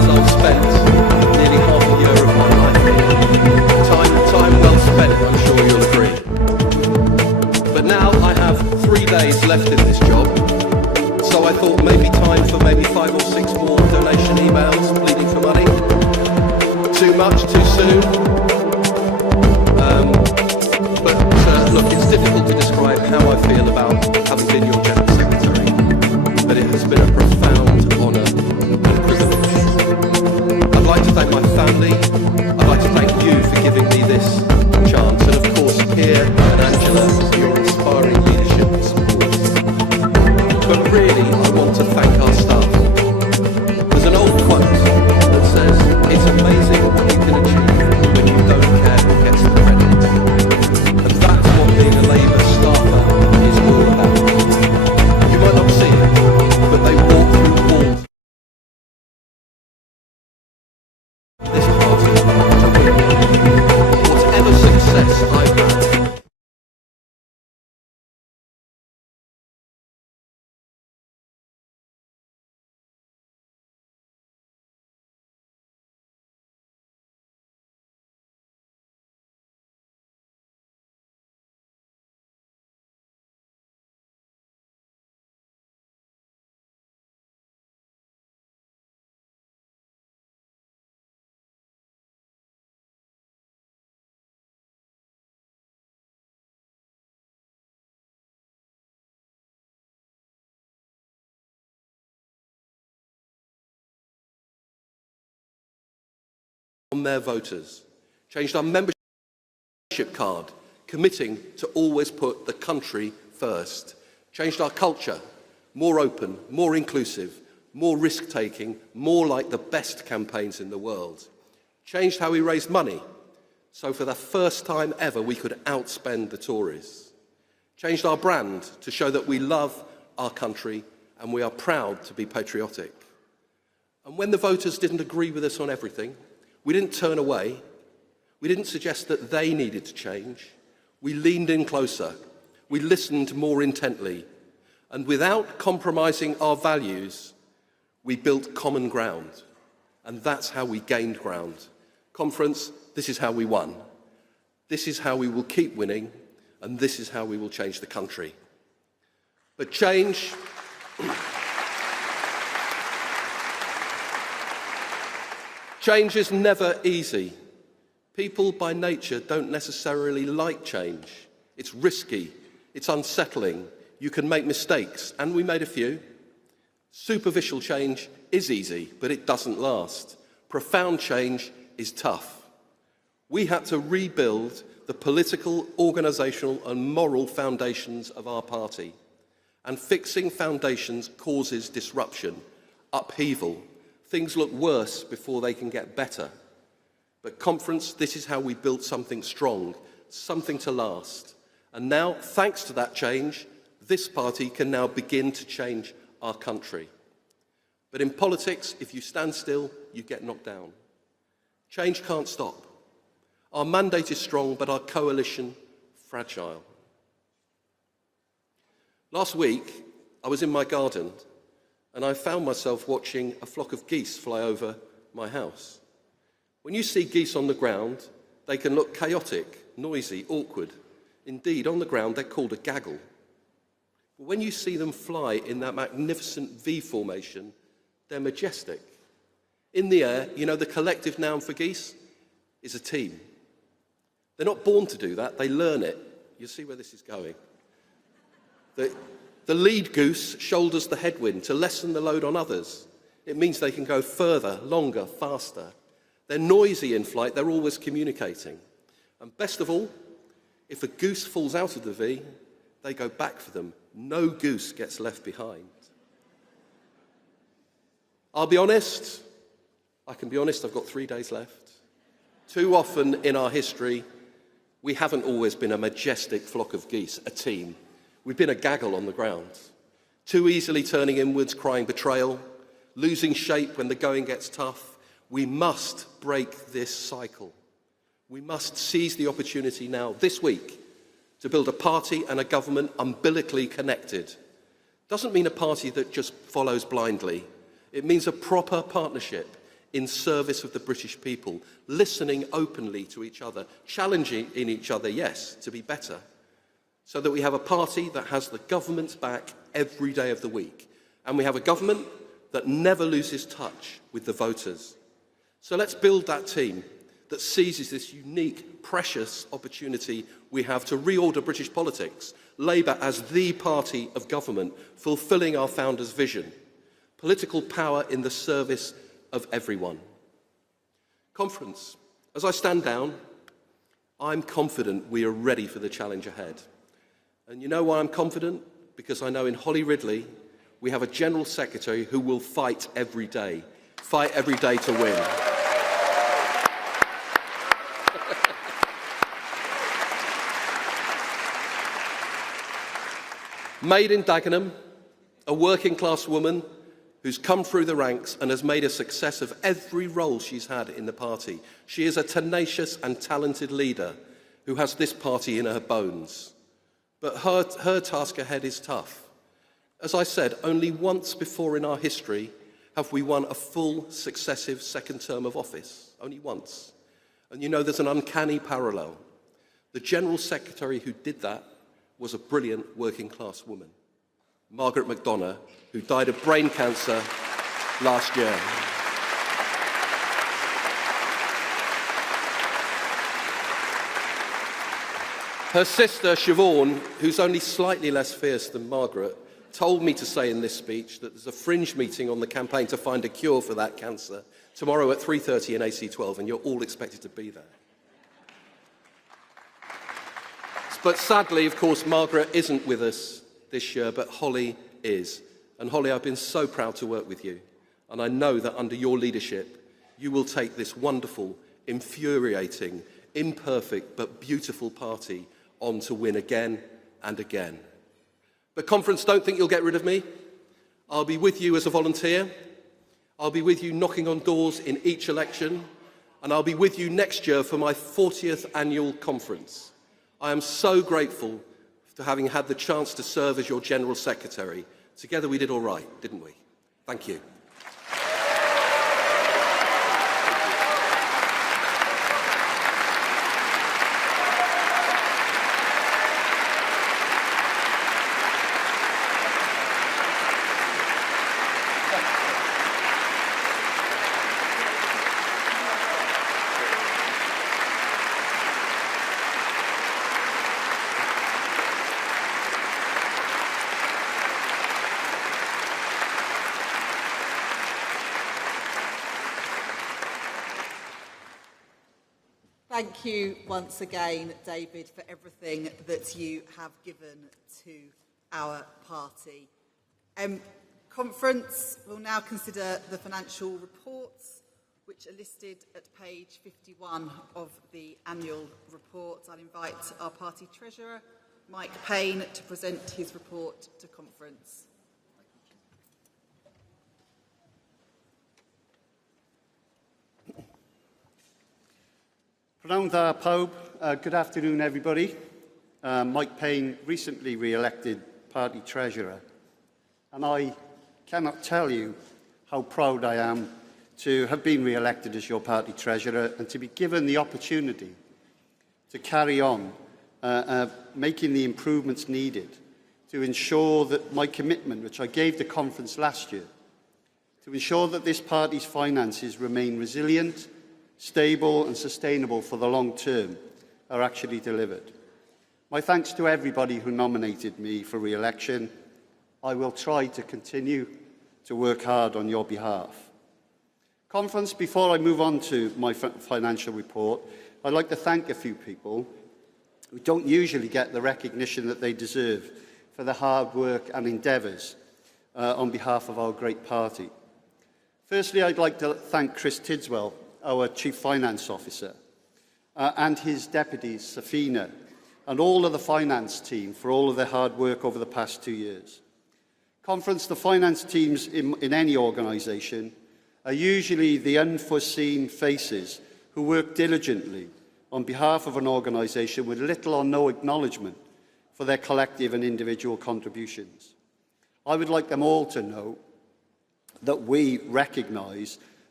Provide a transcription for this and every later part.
means I've spent nearly half a year of my life here. Time well spent, I'm sure you'll agree. But now I have 3 days left in this job, so I thought maybe time for maybe 5 or 6 more donation emails pleading for money. Too much, too soon. But look, it's difficult to describe how I feel about having been your General Secretary, but it has been a profound honour and privilege. I'd like to thank my family, I'd like to thank you for giving me this chance, and of course Keir and Angela for your inspiring leadership and support. But really, I want to thank our staff. There's an old quote that says, it's amazing what you can achieve when you don't care who gets the credit. And that's what being a Labour staffer is all about. You might not see it, but they walk through walls. This party to win. Whatever success I've had. On their voters, changed our membership card, committing to always put the country first, changed our culture, more open, more inclusive, more risk-taking, more like the best campaigns in the world, changed how we raised money, so for the first time ever we could outspend the Tories, changed our brand to show that we love our country and we are proud to be patriotic. And when the voters didn't agree with us on everything, we didn't turn away. We didn't suggest that they needed to change. We leaned in closer. We listened more intently. And without compromising our values, we built common ground. And that's how we gained ground. Conference, this is how we won. This is how we will keep winning. And this is how we will change the country. But change... Change is never easy. People by nature don't necessarily like change. It's risky, it's unsettling, you can make mistakes, and we made a few. Superficial change is easy, but it doesn't last. Profound change is tough. We had to rebuild the political, organisational and moral foundations of our party. And fixing foundations causes disruption, upheaval. Things look worse before they can get better. But Conference, this is how we built something strong, something to last. And now, thanks to that change, this party can now begin to change our country. But in politics, if you stand still, you get knocked down. Change can't stop. Our mandate is strong, but our coalition, fragile. Last week, I was in my garden, and I found myself watching a flock of geese fly over my house. When you see geese on the ground, they can look chaotic, noisy, awkward. Indeed, on the ground, they're called a gaggle. But when you see them fly in that magnificent V formation, they're majestic. In the air, you know, the collective noun for geese is a team. They're not born to do that, they learn it. You'll see where this is going. The lead goose shoulders the headwind to lessen the load on others. It means they can go further, longer, faster. They're noisy in flight, they're always communicating. And best of all, if a goose falls out of the V, they go back for them. No goose gets left behind. I'll be honest, I can be honest, I've got 3 days left. Too often in our history, we haven't always been a majestic flock of geese, a team. We've been a gaggle on the ground, too easily turning inwards, crying betrayal, losing shape when the going gets tough. We must break this cycle. We must seize the opportunity now, this week, to build a party and a government umbilically connected. Doesn't mean a party that just follows blindly. It means a proper partnership, in service of the British people, listening openly to each other, challenging in each other, yes, to be better, so that we have a party that has the government's back every day of the week, and we have a government that never loses touch with the voters. So let's build that team that seizes this unique, precious opportunity we have to reorder British politics, Labour as the party of government, fulfilling our founders' vision, political power in the service of everyone. Conference, as I stand down, I'm confident we are ready for the challenge ahead. And you know why I'm confident? Because I know in Holly Ridley, we have a General Secretary who will fight every day to win. Made in Dagenham, a working-class woman who's come through the ranks and has made a success of every role she's had in the party. She is a tenacious and talented leader who has this party in her bones. But her task ahead is tough. As I said, only once before in our history have we won a full successive second term of office. Only once. And you know there's an uncanny parallel. The General Secretary who did that was a brilliant working-class woman, Margaret McDonagh, who died of brain cancer last year. Her sister, Siobhan, who's only slightly less fierce than Margaret, told me to say in this speech that there's a fringe meeting on the campaign to find a cure for that cancer tomorrow at 3:30 in AC12, and you're all expected to be there. But sadly, of course, Margaret isn't with us this year, but Holly is. And Holly, I've been so proud to work with you. And I know that under your leadership, you will take this wonderful, infuriating, imperfect, but beautiful party on to win again and again. But Conference, don't think you'll get rid of me. I'll be with you as a volunteer. I'll be with you knocking on doors in each election. And I'll be with you next year for my 40th annual conference. I am so grateful for having had the chance to serve as your General Secretary. Together we did all right, didn't we? Thank you. Thank you once again, David, for everything that you have given to our party. Conference will now consider the financial reports, which are listed at page 51 of the annual report. I'll invite our party treasurer, Mike Payne, to present his report to Conference. Pnawn da pawb. Good afternoon, everybody. Mike Payne, recently re-elected party treasurer, and I cannot tell you how proud I am to have been re-elected as your party treasurer and to be given the opportunity to carry on making the improvements needed to ensure that my commitment, which I gave the conference last year, to ensure that this party's finances remain resilient, stable and sustainable for the long term, are actually delivered. My thanks to everybody who nominated me for re-election. I will try to continue to work hard on your behalf. Conference, before I move on to my financial report, I'd like to thank a few people who don't usually get the recognition that they deserve for their hard work and endeavours on behalf of our great party. Firstly, I'd like to thank Chris Tidswell, our Chief Finance Officer, and his deputies, Safina, and all of the finance team for all of their hard work over the past 2 years. Conference, the finance teams in any organisation are usually the unforeseen faces who work diligently on behalf of an organisation with little or no acknowledgement for their collective and individual contributions. I would like them all to know that we recognise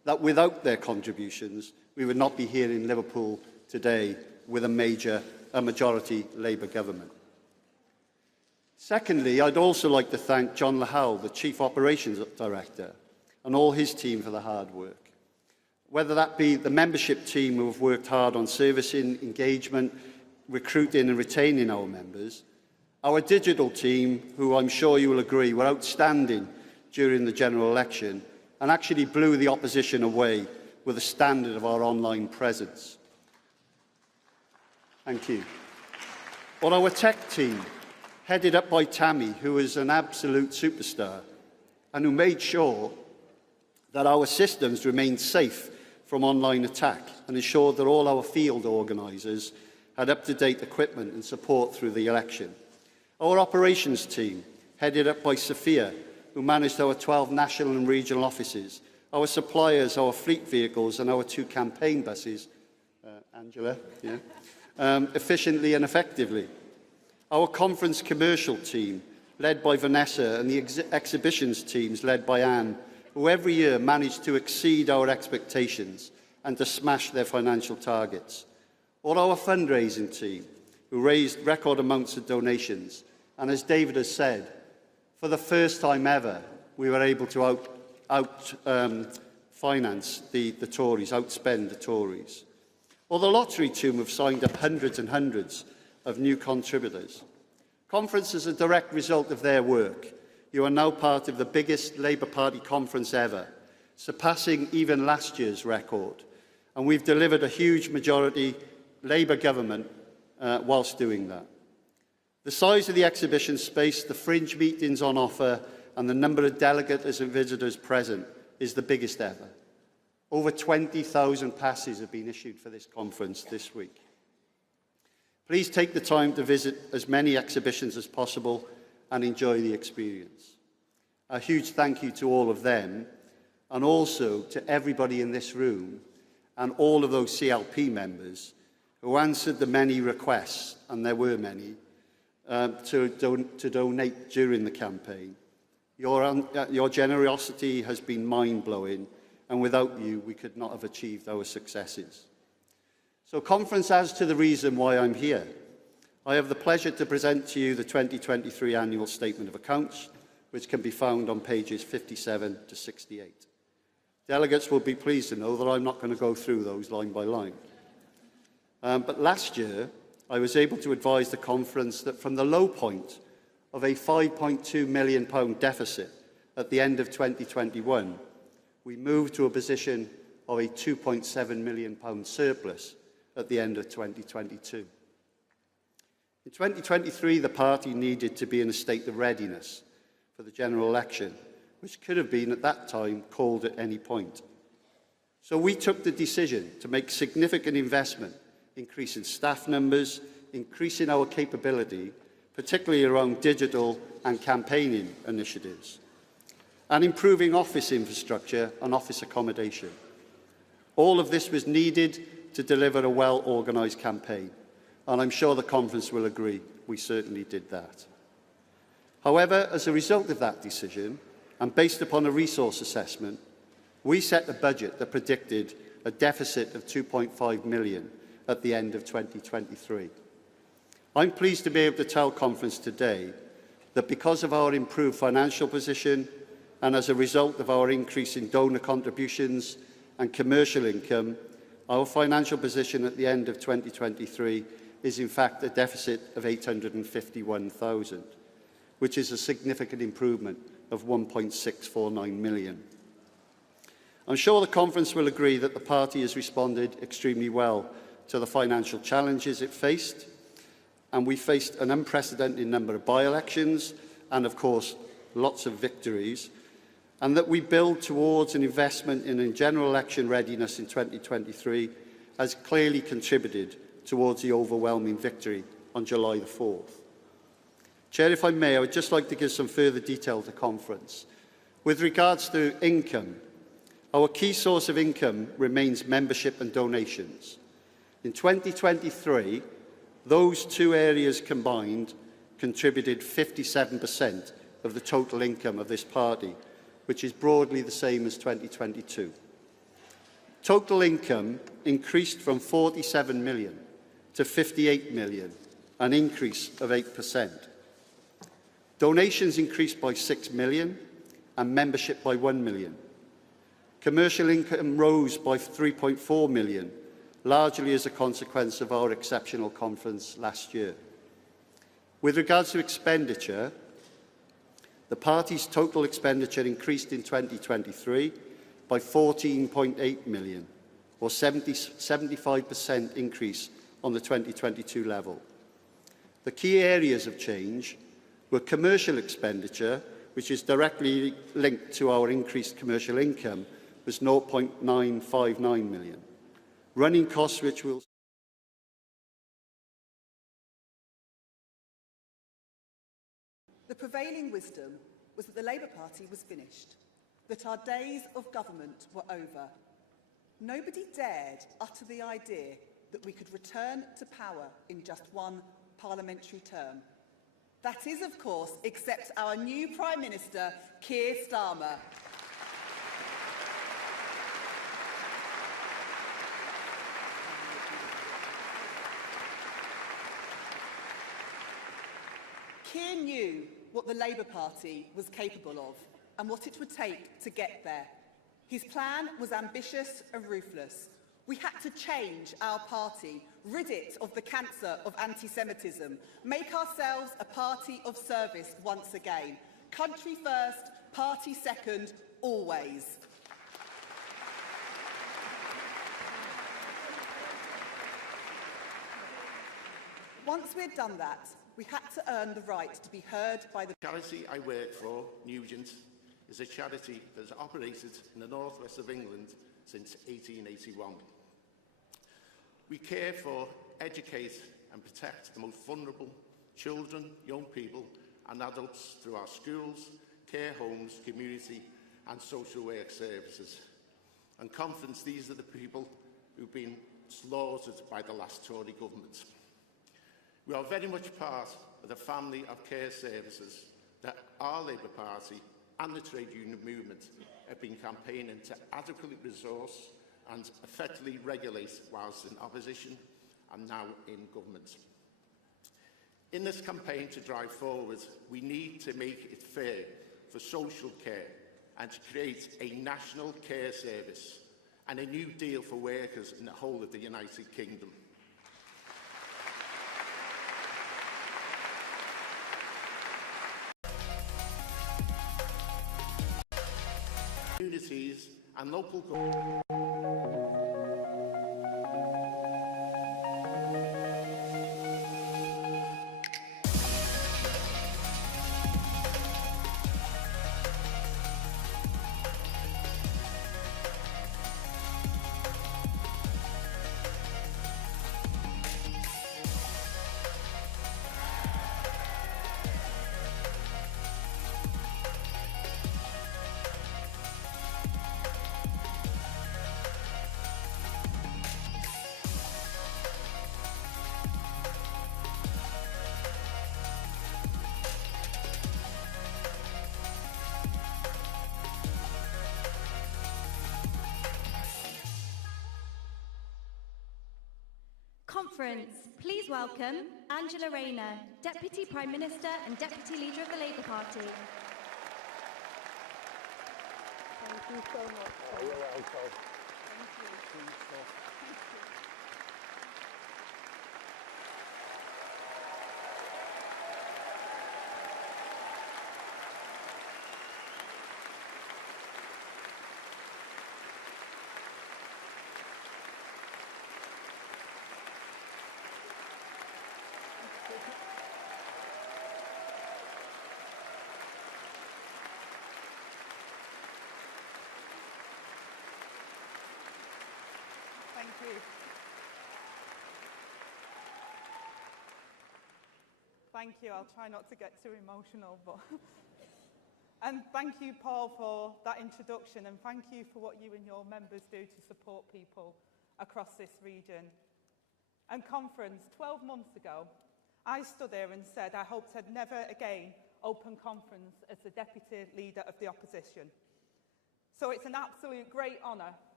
that without their contributions, we would not be here in Liverpool today with a majority Labour government. Secondly, I'd also like to thank John Lahal, the Chief Operations Director, and all his team for the hard work. Whether that be the membership team who have worked hard on servicing, engagement, recruiting and retaining our members, our digital team, who I'm sure you will agree were outstanding during the general election and actually blew the opposition away with the standard of our online presence. Thank you. Or our tech team, headed up by Tammy, who is an absolute superstar and who made sure that our systems remained safe from online attack and ensured that all our field organisers had up-to-date equipment and support through the election. Our operations team, headed up by Sophia, who managed our 12 national and regional offices, our suppliers, our fleet vehicles and our 2 campaign buses, Angela, efficiently and effectively. Our conference commercial team, led by Vanessa, and the exhibitions teams, led by Anne, who every year managed to exceed our expectations and to smash their financial targets. Or our fundraising team, who raised record amounts of donations. And as David has said, for the first time ever, we were able to finance the Tories, outspend the Tories. Or the lottery team have signed up hundreds and hundreds of new contributors. Conference is a direct result of their work. You are now part of the biggest Labour Party conference ever, surpassing even last year's record. And we've delivered a huge majority Labour government whilst doing that. The size of the exhibition space, the fringe meetings on offer, and the number of delegates and visitors present is the biggest ever. Over 20,000 passes have been issued for this conference this week. Please take the time to visit as many exhibitions as possible and enjoy the experience. A huge thank you to all of them, and also to everybody in this room and all of those CLP members who answered the many requests, and there were many, to donate during the campaign. Your generosity has been mind-blowing, and without you, we could not have achieved our successes. So, conference, as to the reason why I'm here, I have the pleasure to present to you the 2023 Annual Statement of Accounts, which can be found on pages 57 to 68. Delegates will be pleased to know that I'm not going to go through those line by line. But last year, I was able to advise the conference that from the low point of a £5.2 million deficit at the end of 2021, we moved to a position of a £2.7 million surplus at the end of 2022. In 2023, the party needed to be in a state of readiness for the general election, which could have been at that time called at any point. So we took the decision to make significant investment, increasing staff numbers, increasing our capability, particularly around digital and campaigning initiatives, and improving office infrastructure and office accommodation. All of this was needed to deliver a well-organised campaign, and I'm sure the conference will agree we certainly did that. However, as a result of that decision, and based upon a resource assessment, we set a budget that predicted a deficit of £2.5 million at the end of 2023. I'm pleased to be able to tell conference today that because of our improved financial position and as a result of our increase in donor contributions and commercial income, our financial position at the end of 2023 is in fact a deficit of £851,000, which is a significant improvement of £1.649 million. I'm sure the conference will agree that the party has responded extremely well to the financial challenges it faced, and we faced an unprecedented number of by-elections and, of course, lots of victories, and that we build towards an investment in a general election readiness in 2023 has clearly contributed towards the overwhelming victory on July the 4th. Chair, if I may, I would just like to give some further detail to conference. With regards to income, our key source of income remains membership and donations. In 2023, those two areas combined contributed 57% of the total income of this party, which is broadly the same as 2022. Total income increased from 47 million to 58 million, an increase of 8%. Donations increased by 6 million and membership by 1 million. Commercial income rose by 3.4 million, largely as a consequence of our exceptional conference last year. With regards to expenditure, the party's total expenditure increased in 2023 by 14.8 million, or 75% increase on the 2022 level. The key areas of change were commercial expenditure, which is directly linked to our increased commercial income, was 0.959 million. Running costs, which will The prevailing wisdom was that the Labour Party was finished, that our days of government were over. Nobody dared utter the idea that we could return to power in just one parliamentary term. That is, of course, except our new Prime Minister, Keir Starmer. Keir knew what the Labour Party was capable of and what it would take to get there. His plan was ambitious and ruthless. We had to change our party, rid it of the cancer of anti-Semitism, make ourselves a party of service once again. Country first, party second, always. Once we'd done that, we had to earn the right to be heard by the charity I work for, Nugent, is a charity that has operated in the northwest of England since 1881. We care for, educate and protect the most vulnerable children, young people and adults through our schools, care homes, community and social work services. And confidence these are the people who've been slaughtered by the last Tory government. We are very much part of the family of care services that our Labour Party and the trade union movement have been campaigning to adequately resource and effectively regulate whilst in opposition and now in government. In this campaign to drive forward, we need to make it fair for social care and to create a national care service and a new deal for workers in the whole of the United Kingdom. Communities and local government. Conference, please welcome Angela Rayner, Deputy Prime Minister and Deputy Leader of the Labour Party. Thank you so much. Oh, you're welcome. Thank you. Thank you. Thank you. Thank you. I'll try not to get too emotional, but and thank you, Paul, for that introduction, and thank you for what you and your members do to support people across this region. And conference, 12 months ago, I stood there and said I hoped I'd never again open conference as the Deputy Leader of the Opposition. So it's an absolute great honour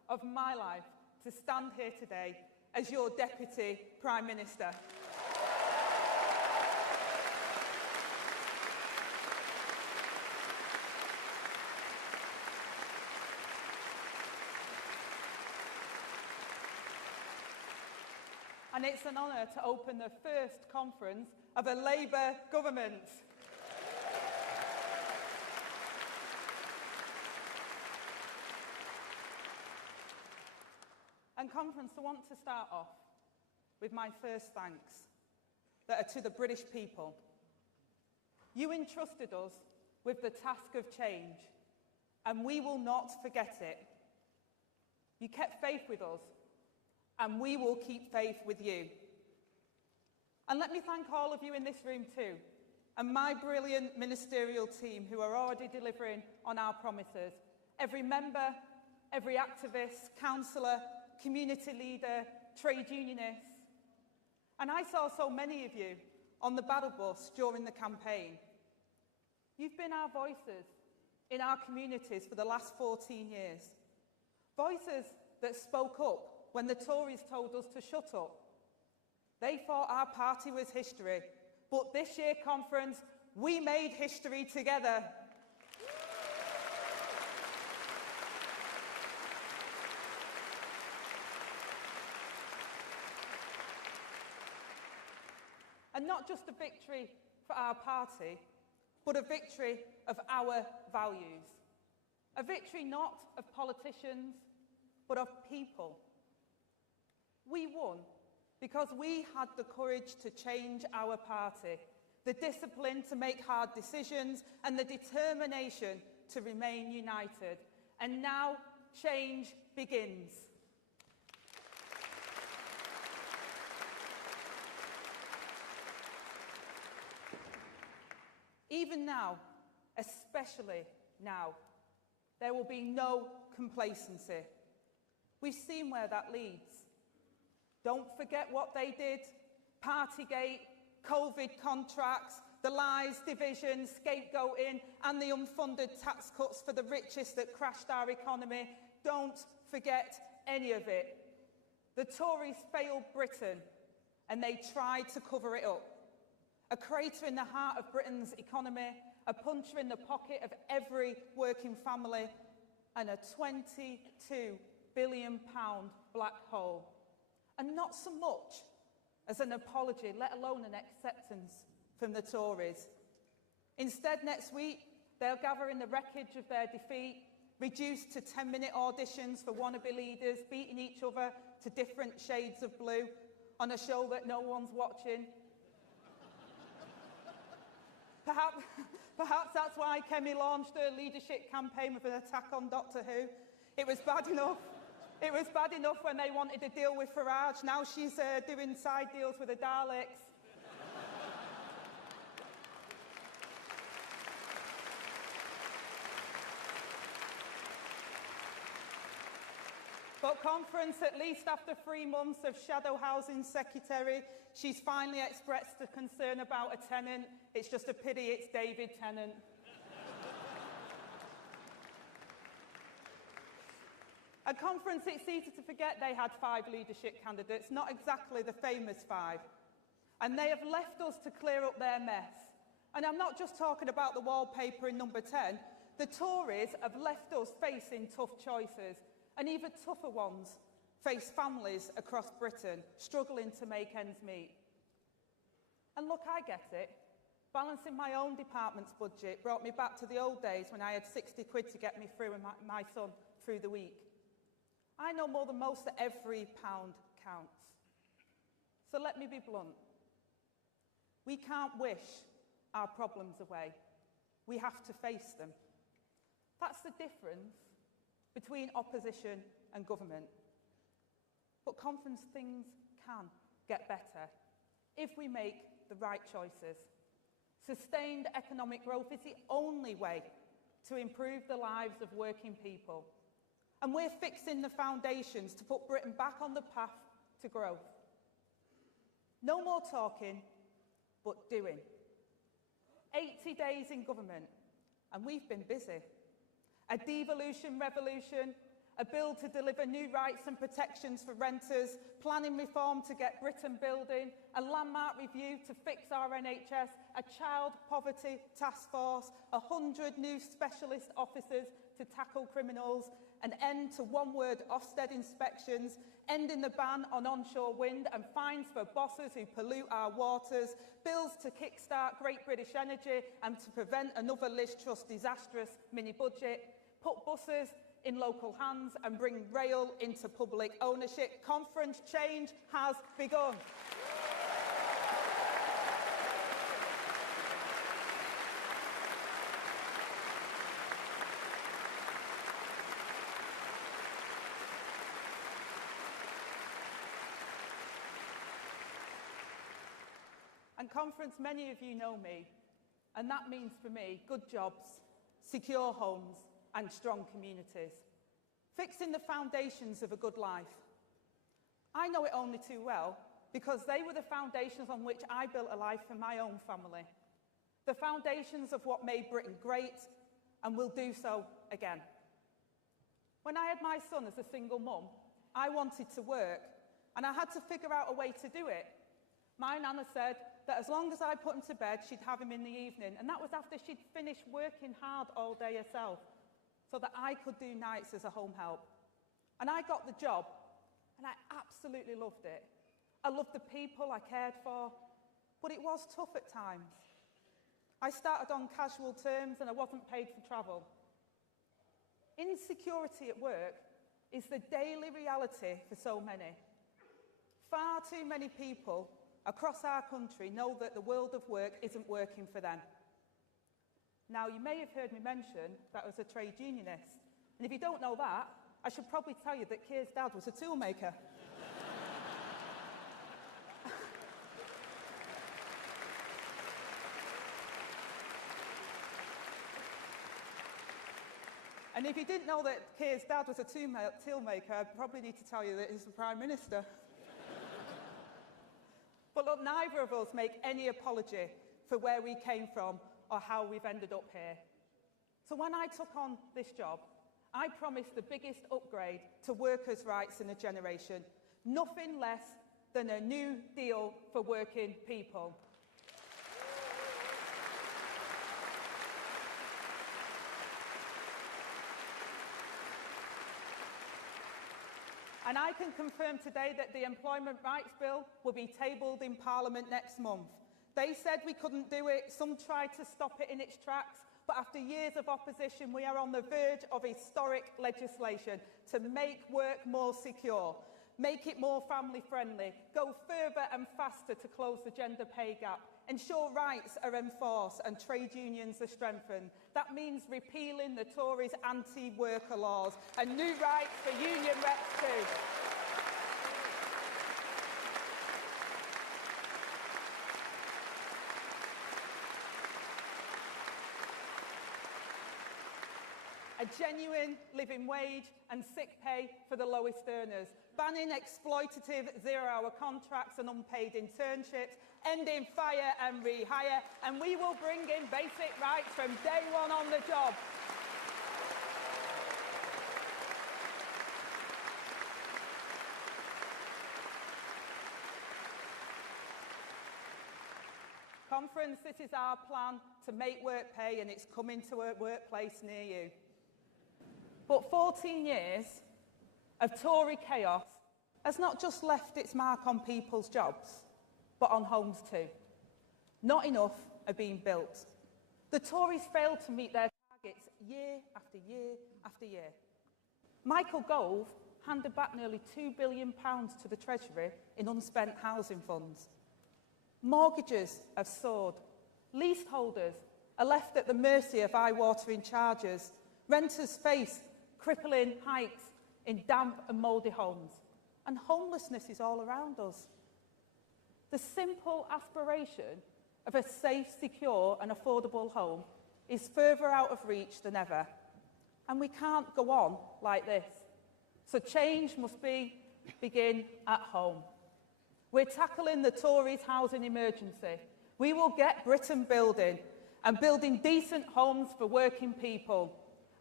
of my life to stand here today as your Deputy Prime Minister. And it's an honour to open the first conference of a Labour government. And conference, I want to start off with my first thanks that are to the British people. You entrusted us with the task of change, and we will not forget it. You kept faith with us, and we will keep faith with you. And let me thank all of you in this room too, and my brilliant ministerial team who are already delivering on our promises. Every member, every activist, councillor, community leader, trade unionist. And I saw so many of you on the battle bus during the campaign. You've been our voices in our communities for the last 14 years. Voices that spoke up when the Tories told us to shut up. They thought our party was history, but this year conference, we made history together. And not just a victory for our party, but a victory of our values. A victory not of politicians, but of people. We won because we had the courage to change our party, the discipline to make hard decisions, and the determination to remain united. And now change begins. Even now, especially now, there will be no complacency. We've seen where that leads. Don't forget what they did. Partygate, COVID contracts, the lies, division, scapegoating, and the unfunded tax cuts for the richest that crashed our economy. Don't forget any of it. The Tories failed Britain, and they tried to cover it up. A crater in the heart of Britain's economy, a puncher in the pocket of every working family, and a £22 billion black hole. And not so much as an apology, let alone an acceptance from the Tories. Instead, next week, they'll gather in the wreckage of their defeat, reduced to 10-minute auditions for wannabe leaders, beating each other to different shades of blue on a show that no one's watching. Perhaps that's why Kemi launched her leadership campaign with an attack on Doctor Who. It was bad enough. It was bad enough when they wanted to deal with Farage. Now she's doing side deals with the Daleks. But conference, at least after 3 months of shadow housing secretary, she's finally expressed a concern about a tenant. It's just a pity it's David Tennant. At conference, it's easy to forget they had 5 leadership candidates, not exactly the famous 5. And they have left us to clear up their mess. And I'm not just talking about the wallpaper in number 10. The Tories have left us facing tough choices. And even tougher ones face families across Britain struggling to make ends meet. And look, I get it. Balancing my own department's budget brought me back to the old days when I had 60 quid to get me through and my son through the week. I know more than most that every pound counts. So let me be blunt. We can't wish our problems away. We have to face them. That's the difference between opposition and government. But conference, things can get better if we make the right choices. Sustained economic growth is the only way to improve the lives of working people. And we're fixing the foundations to put Britain back on the path to growth. No more talking, but doing. 80 days in government, and we've been busy. A devolution revolution, a bill to deliver new rights and protections for renters, planning reform to get Britain building, a landmark review to fix our NHS, a child poverty task force, 100 new specialist officers to tackle criminals, an end to one-word Ofsted inspections, ending the ban on onshore wind and fines for bosses who pollute our waters, bills to kickstart Great British Energy and to prevent another Liz Truss disastrous mini-budget, put buses in local hands and bring rail into public ownership. Conference change has begun. And Conference, many of you know me, and that means for me good jobs, secure homes and strong communities. Fixing the foundations of a good life. I know it only too well because they were the foundations on which I built a life for my own family. The foundations of what made Britain great and will do so again. When I had my son as a single mum, I wanted to work and I had to figure out a way to do it. My nana said that as long as I put him to bed, she'd have him in the evening, and that was after she'd finished working hard all day herself, so that I could do nights as a home help. And I got the job, and I absolutely loved it. I loved the people I cared for, but it was tough at times. I started on casual terms, and I wasn't paid for travel. Insecurity at work is the daily reality for so many. Far too many people across our country know that the world of work isn't working for them. Now, you may have heard me mention that I was a trade unionist. And if you don't know that, I should probably tell you that Keir's dad was a toolmaker. And if you didn't know that Keir's dad was a toolmaker, I probably need to tell you that he's the Prime Minister. But look, neither of us make any apology for where we came from or how we've ended up here. So when I took on this job, I promised the biggest upgrade to workers' rights in a generation, nothing less than a new deal for working people. And I can confirm today that the Employment Rights Bill will be tabled in Parliament next month. They said we couldn't do it, some tried to stop it in its tracks, but after years of opposition, we are on the verge of historic legislation to make work more secure, make it more family-friendly, go further and faster to close the gender pay gap, ensure rights are enforced and trade unions are strengthened. That means repealing the Tories' anti-worker laws and new rights for union reps too. A genuine living wage and sick pay for the lowest earners, banning exploitative zero-hour contracts and unpaid internships, ending fire and rehire, and we will bring in basic rights from day one on the job. Conference, this is our plan to make work pay, and it's coming to a workplace near you. But 14 years of Tory chaos has not just left its mark on people's jobs, but on homes too. Not enough are being built. The Tories failed to meet their targets year after year after year. Michael Gove handed back nearly £2 billion to the Treasury in unspent housing funds. Mortgages have soared. Leaseholders are left at the mercy of eye-watering charges. Renters face crippling hikes in damp and mouldy homes. And homelessness is all around us. The simple aspiration of a safe, secure and affordable home is further out of reach than ever. And we can't go on like this. So change must begin at home. We're tackling the Tories' housing emergency. We will get Britain building and building decent homes for working people.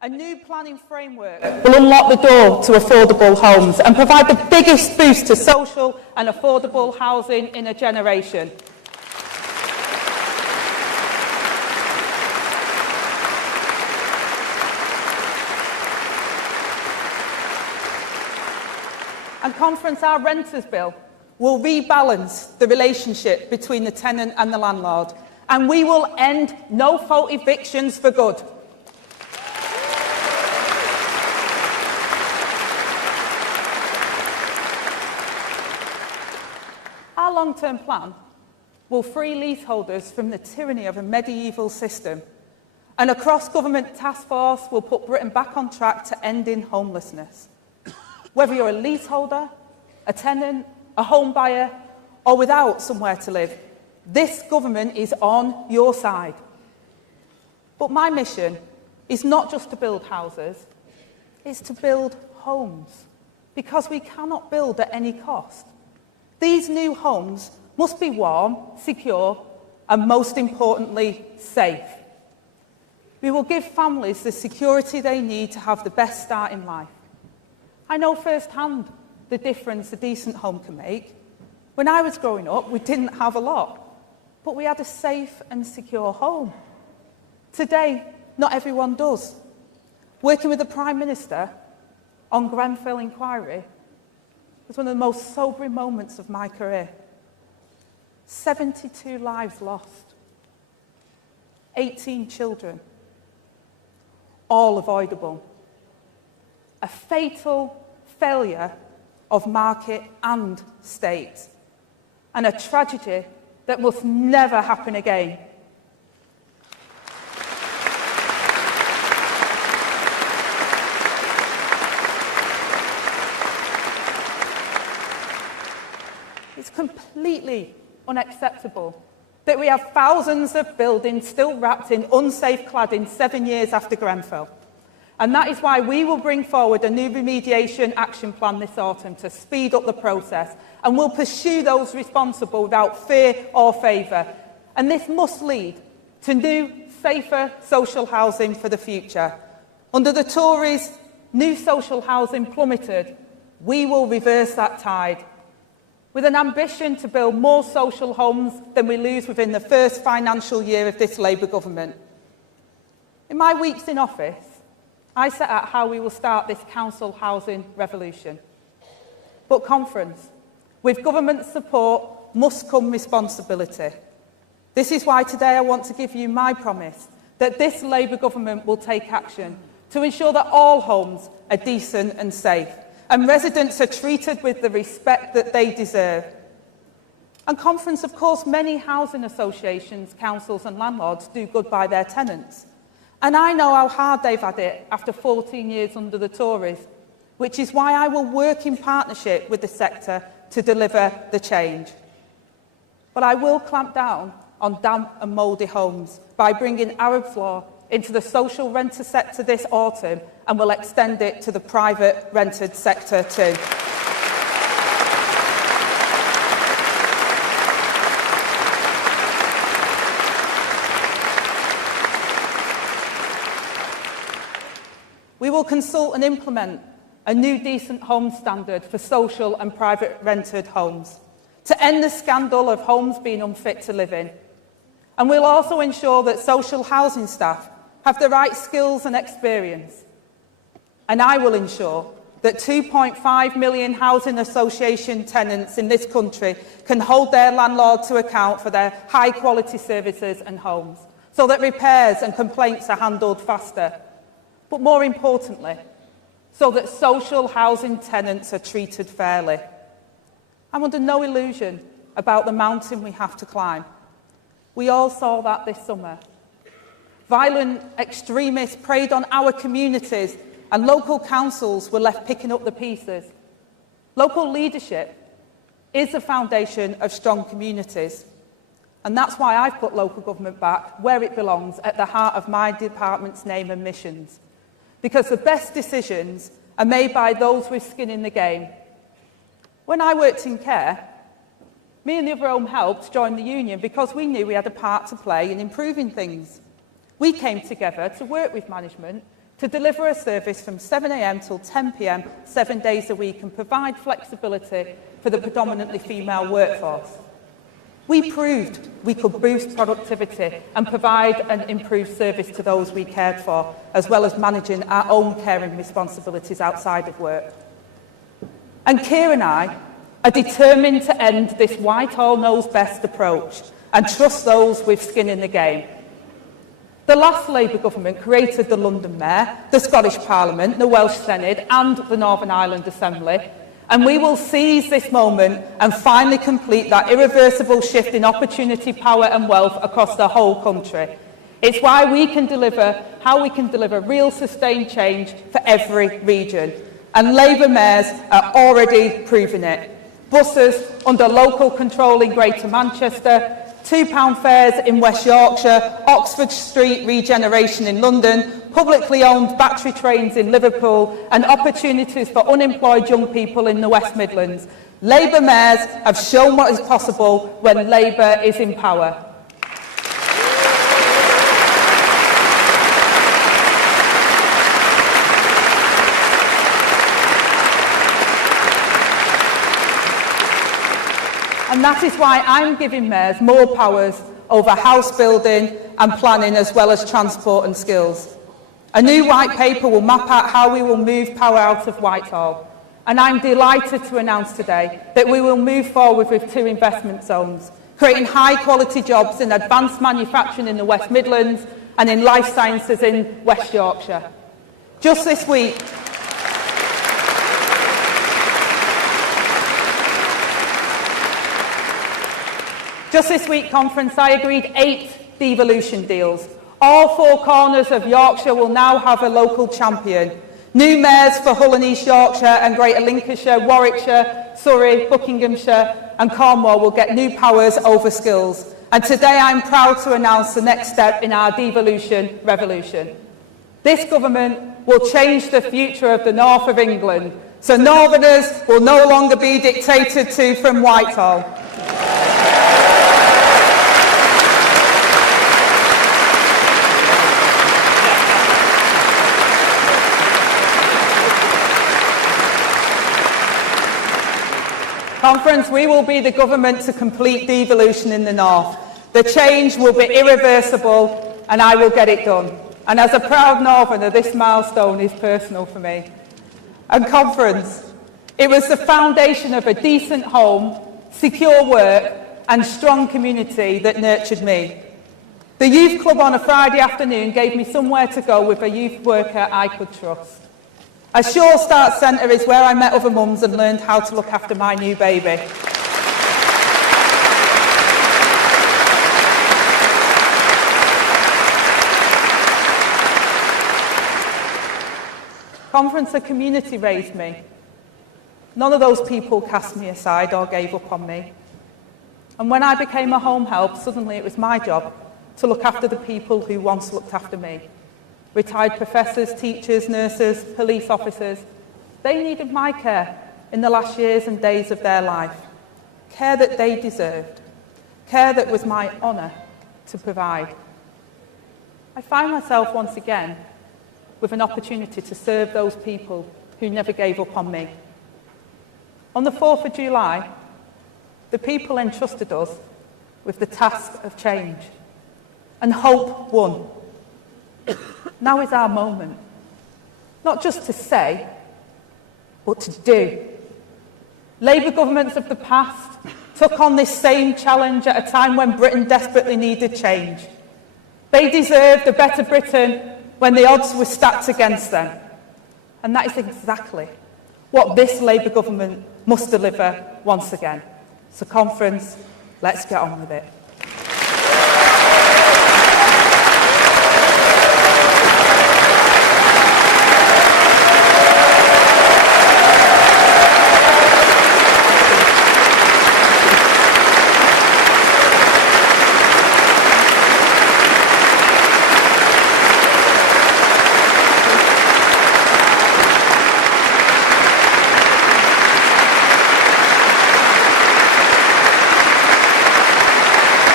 A new planning framework will unlock the door to affordable homes and provide the biggest boost to social and affordable housing in a generation. And Conference, our renters bill will rebalance the relationship between the tenant and the landlord, and we will end no-fault evictions for good. Our long-term plan will free leaseholders from the tyranny of a medieval system, and a cross-government task force will put Britain back on track to ending homelessness. Whether you're a leaseholder, a tenant, a home buyer, or without somewhere to live, this government is on your side. But my mission is not just to build houses, it's to build homes, because we cannot build at any cost. These new homes must be warm, secure, and most importantly, safe. We will give families the security they need to have the best start in life. I know firsthand the difference a decent home can make. When I was growing up, we didn't have a lot, but we had a safe and secure home. Today, not everyone does. Working with the Prime Minister on Grenfell inquiry was one of the most sobering moments of my career. 72 lives lost, 18 children, all avoidable. A fatal failure of market and state, and a tragedy that must never happen again. It's completely unacceptable that we have thousands of buildings still wrapped in unsafe cladding 7 years after Grenfell. And that is why we will bring forward a new remediation action plan this autumn to speed up the process, and we'll pursue those responsible without fear or favour. And this must lead to new, safer social housing for the future. Under the Tories, new social housing plummeted. We will reverse that tide, with an ambition to build more social homes than we lose within the first financial year of this Labour government. In my weeks in office, I set out how we will start this council housing revolution. But Conference, with government support must come responsibility. This is why today I want to give you my promise that this Labour government will take action to ensure that all homes are decent and safe, and residents are treated with the respect that they deserve. And Conference, of course, many housing associations, councils and landlords do good by their tenants. And I know how hard they've had it after 14 years under the Tories, which is why I will work in partnership with the sector to deliver the change. But I will clamp down on damp and mouldy homes by bringing Arab's Law into the social renter sector this autumn, and will extend it to the private rented sector too. We will consult and implement a new decent home standard for social and private rented homes to end the scandal of homes being unfit to live in. And we'll also ensure that social housing staff have the right skills and experience. And I will ensure that 2.5 million housing association tenants in this country can hold their landlord to account for their high-quality services and homes, so that repairs and complaints are handled faster. But more importantly, so that social housing tenants are treated fairly. I'm under no illusion about the mountain we have to climb. We all saw that this summer. Violent extremists preyed on our communities, and local councils were left picking up the pieces. Local leadership is the foundation of strong communities. And that's why I've put local government back where it belongs, at the heart of my department's name and missions. Because the best decisions are made by those with skin in the game. When I worked in care, me and the other home helped join the union because we knew we had a part to play in improving things. We came together to work with management to deliver a service from 7 a.m. till 10 p.m, 7 days a week, and provide flexibility for the predominantly female workforce. We proved we could boost productivity and provide an improved service to those we cared for, as well as managing our own caring responsibilities outside of work. And Keir and I are determined to end this Whitehall knows best approach and trust those with skin in the game. The last Labour government created the London Mayor, the Scottish Parliament, the Welsh Senate and the Northern Ireland Assembly, and we will seize this moment and finally complete that irreversible shift in opportunity, power and wealth across the whole country. It's why we can deliver, how we can deliver real sustained change for every region. And Labour mayors are already proving it. Buses under local control in Greater Manchester, £2 fares in West Yorkshire, Oxford Street regeneration in London, publicly owned battery trains in Liverpool, and opportunities for unemployed young people in the West Midlands. Labour mayors have shown what is possible when Labour is in power. And that is why I'm giving mayors more powers over house building and planning, as well as transport and skills. A new white paper will map out how we will move power out of Whitehall. And I'm delighted to announce today that we will move forward with 2 investment zones, creating high-quality jobs in advanced manufacturing in the West Midlands and in life sciences in West Yorkshire. Just this week, conference, I agreed 8 devolution deals. All 4 corners of Yorkshire will now have a local champion. New mayors for Hull and East Yorkshire and Greater Lincolnshire, Warwickshire, Surrey, Buckinghamshire and Cornwall will get new powers over skills. And today I'm proud to announce the next step in our devolution revolution. This government will change the future of the north of England, so Northerners will no longer be dictated to from Whitehall. Conference, we will be the government to complete devolution in the north. The change will be irreversible and I will get it done. And as a proud Northerner, this milestone is personal for me. And conference, it was the foundation of a decent home, secure work and strong community that nurtured me. The youth club on a Friday afternoon gave me somewhere to go with a youth worker I could trust. A Sure Start Centre is where I met other mums and learned how to look after my new baby. Conference, a community raised me. None of those people cast me aside or gave up on me. And when I became a home help, suddenly it was my job to look after the people who once looked after me. Retired professors, teachers, nurses, police officers, they needed my care in the last years and days of their life. Care that they deserved. Care that was my honour to provide. I find myself once again with an opportunity to serve those people who never gave up on me. On the 4th of July, the people entrusted us with the task of change, and hope won. Now is our moment, not just to say, but to do. Labour governments of the past took on this same challenge at a time when Britain desperately needed change. They deserved a better Britain when the odds were stacked against them. And that is exactly what this Labour government must deliver once again. So conference, let's get on with it.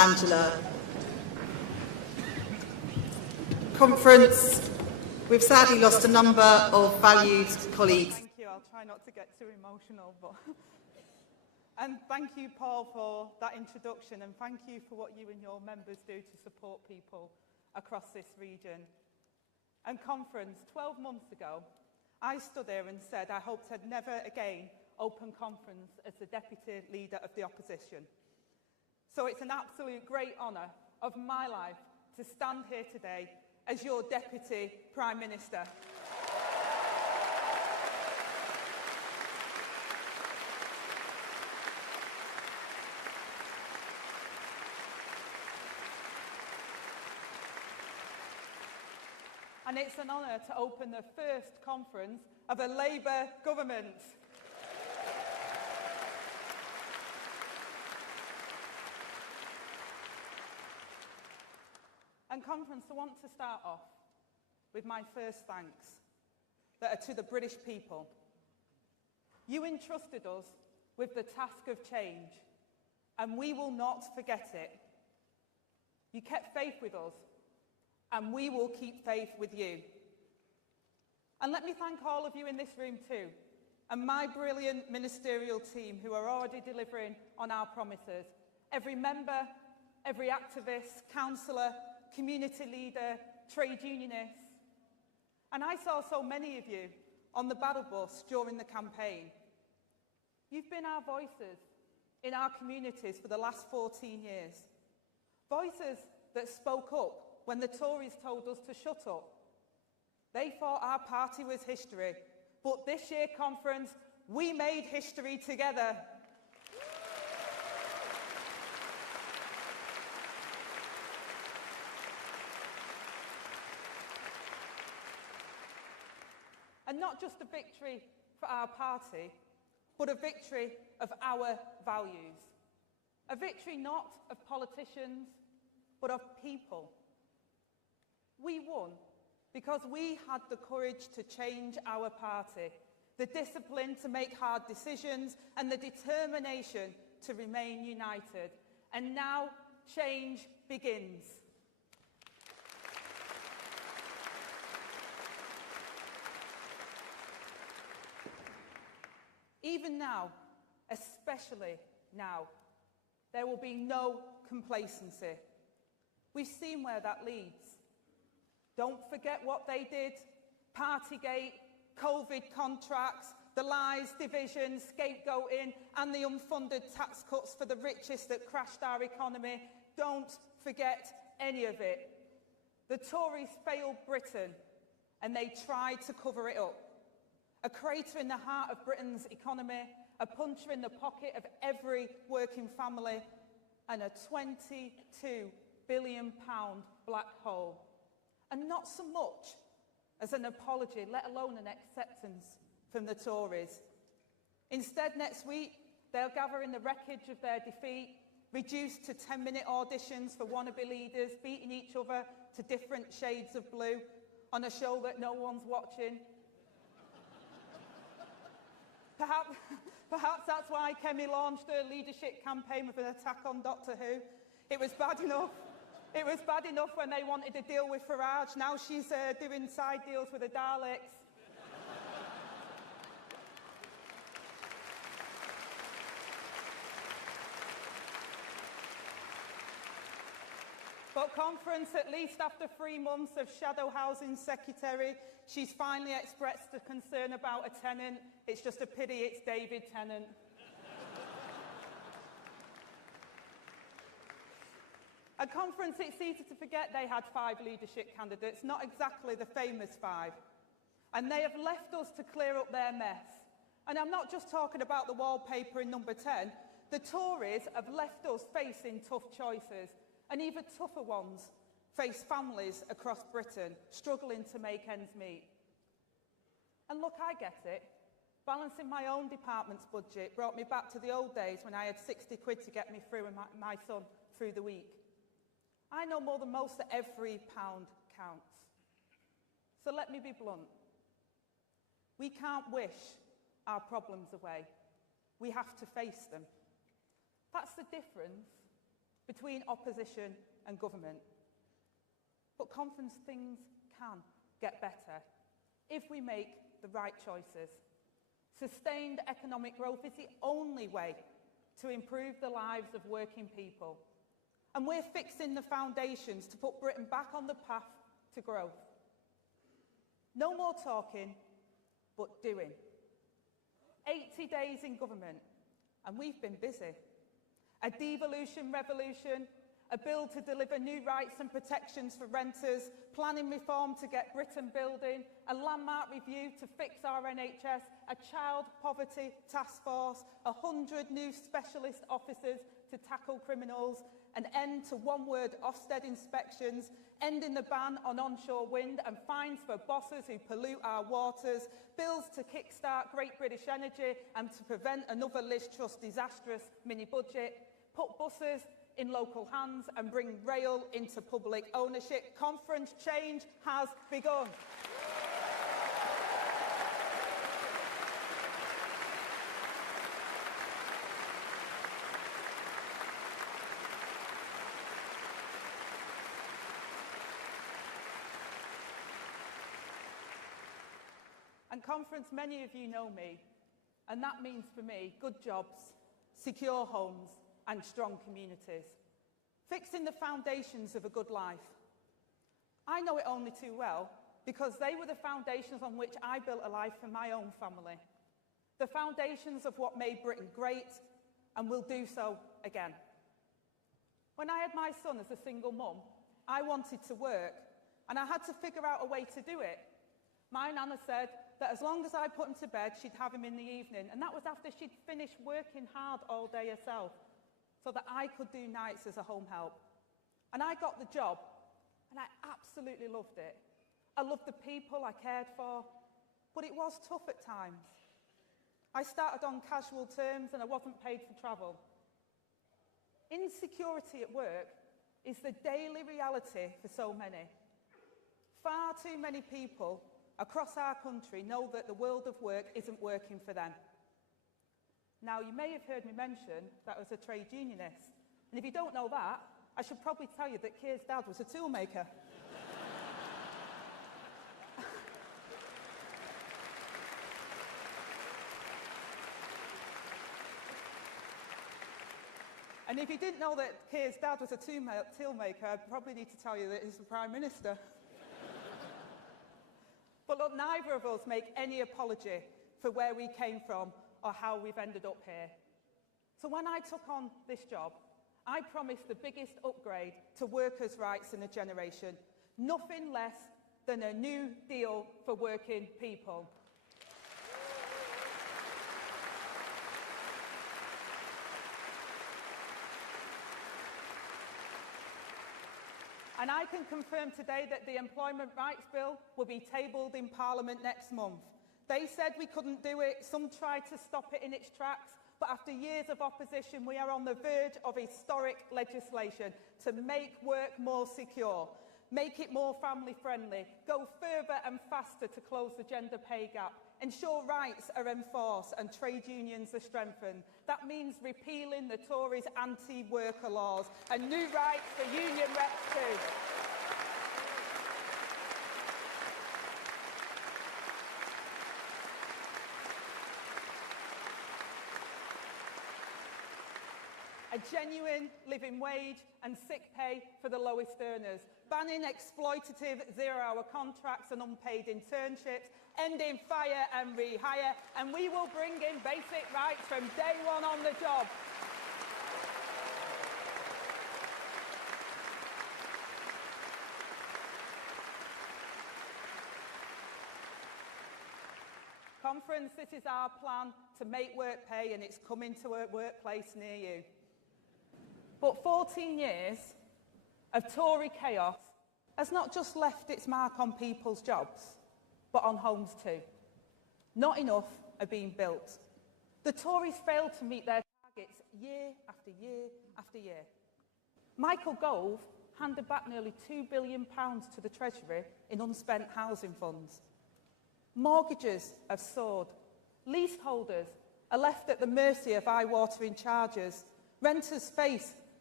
Angela. Conference, we've sadly lost a number of valued colleagues. Thank you. I'll try not to get too emotional, but and thank you, Paul, for that introduction, and thank you for what you and your members do to support people across this region. And conference, 12 months ago, I stood here and said I hoped I'd never again open conference as the Deputy Leader of the Opposition. So it's an absolute great honour of my life to stand here today as your Deputy Prime Minister. And it's an honour to open the first conference of a Labour government. And conference, I want to start off with my first thanks that are to the British people. You entrusted us with the task of change, and we will not forget it. You kept faith with us, and we will keep faith with you. And let me thank all of you in this room too, and my brilliant ministerial team who are already delivering on our promises. Every member, every activist, councillor, community leader, trade unionist. And I saw so many of you on the battle bus during the campaign. You've been our voices in our communities for the last 14 years. Voices that spoke up when the Tories told us to shut up. They thought our party was history, but this year conference, we made history together. And not just a victory for our party, but a victory of our values. A victory not of politicians, but of people. We won because we had the courage to change our party, the discipline to make hard decisions, and the determination to remain united. And now change begins. Even now, especially now, there will be no complacency. We've seen where that leads. Don't forget what they did. Partygate, COVID contracts, the lies, division, scapegoating, and the unfunded tax cuts for the richest that crashed our economy. Don't forget any of it. The Tories failed Britain, and they tried to cover it up. A crater in the heart of Britain's economy, a puncher in the pocket of every working family, and a £22 billion black hole. And not so much as an apology, let alone an acceptance from the Tories. Instead, next week, they'll gather in the wreckage of their defeat, reduced to 10-minute auditions for wannabe leaders, beating each other to different shades of blue on a show that no one's watching. Perhaps that's why Kemi launched her leadership campaign with an attack on Doctor Who. It was bad enough. It was bad enough when they wanted to deal with Farage. Now she's doing side deals with the Daleks. But conference, at least after 3 months of shadow housing secretary, she's finally expressed a concern about a tenant. It's just a pity it's David Tennant. At conference, it's easy to forget they had 5 leadership candidates, not exactly the famous 5. And they have left us to clear up their mess. And I'm not just talking about the wallpaper in number 10. The Tories have left us facing tough choices, and even tougher ones face families across Britain struggling to make ends meet. And look, I get it. Balancing my own department's budget brought me back to the old days when I had 60 quid to get me through and my son through the week. I know more than most that every pound counts. So let me be blunt. We can't wish our problems away. We have to face them. That's the difference between opposition and government. But conference, things can get better if we make the right choices. Sustained economic growth is the only way to improve the lives of working people. And we're fixing the foundations to put Britain back on the path to growth. No more talking, but doing. 80 days in government, and we've been busy. A devolution revolution, a bill to deliver new rights and protections for renters, planning reform to get Britain building, a landmark review to fix our NHS, a child poverty task force, 100 new specialist officers to tackle criminals, an end to one-word Ofsted inspections, ending the ban on onshore wind and fines for bosses who pollute our waters, bills to kickstart Great British Energy and to prevent another Liz Truss disastrous mini-budget, put buses in local hands and bring rail into public ownership. Conference change has begun. And conference, many of you know me, and that means for me good jobs, secure homes and strong communities. Fixing the foundations of a good life. I know it only too well because they were the foundations on which I built a life for my own family. The foundations of what made Britain great and will do so again. When I had my son as a single mum, I wanted to work and I had to figure out a way to do it. My nana said that as long as I put him to bed, she'd have him in the evening, and that was after she'd finished working hard all day herself, so that I could do nights as a home help. And I got the job, and I absolutely loved it. I loved the people I cared for, but it was tough at times. I started on casual terms, and I wasn't paid for travel. Insecurity at work is the daily reality for so many. Far too many people across our country know that the world of work isn't working for them. Now, you may have heard me mention that I was a trade unionist. And if you don't know that, I should probably tell you that Keir's dad was a toolmaker. And if you didn't know that Keir's dad was a toolmaker, I'd probably need to tell you that he's the Prime Minister. But look, neither of us make any apology for where we came from or how we've ended up here. So when I took on this job, I promised the biggest upgrade to workers' rights in a generation, nothing less than a new deal for working people. And I can confirm today that the Employment Rights Bill will be tabled in Parliament next month. They said we couldn't do it, some tried to stop it in its tracks, but after years of opposition, we are on the verge of historic legislation to make work more secure, make it more family-friendly, go further and faster to close the gender pay gap, ensure rights are enforced and trade unions are strengthened. That means repealing the Tories' anti-worker laws and new rights for union reps too. A genuine living wage and sick pay for the lowest earners, banning exploitative zero-hour contracts and unpaid internships, ending fire and rehire, and we will bring in basic rights from day one on the job. Conference, this is our plan to make work pay, and it's coming to a workplace near you. But 14 years of Tory chaos has not just left its mark on people's jobs, but on homes too. Not enough are being built. The Tories failed to meet their targets year after year after year. Michael Gove handed back nearly £2 billion to the Treasury in unspent housing funds. Mortgages have soared. Leaseholders are left at the mercy of eye-watering charges. Renters face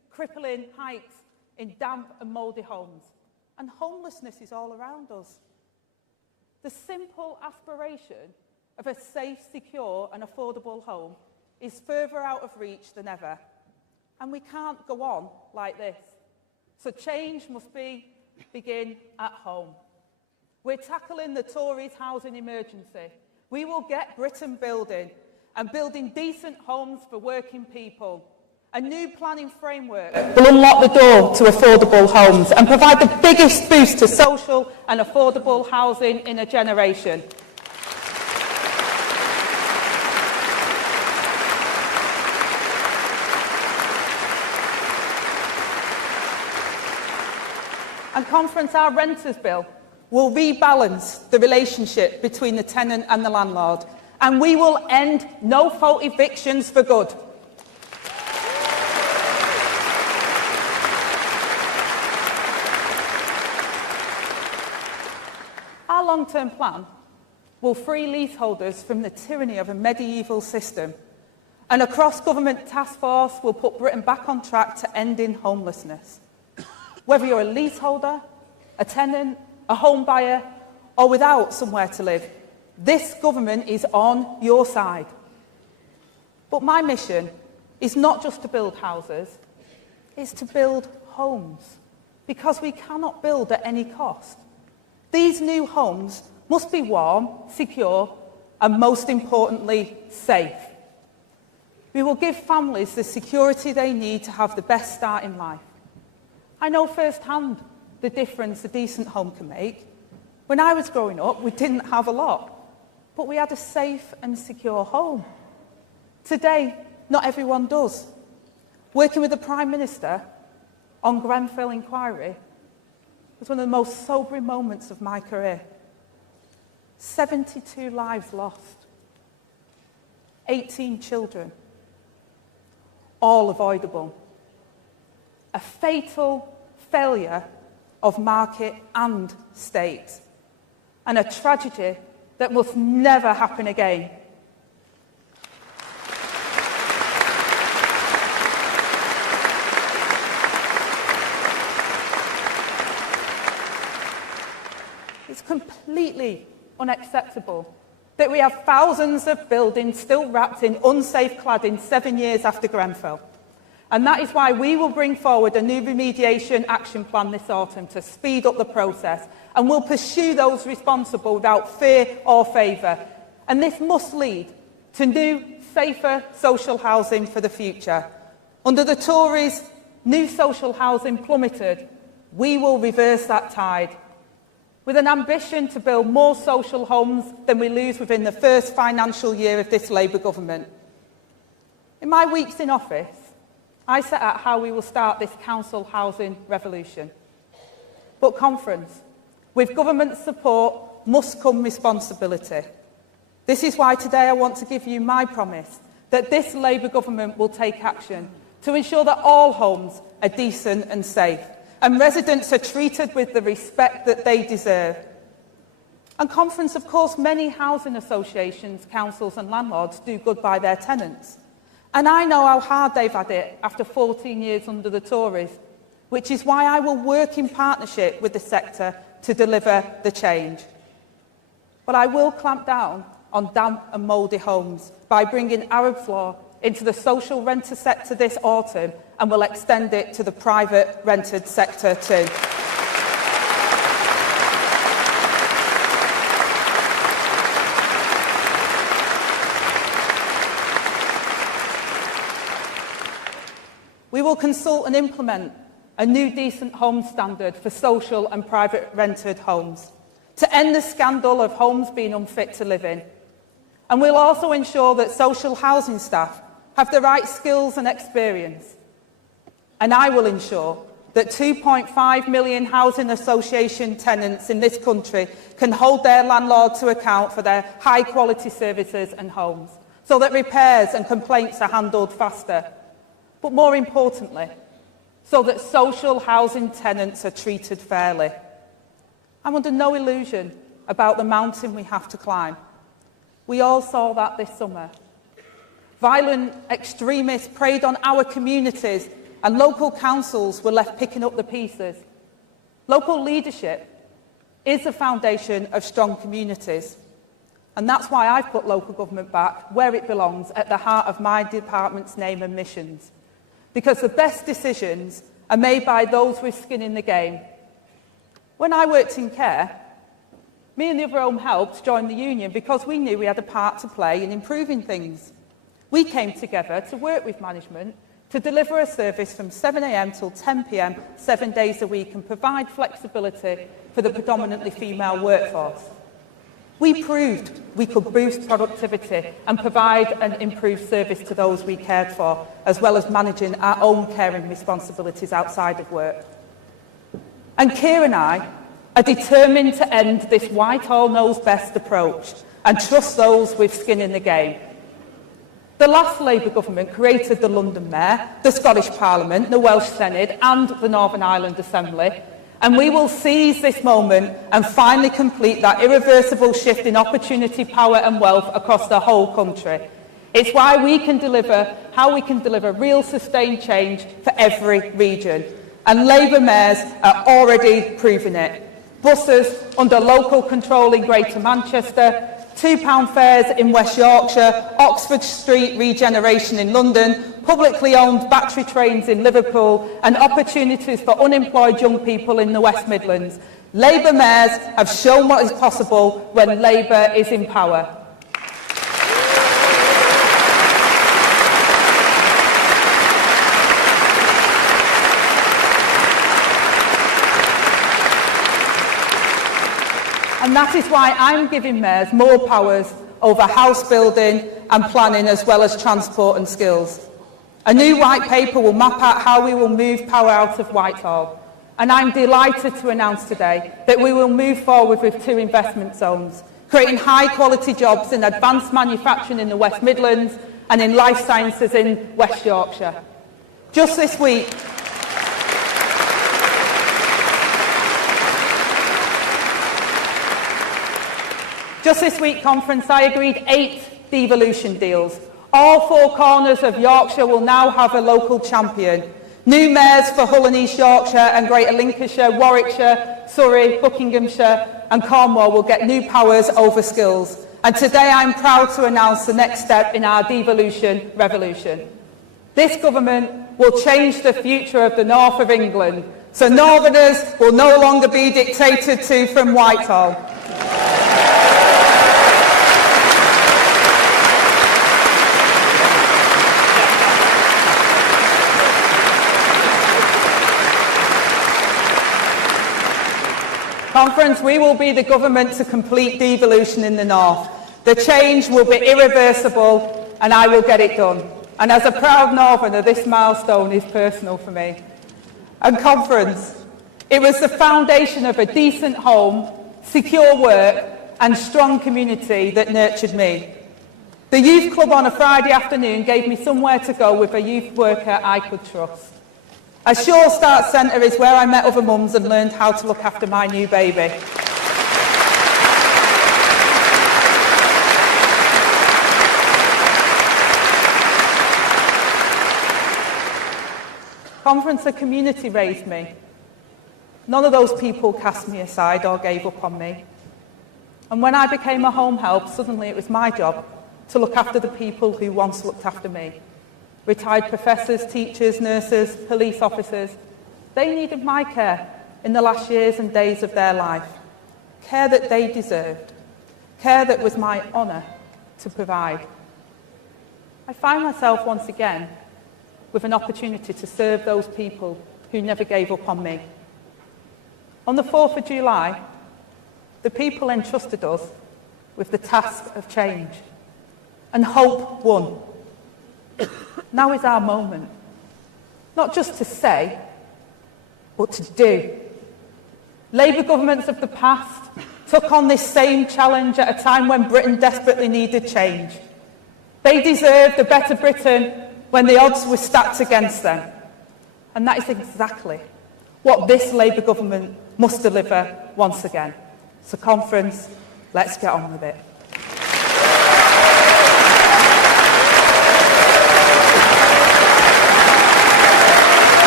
crippling heights in damp and mouldy homes, and homelessness is all around us. The simple aspiration of a safe, secure and affordable home is further out of reach than ever, and we can't go on like this. So change must begin at home. We're tackling the Tories' housing emergency. We will get Britain building, and building decent homes for working people. A new planning framework will unlock the door to affordable homes and provide the biggest boost to social and affordable housing in a generation. And Conference, our renters bill will rebalance the relationship between the tenant and the landlord, and we will end no-fault evictions for good. Our long-term plan will free leaseholders from the tyranny of a medieval system, and a cross-government task force will put Britain back on track to ending homelessness. Whether you're a leaseholder, a tenant, a home buyer, or without somewhere to live, this government is on your side. But my mission is not just to build houses, it's to build homes, because we cannot build at any cost. These new homes must be warm, secure, and most importantly, safe. We will give families the security they need to have the best start in life. I know firsthand the difference a decent home can make. When I was growing up, we didn't have a lot, but we had a safe and secure home. Today, not everyone does. Working with the Prime Minister on Grenfell inquiry was one of the most sobering moments of my career. 72 lives lost, 18 children, all avoidable. A fatal failure of market and state, and a tragedy that must never happen again. It's completely unacceptable that we have thousands of buildings still wrapped in unsafe cladding 7 years after Grenfell. And that is why we will bring forward a new remediation action plan this autumn to speed up the process, and will pursue those responsible without fear or favour. And this must lead to new, safer social housing for the future. Under the Tories, new social housing plummeted. We will reverse that tide, with an ambition to build more social homes than we lose within the first financial year of this Labour government. In my weeks in office, I set out how we will start this council housing revolution. But Conference, with government support must come responsibility. This is why today I want to give you my promise that this Labour government will take action to ensure that all homes are decent and safe, and residents are treated with the respect that they deserve. And Conference, of course, many housing associations, councils and landlords do good by their tenants. And I know how hard they've had it after 14 years under the Tories, which is why I will work in partnership with the sector to deliver the change. But I will clamp down on damp and mouldy homes by bringing Arab's law into the social renter sector this autumn, and will extend it to the private rented sector too. We will consult and implement a new decent home standard for social and private rented homes to end the scandal of homes being unfit to live in. And we'll also ensure that social housing staff have the right skills and experience. And I will ensure that 2.5 million housing association tenants in this country can hold their landlord to account for their high-quality services and homes, so that repairs and complaints are handled faster. But more importantly, so that social housing tenants are treated fairly. I'm under no illusion about the mountain we have to climb. We all saw that this summer. Violent extremists preyed on our communities and local councils were left picking up the pieces. Local leadership is the foundation of strong communities. And that's why I've put local government back where it belongs, at the heart of my department's name and missions. Because the best decisions are made by those with skin in the game. When I worked in care, me and the other home helps joined the union because we knew we had a part to play in improving things. We came together to work with management to deliver a service from 7 a.m. till 10 p.m, 7 days a week, and provide flexibility for the predominantly female workforce. We proved we could boost productivity and provide an improved service to those we cared for, as well as managing our own caring responsibilities outside of work. And Keir and I are determined to end this Whitehall knows best approach and trust those with skin in the game. The last Labour government created the London Mayor, the Scottish Parliament, the Welsh Senate and the Northern Ireland Assembly, and we will seize this moment and finally complete that irreversible shift in opportunity, power and wealth across the whole country. It's why how we can deliver real sustained change for every region. And Labour mayors are already proving it. Buses under local control in Greater Manchester, £2 fares in West Yorkshire, Oxford Street regeneration in London, publicly owned battery trains in Liverpool, and opportunities for unemployed young people in the West Midlands. Labour mayors have shown what is possible when Labour is in power. And that is why I'm giving mayors more powers over house building and planning, as well as transport and skills. A new white paper will map out how we will move power out of Whitehall. And I'm delighted to announce today that we will move forward with 2 investment zones, creating high-quality jobs in advanced manufacturing in the West Midlands and in life sciences in West Yorkshire. Just this week, conference, I agreed 8 devolution deals. All 4 corners of Yorkshire will now have a local champion. New mayors for Hull and East Yorkshire and Greater Lincolnshire, Warwickshire, Surrey, Buckinghamshire and Cornwall will get new powers over skills. And today I'm proud to announce the next step in our devolution revolution. This government will change the future of the north of England, so Northerners will no longer be dictated to from Whitehall. Conference, we will be the government to complete devolution in the north. The change will be irreversible and I will get it done. And as a proud Northerner, this milestone is personal for me. And Conference, it was the foundation of a decent home, secure work and strong community that nurtured me. The youth club on a Friday afternoon gave me somewhere to go with a youth worker I could trust. A Sure Start Centre is where I met other mums and learned how to look after my new baby. Conference, a community raised me. None of those people cast me aside or gave up on me. And when I became a home help, suddenly it was my job to look after the people who once looked after me. Retired professors, teachers, nurses, police officers, they needed my care in the last years and days of their life. Care that they deserved. Care that was my honour to provide. I find myself once again with an opportunity to serve those people who never gave up on me. On the 4th of July, the people entrusted us with the task of change, and hope won. Now is our moment, not just to say, but to do. Labour governments of the past took on this same challenge at a time when Britain desperately needed change. They deserved a better Britain when the odds were stacked against them. And that is exactly what this Labour government must deliver once again. So, Conference, let's get on with it.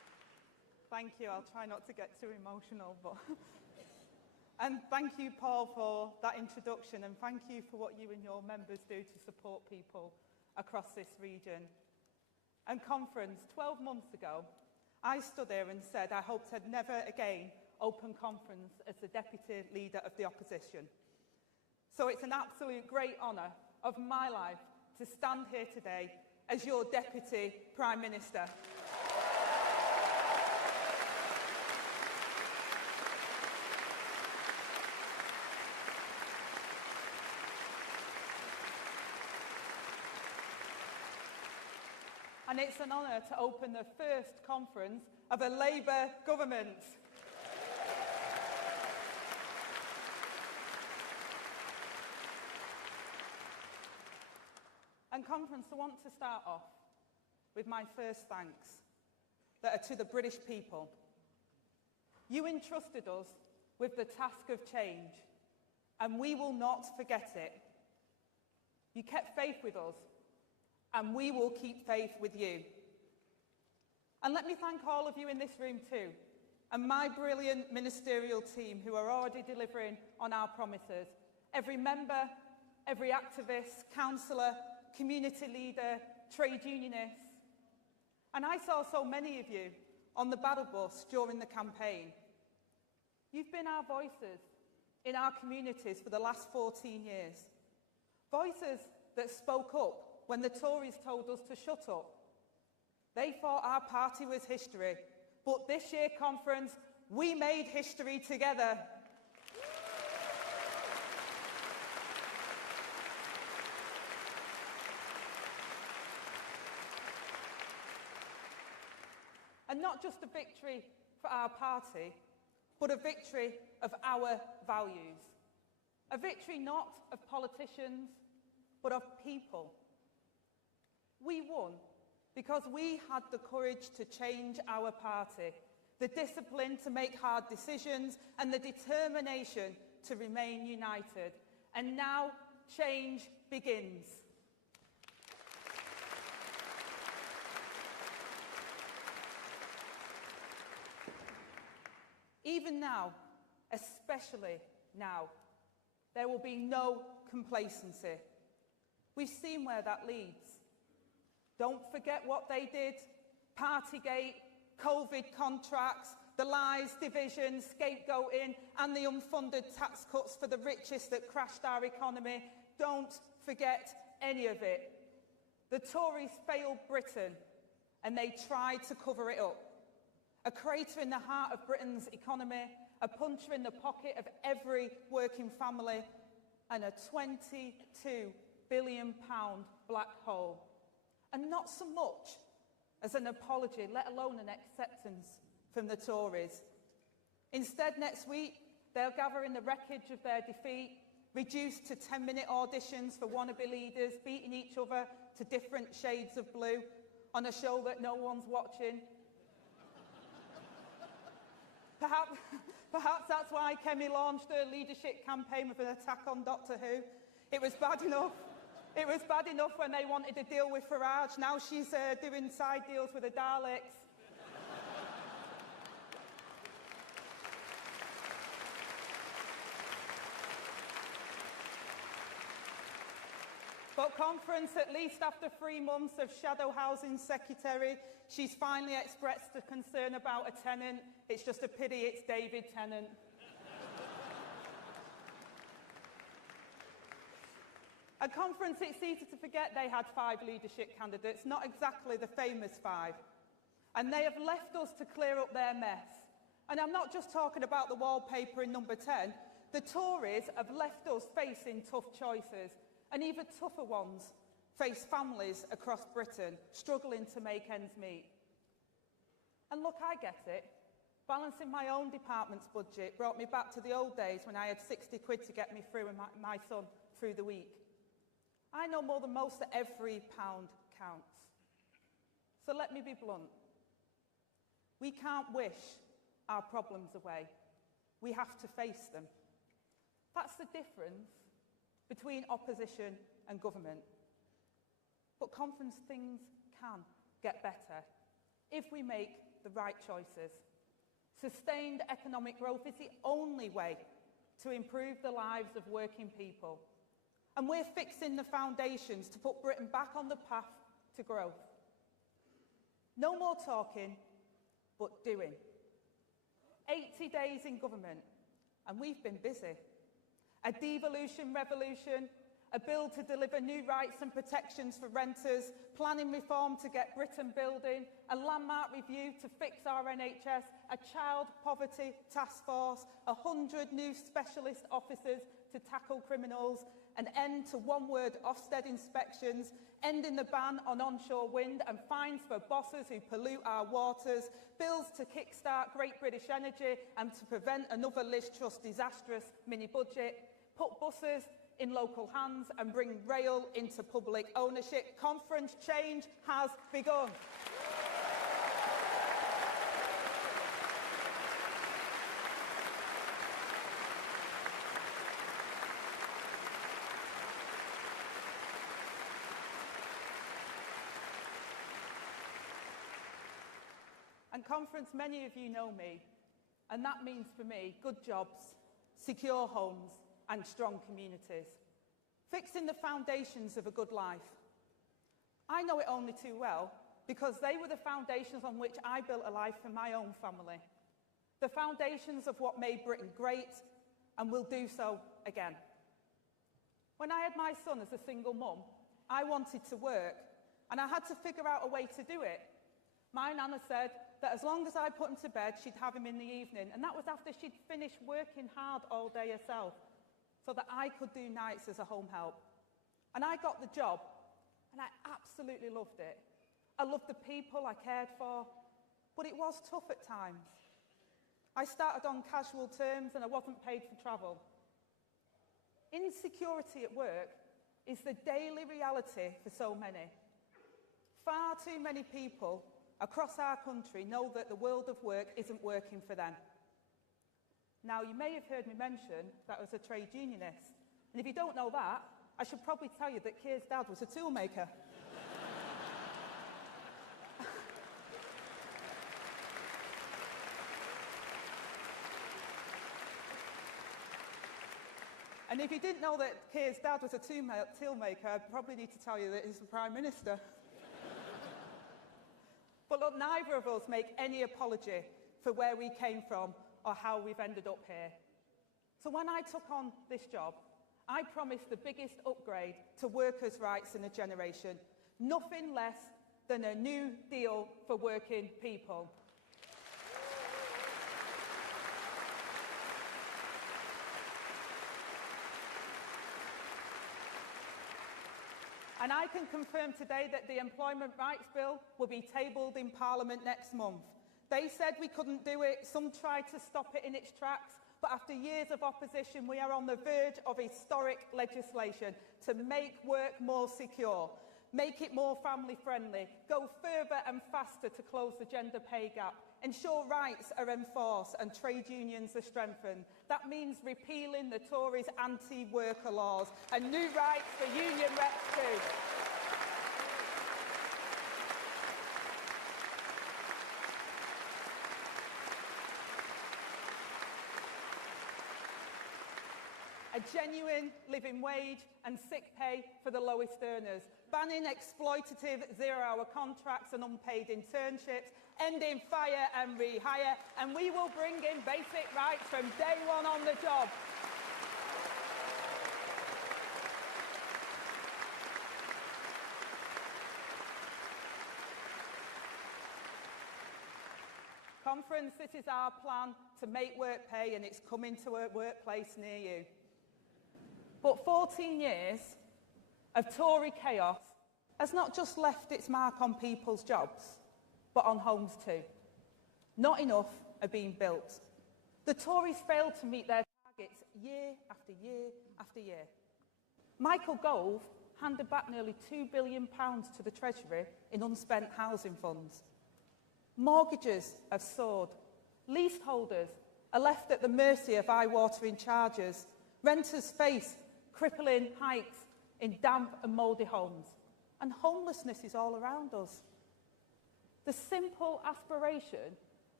you. I'll try not to get too emotional, but... And thank you, Paul, for that introduction, and thank you for what you and your members do to support people across this region. And conference, 12 months ago, I stood here and said I hoped I'd never again open conference as the Deputy Leader of the Opposition. So it's an absolute great honour of my life to stand here today as your Deputy Prime Minister. And it's an honour to open the first conference of a Labour government. And conference, I want to start off with my first thanks that are to the British people. You entrusted us with the task of change, and we will not forget it. You kept faith with us, and we will keep faith with you. And let me thank all of you in this room too, and my brilliant ministerial team who are already delivering on our promises. Every member, every activist, councillor, community leader, trade unionist. And I saw so many of you on the battle bus during the campaign. You've been our voices in our communities for the last 14 years. Voices that spoke up when the Tories told us to shut up. They thought our party was history, but this year conference, we made history together. And not just a victory for our party, but a victory of our values. A victory not of politicians, but of people. We won because we had the courage to change our party, the discipline to make hard decisions, and the determination to remain united. And now change begins. Even now, especially now, there will be no complacency. We've seen where that leads. Don't forget what they did. Partygate, COVID contracts, the lies, division, scapegoating, and the unfunded tax cuts for the richest that crashed our economy. Don't forget any of it. The Tories failed Britain, and they tried to cover it up. A crater in the heart of Britain's economy, a puncher in the pocket of every working family, and a £22 billion black hole. And not so much as an apology, let alone an acceptance from the Tories. Instead, next week, they'll gather in the wreckage of their defeat, reduced to 10-minute auditions for wannabe leaders, beating each other to different shades of blue on a show that no one's watching. Perhaps that's why Kemi launched her leadership campaign with an attack on Doctor Who. It was bad enough. It was bad enough when they wanted to deal with Farage. Now she's doing side deals with the Daleks. But conference, at least after 3 months of shadow housing secretary, she's finally expressed a concern about a tenant. It's just a pity it's David Tennant. At conference, it's easy to forget they had 5 leadership candidates, not exactly the famous 5. And they have left us to clear up their mess. And I'm not just talking about the wallpaper in number 10. The Tories have left us facing tough choices, and even tougher ones face families across Britain struggling to make ends meet. And look, I get it. Balancing my own department's budget brought me back to the old days when I had 60 quid to get me through and my son through the week. I know more than most that every pound counts. So let me be blunt. We can't wish our problems away. We have to face them. That's the difference between opposition and government. But conference, things can get better if we make the right choices. Sustained economic growth is the only way to improve the lives of working people. And we're fixing the foundations to put Britain back on the path to growth. No more talking, but doing. 80 days in government, and we've been busy. A devolution revolution, a bill to deliver new rights and protections for renters, planning reform to get Britain building, a landmark review to fix our NHS, a child poverty task force, 100 new specialist officers to tackle criminals, an end to one-word Ofsted inspections, ending the ban on onshore wind and fines for bosses who pollute our waters, bills to kickstart Great British Energy and to prevent another Liz Truss disastrous mini-budget, put buses in local hands and bring rail into public ownership. Conference change has begun. And Conference, many of you know me, and that means for me good jobs, secure homes and strong communities. Fixing the foundations of a good life. I know it only too well because they were the foundations on which I built a life for my own family. The foundations of what made Britain great and will do so again. When I had my son as a single mum, I wanted to work and I had to figure out a way to do it. My nana said that as long as I put him to bed, she'd have him in the evening, and that was after she'd finished working hard all day herself, so that I could do nights as a home help. And I got the job, and I absolutely loved it. I loved the people I cared for, but it was tough at times. I started on casual terms, and I wasn't paid for travel. Insecurity at work is the daily reality for so many. Far too many people across our country know that the world of work isn't working for them. Now, you may have heard me mention that I was a trade unionist. And if you don't know that, I should probably tell you that Keir's dad was a toolmaker. And if you didn't know that Keir's dad was a toolmaker, I probably need to tell you that he's the Prime Minister. But look, neither of us make any apology for where we came from or how we've ended up here. So when I took on this job, I promised the biggest upgrade to workers' rights in a generation, nothing less than a new deal for working people. And I can confirm today that the Employment Rights Bill will be tabled in Parliament next month. They said we couldn't do it, some tried to stop it in its tracks, but after years of opposition, we are on the verge of historic legislation to make work more secure, make it more family-friendly, go further and faster to close the gender pay gap, ensure rights are enforced and trade unions are strengthened. That means repealing the Tories' anti-worker laws and new rights for union reps too. A genuine living wage and sick pay for the lowest earners, banning exploitative zero-hour contracts and unpaid internships, ending fire and rehire, and we will bring in basic rights from day one on the job. Conference, this is our plan to make work pay, and it's coming to a workplace near you. But 14 years of Tory chaos has not just left its mark on people's jobs, but on homes too. Not enough are being built. The Tories failed to meet their targets year after year after year. Michael Gove handed back nearly £2 billion to the Treasury in unspent housing funds. Mortgages have soared. Leaseholders are left at the mercy of eye-watering charges. Renters face crippling hikes in damp and mouldy homes. And homelessness is all around us. The simple aspiration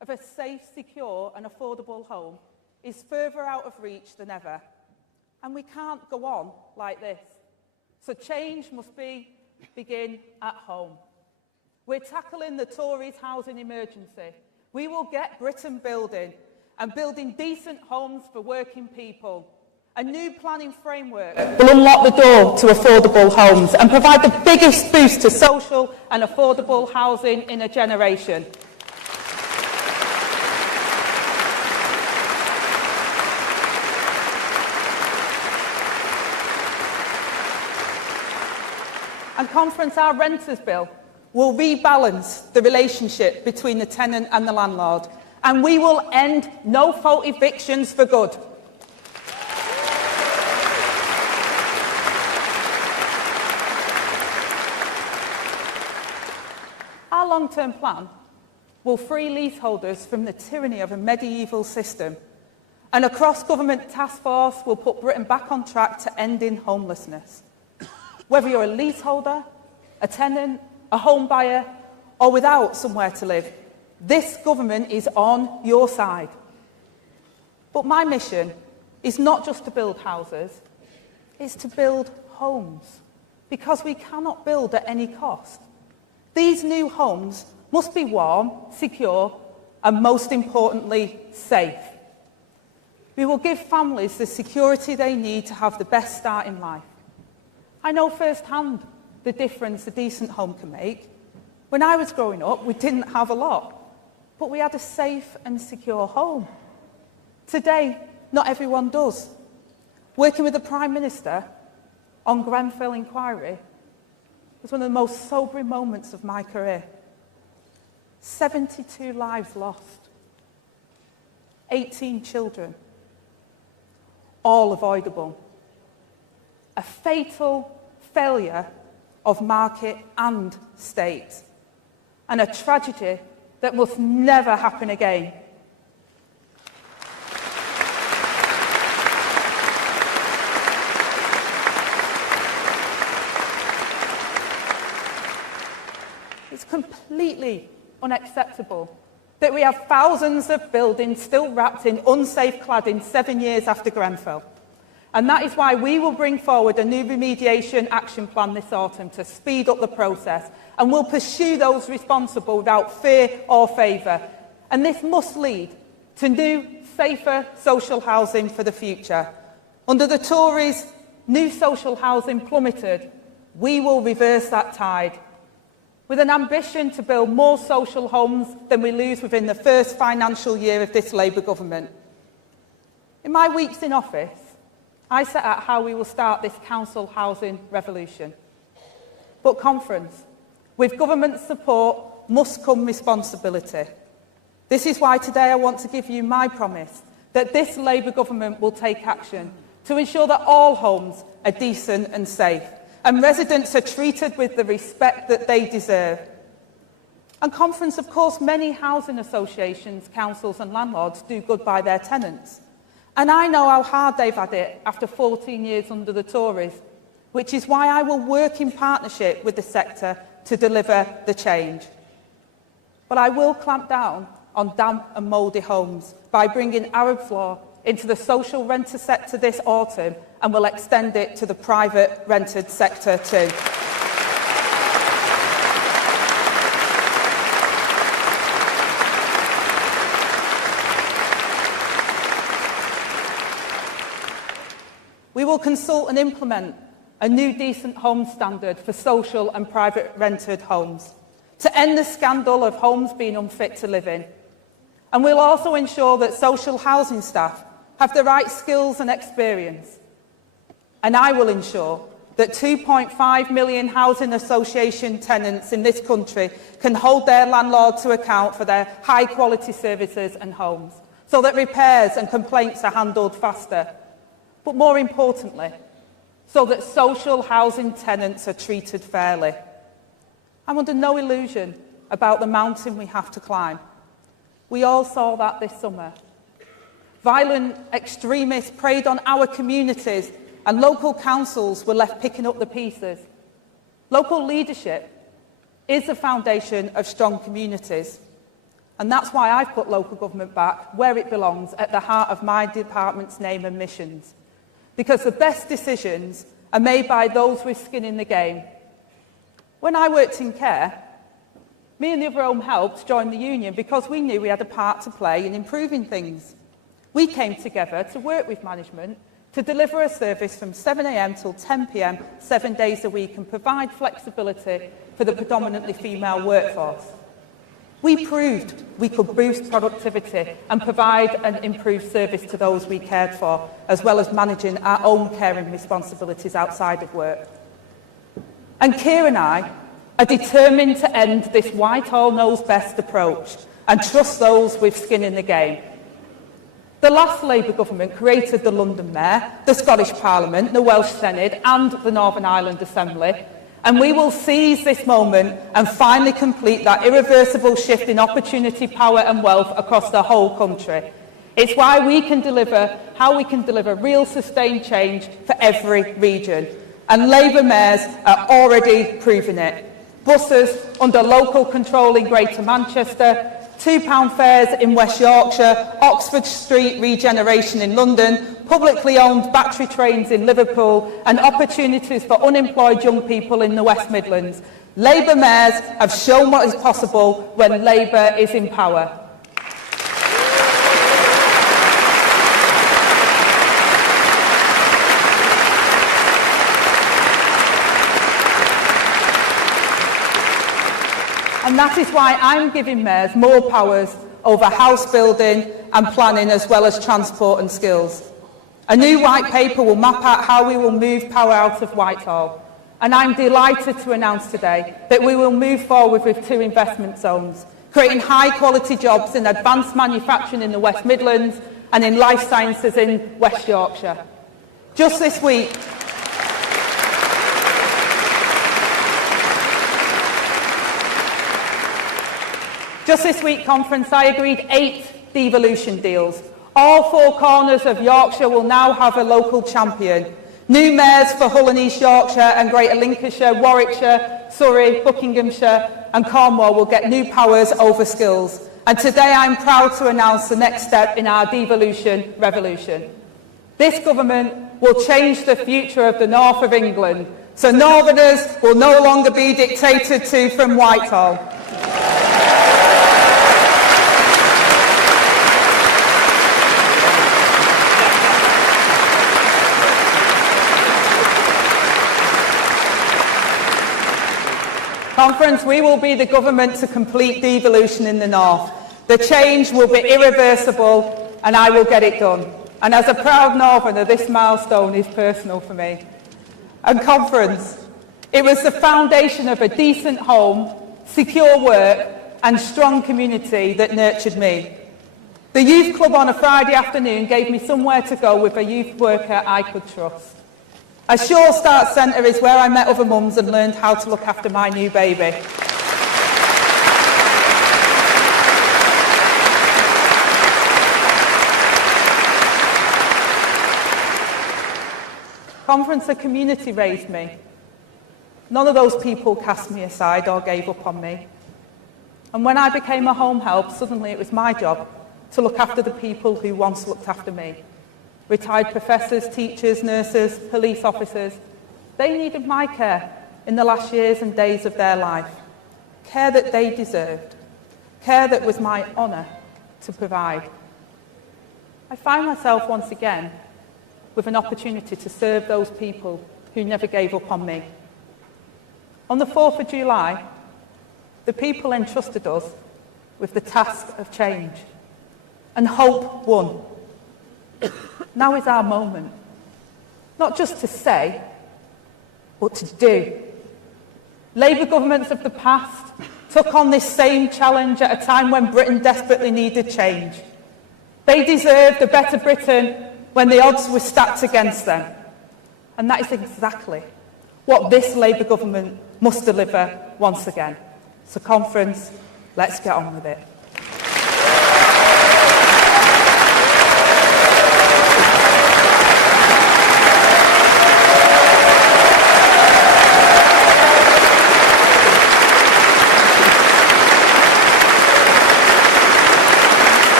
of a safe, secure and affordable home is further out of reach than ever. And we can't go on like this. So change must begin at home. We're tackling the Tories' housing emergency. We will get Britain building and building decent homes for working people. A new planning framework will unlock the door to affordable homes and provide the biggest boost to social and affordable housing in a generation. And Conference, our renters bill will rebalance the relationship between the tenant and the landlord, and we will end no-fault evictions for good. Our long-term plan will free leaseholders from the tyranny of a medieval system, and a cross-government task force will put Britain back on track to ending homelessness. Whether you're a leaseholder, a tenant, a home buyer, or without somewhere to live, this government is on your side. But my mission is not just to build houses, it's to build homes, because we cannot build at any cost. These new homes must be warm, secure, and most importantly, safe. We will give families the security they need to have the best start in life. I know firsthand the difference a decent home can make. When I was growing up, we didn't have a lot, but we had a safe and secure home. Today, not everyone does. Working with the Prime Minister on Grenfell inquiry was one of the most sobering moments of my career. 72 lives lost, 18 children, all avoidable. A fatal failure of market and state, and a tragedy that must never happen again. It's completely unacceptable that we have thousands of buildings still wrapped in unsafe cladding 7 years after Grenfell. And that is why we will bring forward a new remediation action plan this autumn to speed up the process, and will pursue those responsible without fear or favour. And this must lead to new, safer social housing for the future. Under the Tories, new social housing plummeted. We will reverse that tide, with an ambition to build more social homes than we lose within the first financial year of this Labour government. In my weeks in office, I set out how we will start this council housing revolution. But Conference, with government support must come responsibility. This is why today I want to give you my promise that this Labour government will take action to ensure that all homes are decent and safe, and residents are treated with the respect that they deserve. And Conference, of course, many housing associations, councils and landlords do good by their tenants. And I know how hard they've had it after 14 years under the Tories, which is why I will work in partnership with the sector to deliver the change. But I will clamp down on damp and mouldy homes by bringing Arab's law into the social renter sector this autumn, and will extend it to the private rented sector too. We will consult and implement a new decent home standard for social and private rented homes to end the scandal of homes being unfit to live in. And we'll also ensure that social housing staff have the right skills and experience. And I will ensure that 2.5 million housing association tenants in this country can hold their landlord to account for their high-quality services and homes, so that repairs and complaints are handled faster. But more importantly, so that social housing tenants are treated fairly. I'm under no illusion about the mountain we have to climb. We all saw that this summer. Violent extremists preyed on our communities, and local councils were left picking up the pieces. Local leadership is the foundation of strong communities. And that's why I've put local government back where it belongs, at the heart of my department's name and missions. Because the best decisions are made by those with skin in the game. When I worked in care, me and the other home helps joined the union because we knew we had a part to play in improving things. We came together to work with management to deliver a service from 7 a.m. till 10 p.m, 7 days a week, and provide flexibility for the predominantly female workforce. We proved we could boost productivity and provide an improved service to those we cared for, as well as managing our own caring responsibilities outside of work. And Keir and I are determined to end this Whitehall knows best approach and trust those with skin in the game. The last Labour government created the London Mayor, the Scottish Parliament, the Welsh Senate and the Northern Ireland Assembly, and we will seize this moment and finally complete that irreversible shift in opportunity, power and wealth across the whole country. It's why how we can deliver real sustained change for every region. And Labour mayors are already proving it. Buses under local control in Greater Manchester, £2 fares in West Yorkshire, Oxford Street regeneration in London, publicly owned battery trains in Liverpool, and opportunities for unemployed young people in the West Midlands. Labour mayors have shown what is possible when Labour is in power. And that is why I'm giving mayors more powers over house building and planning, as well as transport and skills. A new white paper will map out how we will move power out of Whitehall. And I'm delighted to announce today that we will move forward with 2 investment zones, creating high-quality jobs in advanced manufacturing in the West Midlands and in life sciences in West Yorkshire. Just this week, conference, I agreed 8 devolution deals. All 4 corners of Yorkshire will now have a local champion. New mayors for Hull and East Yorkshire and Greater Lincolnshire, Warwickshire, Surrey, Buckinghamshire and Cornwall will get new powers over skills. And today I'm proud to announce the next step in our devolution revolution. This government will change the future of the north of England, so Northerners will no longer be dictated to from Whitehall. Conference, we will be the government to complete devolution in the north. The change will be irreversible and I will get it done. And as a proud Northerner, this milestone is personal for me. And Conference, it was the foundation of a decent home, secure work and strong community that nurtured me. The youth club on a Friday afternoon gave me somewhere to go with a youth worker I could trust. A Sure Start Centre is where I met other mums and learned how to look after my new baby. Conference, a community raised me. None of those people cast me aside or gave up on me. And when I became a home help, suddenly it was my job to look after the people who once looked after me. Retired professors, teachers, nurses, police officers, they needed my care in the last years and days of their life. Care that they deserved. Care that was my honour to provide. I find myself once again with an opportunity to serve those people who never gave up on me. On the 4th of July, the people entrusted us with the task of change, and hope won. Now is our moment, not just to say, but to do. Labour governments of the past took on this same challenge at a time when Britain desperately needed change. They deserved a better Britain when the odds were stacked against them. And that is exactly what this Labour government must deliver once again. So, Conference, let's get on with it.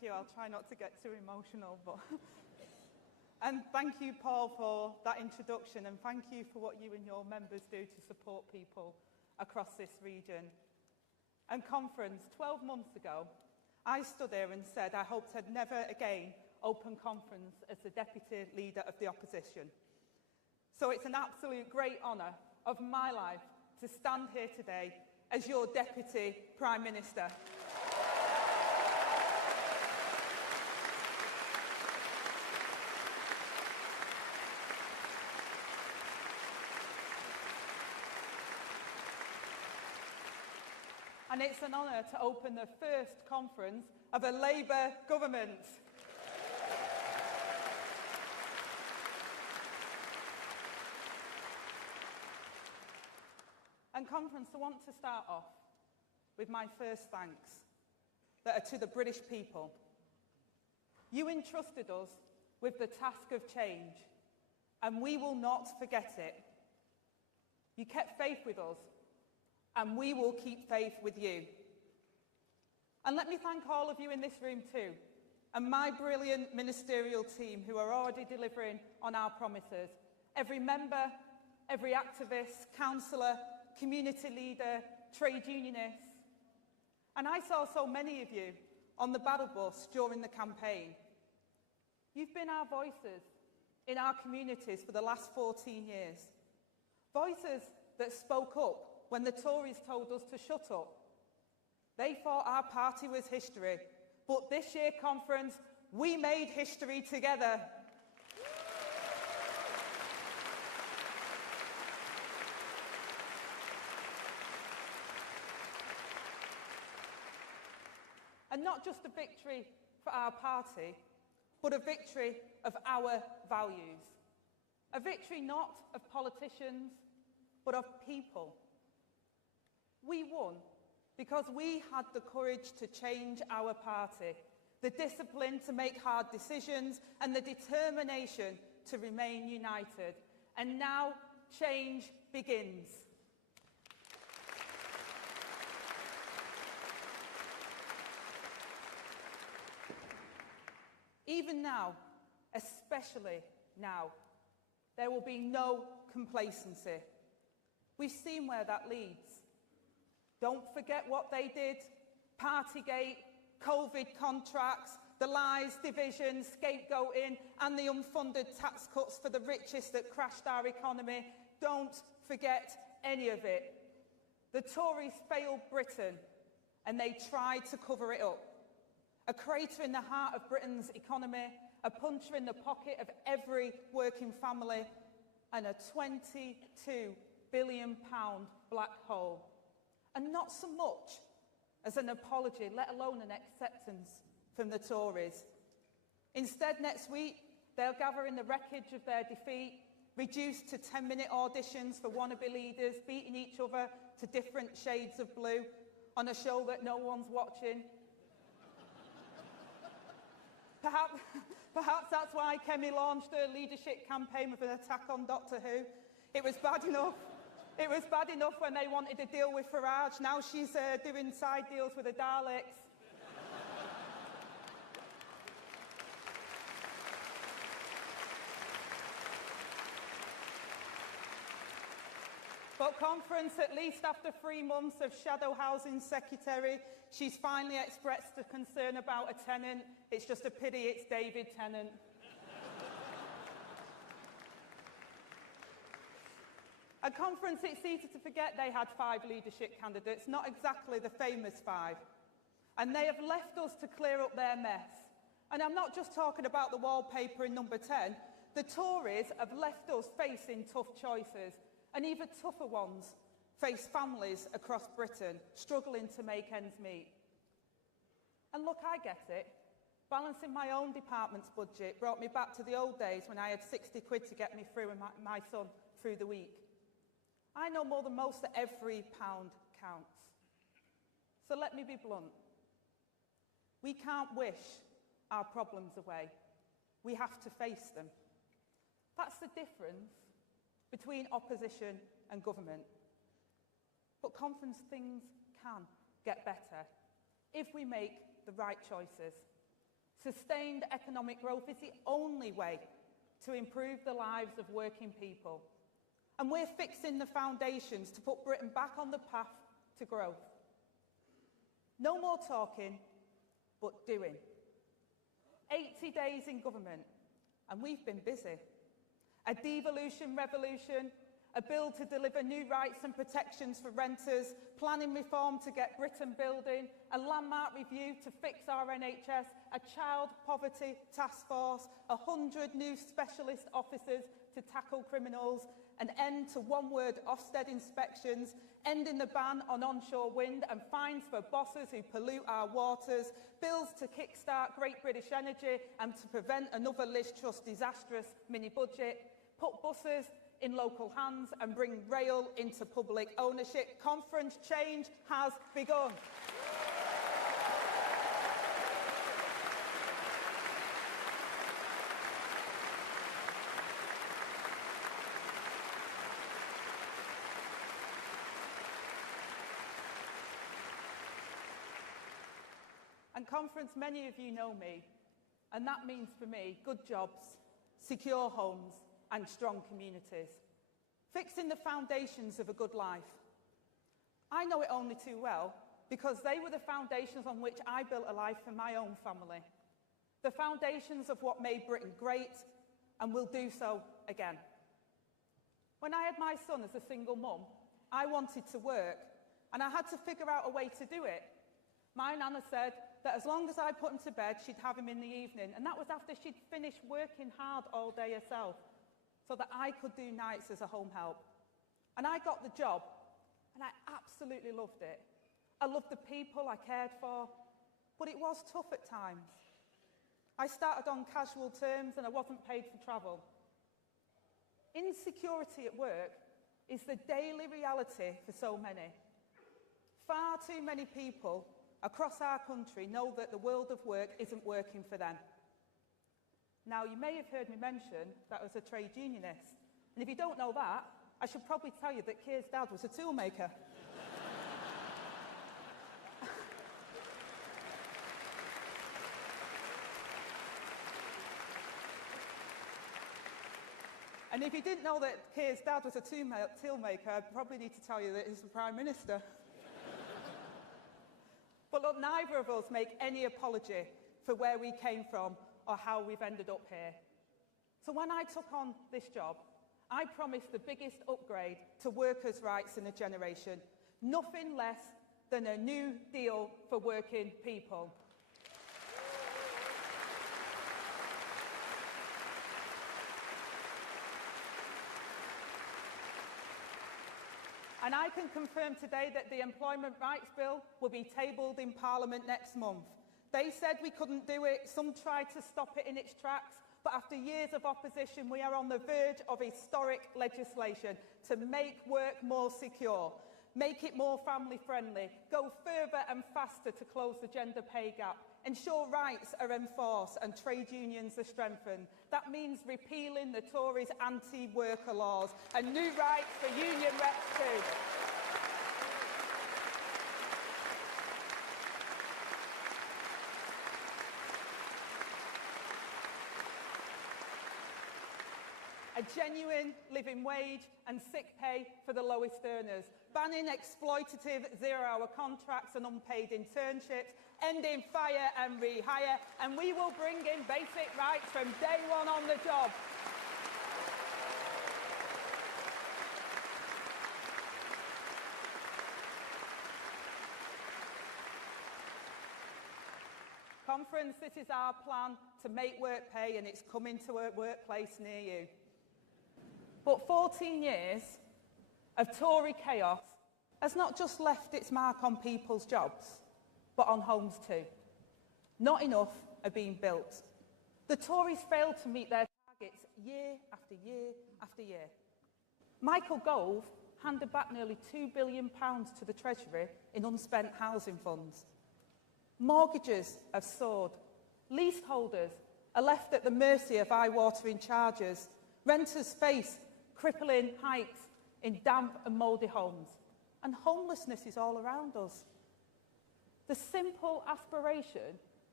thank you. I'll try not to get too emotional, but and thank you, Paul, for that introduction, and thank you for what you and your members do to support people across this region. And conference, 12 months ago, I stood here and said I hoped I'd never again open conference as the Deputy Leader of the Opposition. So it's an absolute great honour of my life to stand here today as your Deputy Prime Minister. And it's an honour to open the first conference of a Labour government. And conference, I want to start off with my first thanks that are to the British people. You entrusted us with the task of change, and we will not forget it. You kept faith with us, and we will keep faith with you. And let me thank all of you in this room too, and my brilliant ministerial team who are already delivering on our promises. Every member, every activist, councillor, community leader, trade unionist. And I saw so many of you on the battle bus during the campaign. You've been our voices in our communities for the last 14 years. Voices that spoke up when the Tories told us to shut up. They thought our party was history, but this year conference, we made history together. And not just a victory for our party, but a victory of our values. A victory not of politicians, but of people. We won because we had the courage to change our party, the discipline to make hard decisions, and the determination to remain united. And now change begins. Even now, especially now, there will be no complacency. We've seen where that leads. Don't forget what they did. Partygate, COVID contracts, the lies, division, scapegoating, and the unfunded tax cuts for the richest that crashed our economy. Don't forget any of it. The Tories failed Britain, and they tried to cover it up. A crater in the heart of Britain's economy, a puncher in the pocket of every working family, and a £22 billion black hole. And not so much as an apology, let alone an acceptance from the Tories. Instead, next week, they'll gather in the wreckage of their defeat, reduced to 10-minute auditions for wannabe leaders, beating each other to different shades of blue on a show that no one's watching. Perhaps that's why Kemi launched her leadership campaign with an attack on Doctor Who. It was bad enough. It was bad enough when they wanted to deal with Farage. Now she's doing side deals with the Daleks. But conference, at least after 3 months of shadow housing secretary, she's finally expressed a concern about a tenant. It's just a pity it's David Tennant. At conference, it's easy to forget they had 5 leadership candidates, not exactly the famous 5. And they have left us to clear up their mess. And I'm not just talking about the wallpaper in number 10. The Tories have left us facing tough choices, and even tougher ones face families across Britain struggling to make ends meet. And look, I get it. Balancing my own department's budget brought me back to the old days when I had 60 quid to get me through and my son through the week. I know more than most that every pound counts. So let me be blunt. We can't wish our problems away. We have to face them. That's the difference between opposition and government. But conference, things can get better if we make the right choices. Sustained economic growth is the only way to improve the lives of working people. And we're fixing the foundations to put Britain back on the path to growth. No more talking, but doing. 80 days in government, and we've been busy. A devolution revolution, a bill to deliver new rights and protections for renters, planning reform to get Britain building, a landmark review to fix our NHS, a child poverty task force, 100 new specialist officers to tackle criminals, an end to one-word Ofsted inspections, ending the ban on onshore wind and fines for bosses who pollute our waters, bills to kickstart Great British Energy and to prevent another Liz Truss disastrous mini-budget, put buses in local hands and bring rail into public ownership. Conference change has begun. And Conference, many of you know me, and that means for me good jobs, secure homes and strong communities. Fixing the foundations of a good life. I know it only too well because they were the foundations on which I built a life for my own family. The foundations of what made Britain great and will do so again. When I had my son as a single mum, I wanted to work and I had to figure out a way to do it. My nana said that as long as I put him to bed, she'd have him in the evening, and that was after she'd finished working hard all day herself, so that I could do nights as a home help. And I got the job, and I absolutely loved it. I loved the people I cared for, but it was tough at times. I started on casual terms, and I wasn't paid for travel. Insecurity at work is the daily reality for so many. Far too many people across our country know that the world of work isn't working for them. Now, you may have heard me mention that I was a trade unionist. And if you don't know that, I should probably tell you that Keir's dad was a toolmaker. And if you didn't know that Keir's dad was a toolmaker, I'd probably need to tell you that he's the Prime Minister. But look, neither of us make any apology for where we came from or how we've ended up here. So when I took on this job, I promised the biggest upgrade to workers' rights in a generation. Nothing less than a new deal for working people. And I can confirm today that the Employment Rights Bill will be tabled in Parliament next month. They said we couldn't do it, some tried to stop it in its tracks, but after years of opposition, we are on the verge of historic legislation to make work more secure, make it more family-friendly, go further and faster to close the gender pay gap, ensure rights are enforced and trade unions are strengthened. That means repealing the Tories' anti-worker laws and new rights for union reps too. A genuine living wage and sick pay for the lowest earners, banning exploitative zero-hour contracts and unpaid internships, ending fire and rehire, and we will bring in basic rights from day one on the job. Conference, this is our plan to make work pay, and it's coming to a workplace near you. But 14 years of Tory chaos has not just left its mark on people's jobs, but on homes too. Not enough are being built. The Tories failed to meet their targets year after year after year. Michael Gove handed back nearly £2 billion to the Treasury in unspent housing funds. Mortgages have soared. Leaseholders are left at the mercy of eye-watering charges. Renters face crippling hikes in damp and mouldy homes. And homelessness is all around us. The simple aspiration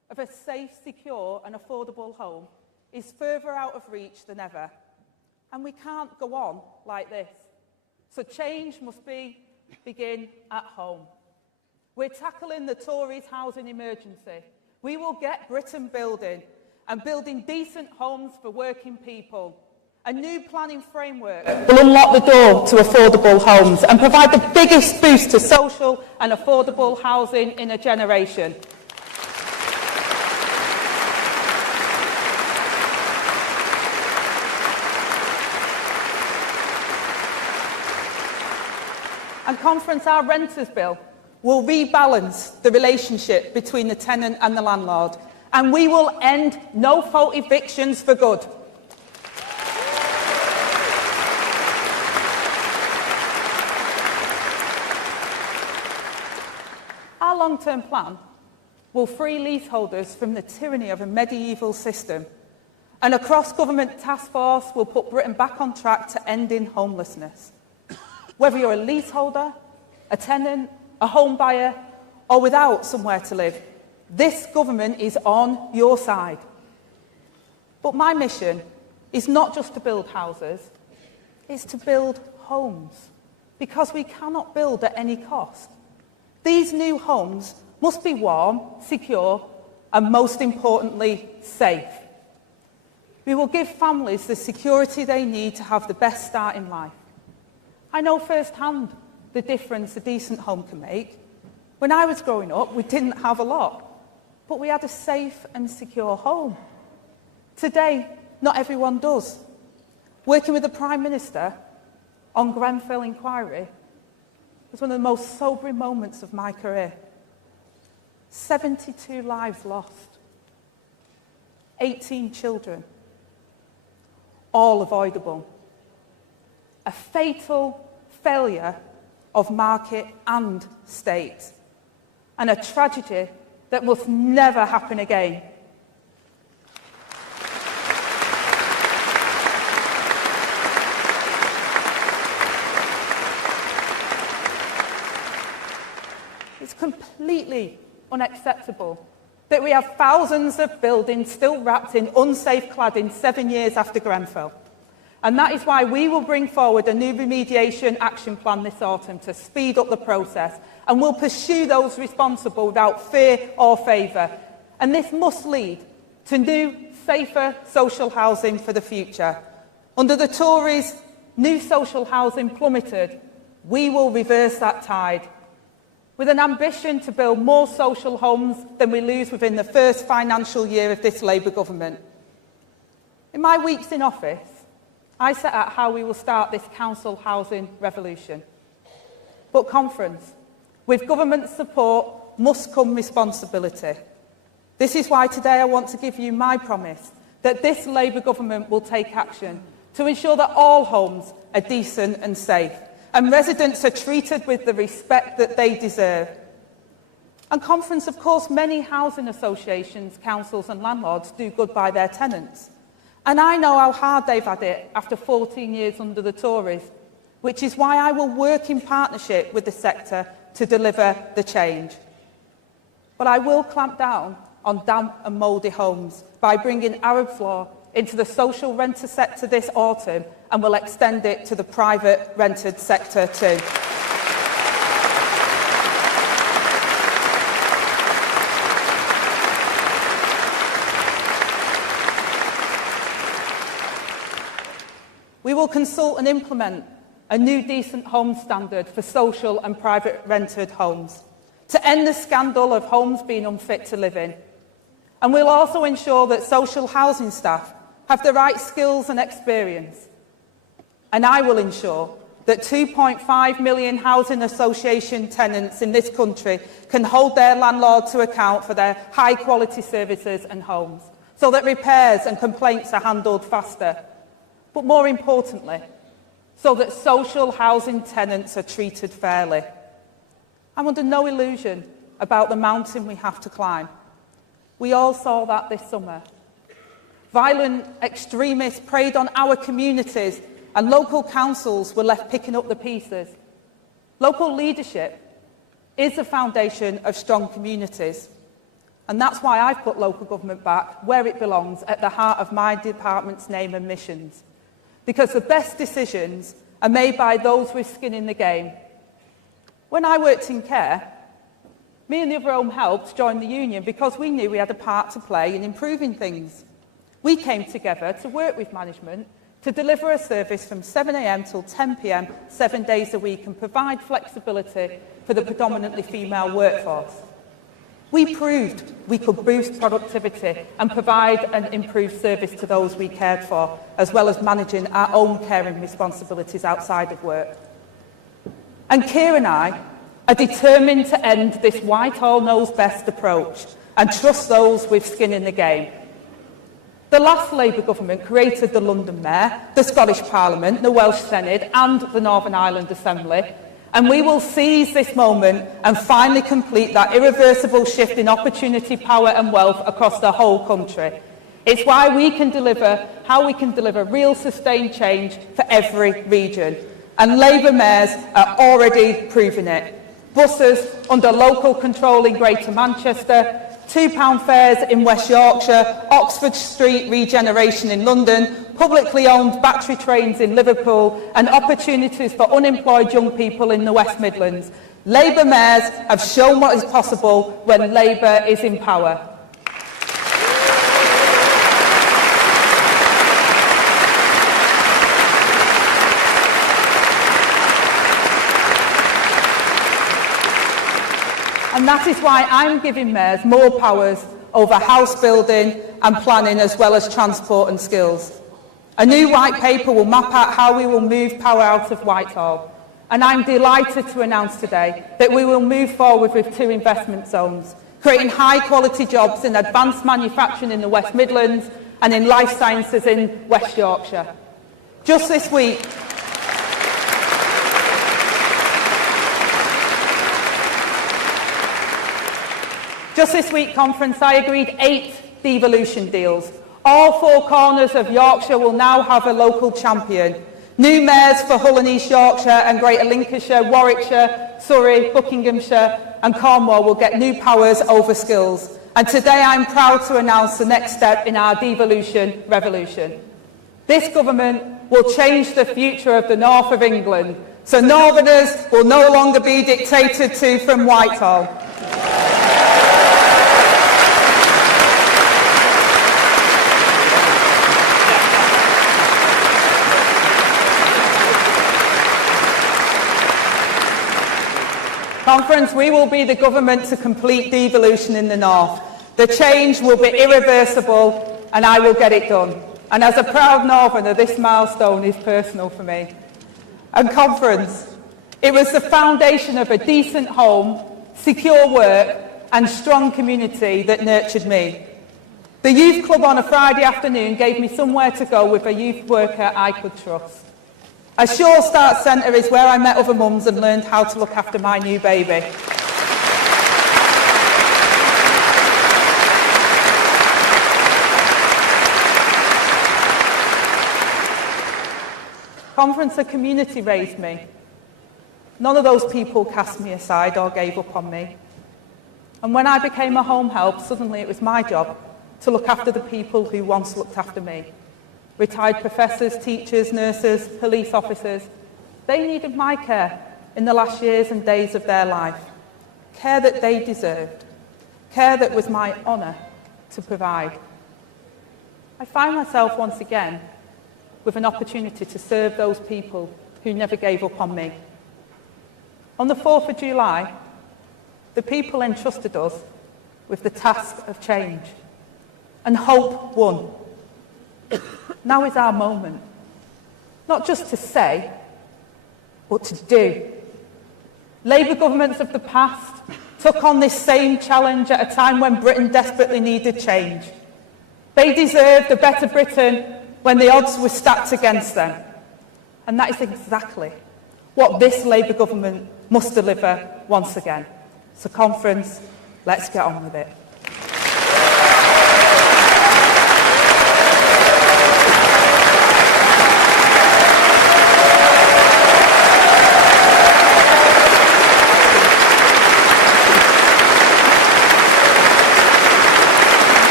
of a safe, secure and affordable home is further out of reach than ever. And we can't go on like this. So change must begin at home. We're tackling the Tories' housing emergency. We will get Britain building and building decent homes for working people. A new planning framework will unlock the door to affordable homes and provide the biggest boost to social and affordable housing in a generation. And Conference, our renters bill will rebalance the relationship between the tenant and the landlord, and we will end no-fault evictions for good. Our long-term plan will free leaseholders from the tyranny of a medieval system, and a cross-government task force will put Britain back on track to ending homelessness. Whether you're a leaseholder, a tenant, a home buyer, or without somewhere to live, this government is on your side. But my mission is not just to build houses, it's to build homes, because we cannot build at any cost. These new homes must be warm, secure, and most importantly, safe. We will give families the security they need to have the best start in life. I know firsthand the difference a decent home can make. When I was growing up, we didn't have a lot, but we had a safe and secure home. Today, not everyone does. Working with the Prime Minister on Grenfell inquiry was one of the most sobering moments of my career. 72 lives lost, 18 children, all avoidable. A fatal failure of market and state, and a tragedy that must never happen again. It's completely unacceptable that we have thousands of buildings still wrapped in unsafe cladding 7 years after Grenfell. And that is why we will bring forward a new remediation action plan this autumn to speed up the process, and we'll pursue those responsible without fear or favour. And this must lead to new, safer social housing for the future. Under the Tories, new social housing plummeted. We will reverse that tide, with an ambition to build more social homes than we lose within the first financial year of this Labour government. In my weeks in office, I set out how we will start this council housing revolution. But Conference, with government support must come responsibility. This is why today I want to give you my promise that this Labour government will take action to ensure that all homes are decent and safe, and residents are treated with the respect that they deserve. And Conference, of course, many housing associations, councils and landlords do good by their tenants. And I know how hard they've had it after 14 years under the Tories, which is why I will work in partnership with the sector to deliver the change. But I will clamp down on damp and mouldy homes by bringing Arab's Law into the social renter sector this autumn, and will extend it to the private rented sector too. We will consult and implement a new decent home standard for social and private rented homes to end the scandal of homes being unfit to live in. And we'll also ensure that social housing staff have the right skills and experience. And I will ensure that 2.5 million housing association tenants in this country can hold their landlord to account for their high-quality services and homes, so that repairs and complaints are handled faster. But more importantly, so that social housing tenants are treated fairly. I'm under no illusion about the mountain we have to climb. We all saw that this summer. Violent extremists preyed on our communities, and local councils were left picking up the pieces. Local leadership is the foundation of strong communities. And that's why I've put local government back where it belongs, at the heart of my department's name and missions. Because the best decisions are made by those with skin in the game. When I worked in care, me and the other home helps joined the union because we knew we had a part to play in improving things. We came together to work with management to deliver a service from 7 a.m. till 10 p.m, 7 days a week, and provide flexibility for the predominantly female workforce. We proved we could boost productivity and provide an improved service to those we cared for, as well as managing our own caring responsibilities outside of work. And Keir and I are determined to end this Whitehall knows best approach and trust those with skin in the game. The last Labour government created the London Mayor, the Scottish Parliament, the Welsh Senate and the Northern Ireland Assembly, and we will seize this moment and finally complete that irreversible shift in opportunity, power and wealth across the whole country. It's why we can deliver, how we can deliver real sustained change for every region. And Labour mayors are already proving it. Buses under local control in Greater Manchester, £2 fares in West Yorkshire, Oxford Street regeneration in London, publicly owned battery trains in Liverpool, and opportunities for unemployed young people in the West Midlands. Labour mayors have shown what is possible when Labour is in power. And that is why I'm giving mayors more powers over house building and planning, as well as transport and skills. A new white paper will map out how we will move power out of Whitehall. And I'm delighted to announce today that we will move forward with 2 investment zones, creating high-quality jobs in advanced manufacturing in the West Midlands and in life sciences in West Yorkshire. Just this week, conference, I agreed 8 devolution deals. All 4 corners of Yorkshire will now have a local champion. New mayors for Hull and East Yorkshire and Greater Lincolnshire, Warwickshire, Surrey, Buckinghamshire and Cornwall will get new powers over skills. And today I'm proud to announce the next step in our devolution revolution. This government will change the future of the north of England, so Northerners will no longer be dictated to from Whitehall. Conference, we will be the government to complete devolution in the north. The change will be irreversible and I will get it done. And as a proud Northerner, this milestone is personal for me. And conference, it was the foundation of a decent home, secure work and strong community that nurtured me. The youth club on a Friday afternoon gave me somewhere to go with a youth worker I could trust. A Sure Start Centre is where I met other mums and learned how to look after my new baby. Conference, a community raised me. None of those people cast me aside or gave up on me. And when I became a home help, suddenly it was my job to look after the people who once looked after me. Retired professors, teachers, nurses, police officers, they needed my care in the last years and days of their life. Care that they deserved. Care that was my honour to provide. I find myself once again with an opportunity to serve those people who never gave up on me. On the 4th of July, the people entrusted us with the task of change, and hope won. Now is our moment, not just to say, but to do. Labour governments of the past took on this same challenge at a time when Britain desperately needed change. They deserved a better Britain when the odds were stacked against them. And that is exactly what this Labour government must deliver once again. So conference, let's get on with it.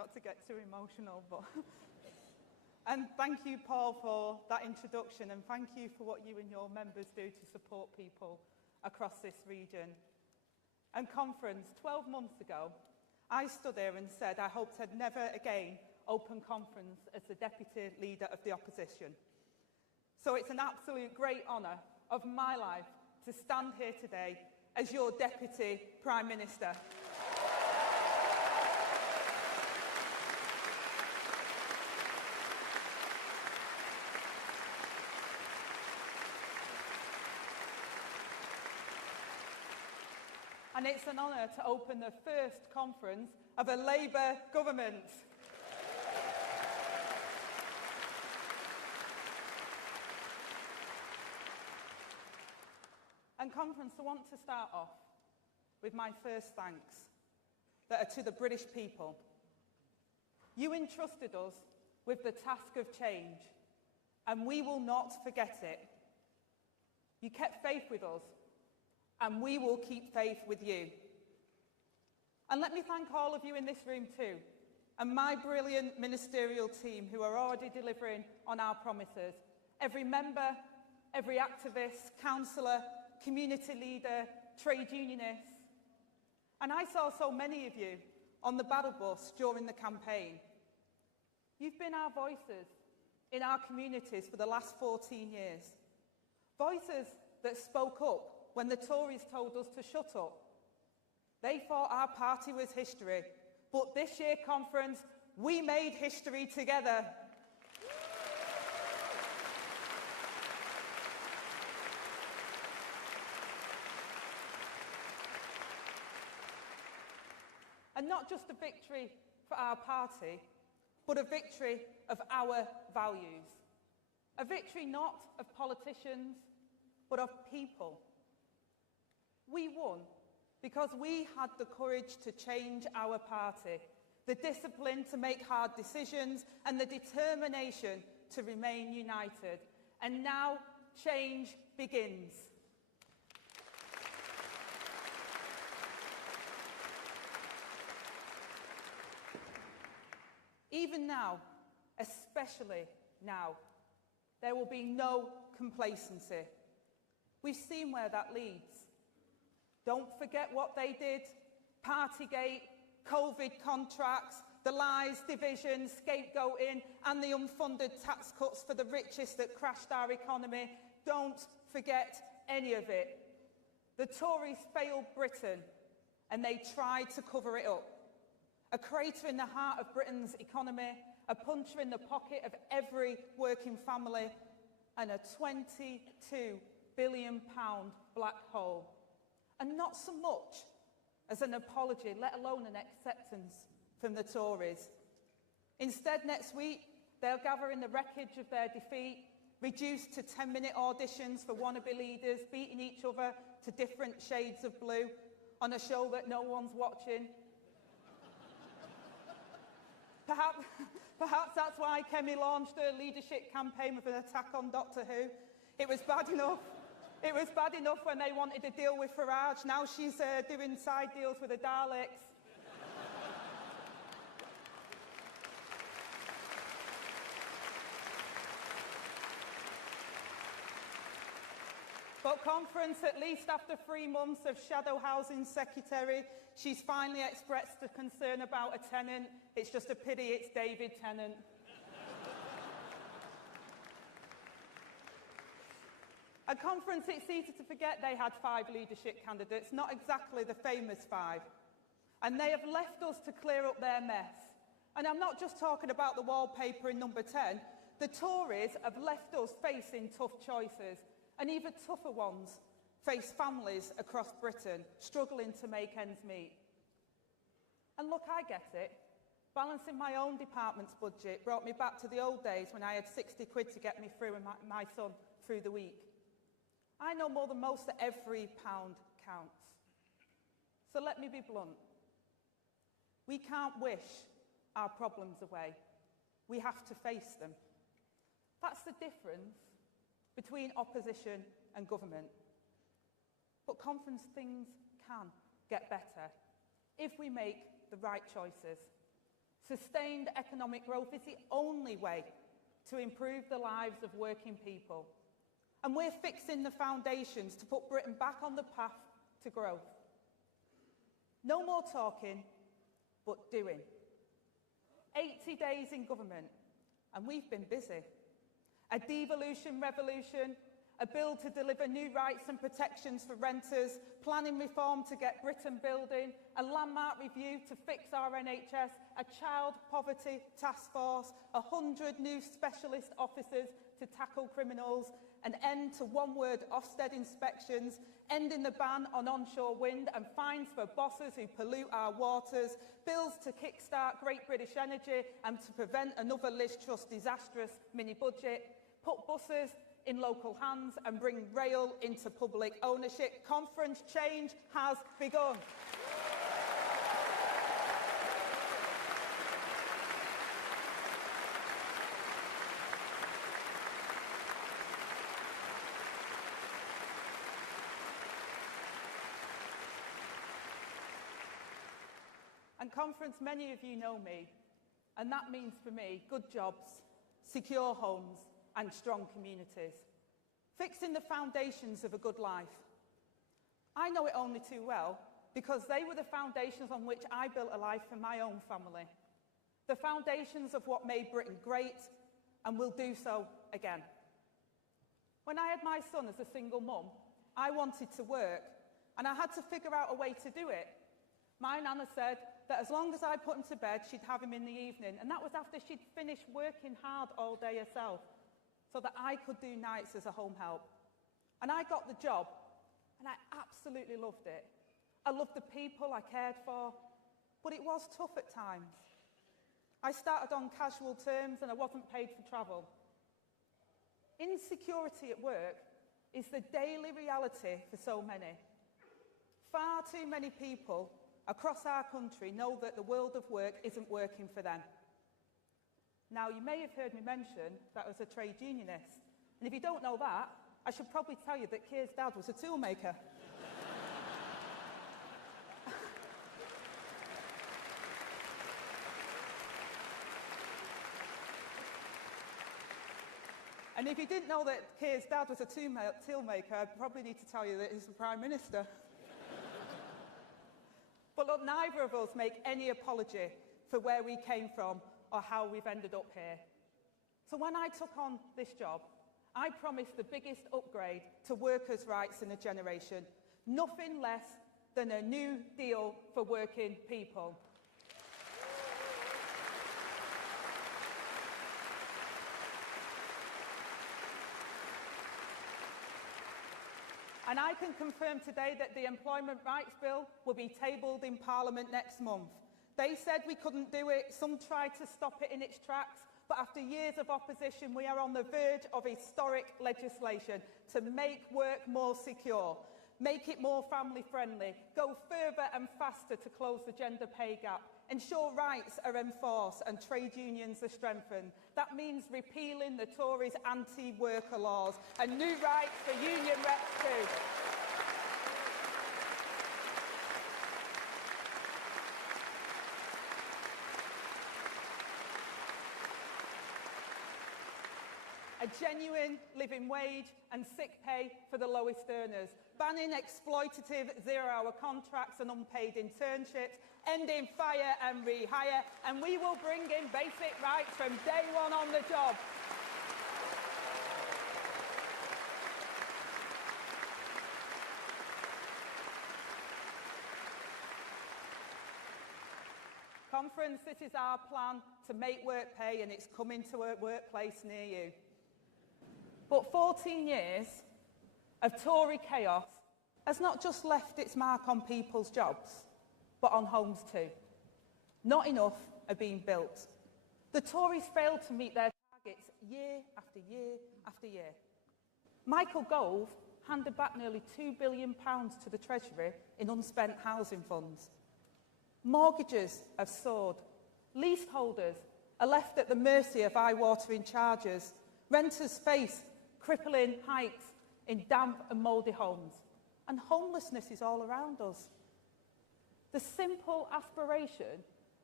not to get too emotional, but... And thank you, Paul, for that introduction, and thank you for what you and your members do to support people across this region. And conference, 12 months ago, I stood here and said I hoped I'd never again open conference as the Deputy Leader of the Opposition. So it's an absolute great honour of my life to stand here today as your Deputy Prime Minister. And it's an honour to open the first conference of a Labour government. And conference, I want to start off with my first thanks that are to the British people. You entrusted us with the task of change, and we will not forget it. You kept faith with us, and we will keep faith with you. And let me thank all of you in this room too, and my brilliant ministerial team who are already delivering on our promises. Every member, every activist, councillor, community leader, trade unionist. And I saw so many of you on the battle bus during the campaign. You've been our voices in our communities for the last 14 years. Voices that spoke up when the Tories told us to shut up. They thought our party was history, but this year conference, we made history together. And not just a victory for our party, but a victory of our values. A victory not of politicians, but of people. We won because we had the courage to change our party, the discipline to make hard decisions, and the determination to remain united. And now change begins. Even now, especially now, there will be no complacency. We've seen where that leads. Don't forget what they did. Partygate, COVID contracts, the lies, division, scapegoating, and the unfunded tax cuts for the richest that crashed our economy. Don't forget any of it. The Tories failed Britain, and they tried to cover it up. A crater in the heart of Britain's economy, a puncher in the pocket of every working family, and a £22 billion black hole. And not so much as an apology, let alone an acceptance from the Tories. Instead, next week, they'll gather in the wreckage of their defeat, reduced to 10-minute auditions for wannabe leaders, beating each other to different shades of blue on a show that no one's watching. Perhaps that's why Kemi launched her leadership campaign with an attack on Doctor Who. It was bad enough. It was bad enough when they wanted to deal with Farage. Now she's doing side deals with the Daleks. But conference, at least after 3 months of shadow housing secretary, she's finally expressed a concern about a tenant. It's just a pity it's David Tennant. At conference, it's easy to forget they had 5 leadership candidates, not exactly the famous 5. And they have left us to clear up their mess. And I'm not just talking about the wallpaper in number 10. The Tories have left us facing tough choices, and even tougher ones face families across Britain struggling to make ends meet. And look, I get it. Balancing my own department's budget brought me back to the old days when I had 60 quid to get me through and my son through the week. I know more than most that every pound counts. So let me be blunt. We can't wish our problems away. We have to face them. That's the difference between opposition and government. But conference, things can get better if we make the right choices. Sustained economic growth is the only way to improve the lives of working people. And we're fixing the foundations to put Britain back on the path to growth. No more talking, but doing. 80 days in government, and we've been busy. A devolution revolution, a bill to deliver new rights and protections for renters, planning reform to get Britain building, a landmark review to fix our NHS, a child poverty task force, 100 new specialist officers to tackle criminals, an end to one-word Ofsted inspections, ending the ban on onshore wind and fines for bosses who pollute our waters, bills to kickstart Great British Energy and to prevent another Liz Truss disastrous mini-budget, put buses in local hands and bring rail into public ownership. Conference change has begun. And Conference, many of you know me, and that means for me good jobs, secure homes and strong communities. Fixing the foundations of a good life. I know it only too well because they were the foundations on which I built a life for my own family. The foundations of what made Britain great and will do so again. When I had my son as a single mum, I wanted to work and I had to figure out a way to do it. My nana said that as long as I put him to bed, she'd have him in the evening, and that was after she'd finished working hard all day herself, so that I could do nights as a home help. And I got the job, and I absolutely loved it. I loved the people I cared for, but it was tough at times. I started on casual terms, and I wasn't paid for travel. Insecurity at work is the daily reality for so many. Far too many people across our country know that the world of work isn't working for them. Now, you may have heard me mention that I was a trade unionist. And if you don't know that, I should probably tell you that Keir's dad was a toolmaker. And if you didn't know that Keir's dad was a toolmaker, I probably need to tell you that he's the Prime Minister. But look, neither of us make any apology for where we came from or how we've ended up here. So when I took on this job, I promised the biggest upgrade to workers' rights in a generation, nothing less than a new deal for working people. And I can confirm today that the Employment Rights Bill will be tabled in Parliament next month. They said we couldn't do it, some tried to stop it in its tracks, but after years of opposition, we are on the verge of historic legislation to make work more secure, make it more family-friendly, go further and faster to close the gender pay gap, ensure rights are enforced and trade unions are strengthened. That means repealing the Tories' anti-worker laws and new rights for union reps too. A genuine living wage and sick pay for the lowest earners, banning exploitative zero-hour contracts and unpaid internships, ending fire and rehire, and we will bring in basic rights from day one on the job. Conference, this is our plan to make work pay, and it's coming to a workplace near you. But 14 years of Tory chaos has not just left its mark on people's jobs, but on homes too. Not enough are being built. The Tories failed to meet their targets year after year after year. Michael Gove handed back nearly £2 billion to the Treasury in unspent housing funds. Mortgages have soared. Leaseholders are left at the mercy of eye-watering charges. Renters face crippling hikes in damp and mouldy homes. And homelessness is all around us. The simple aspiration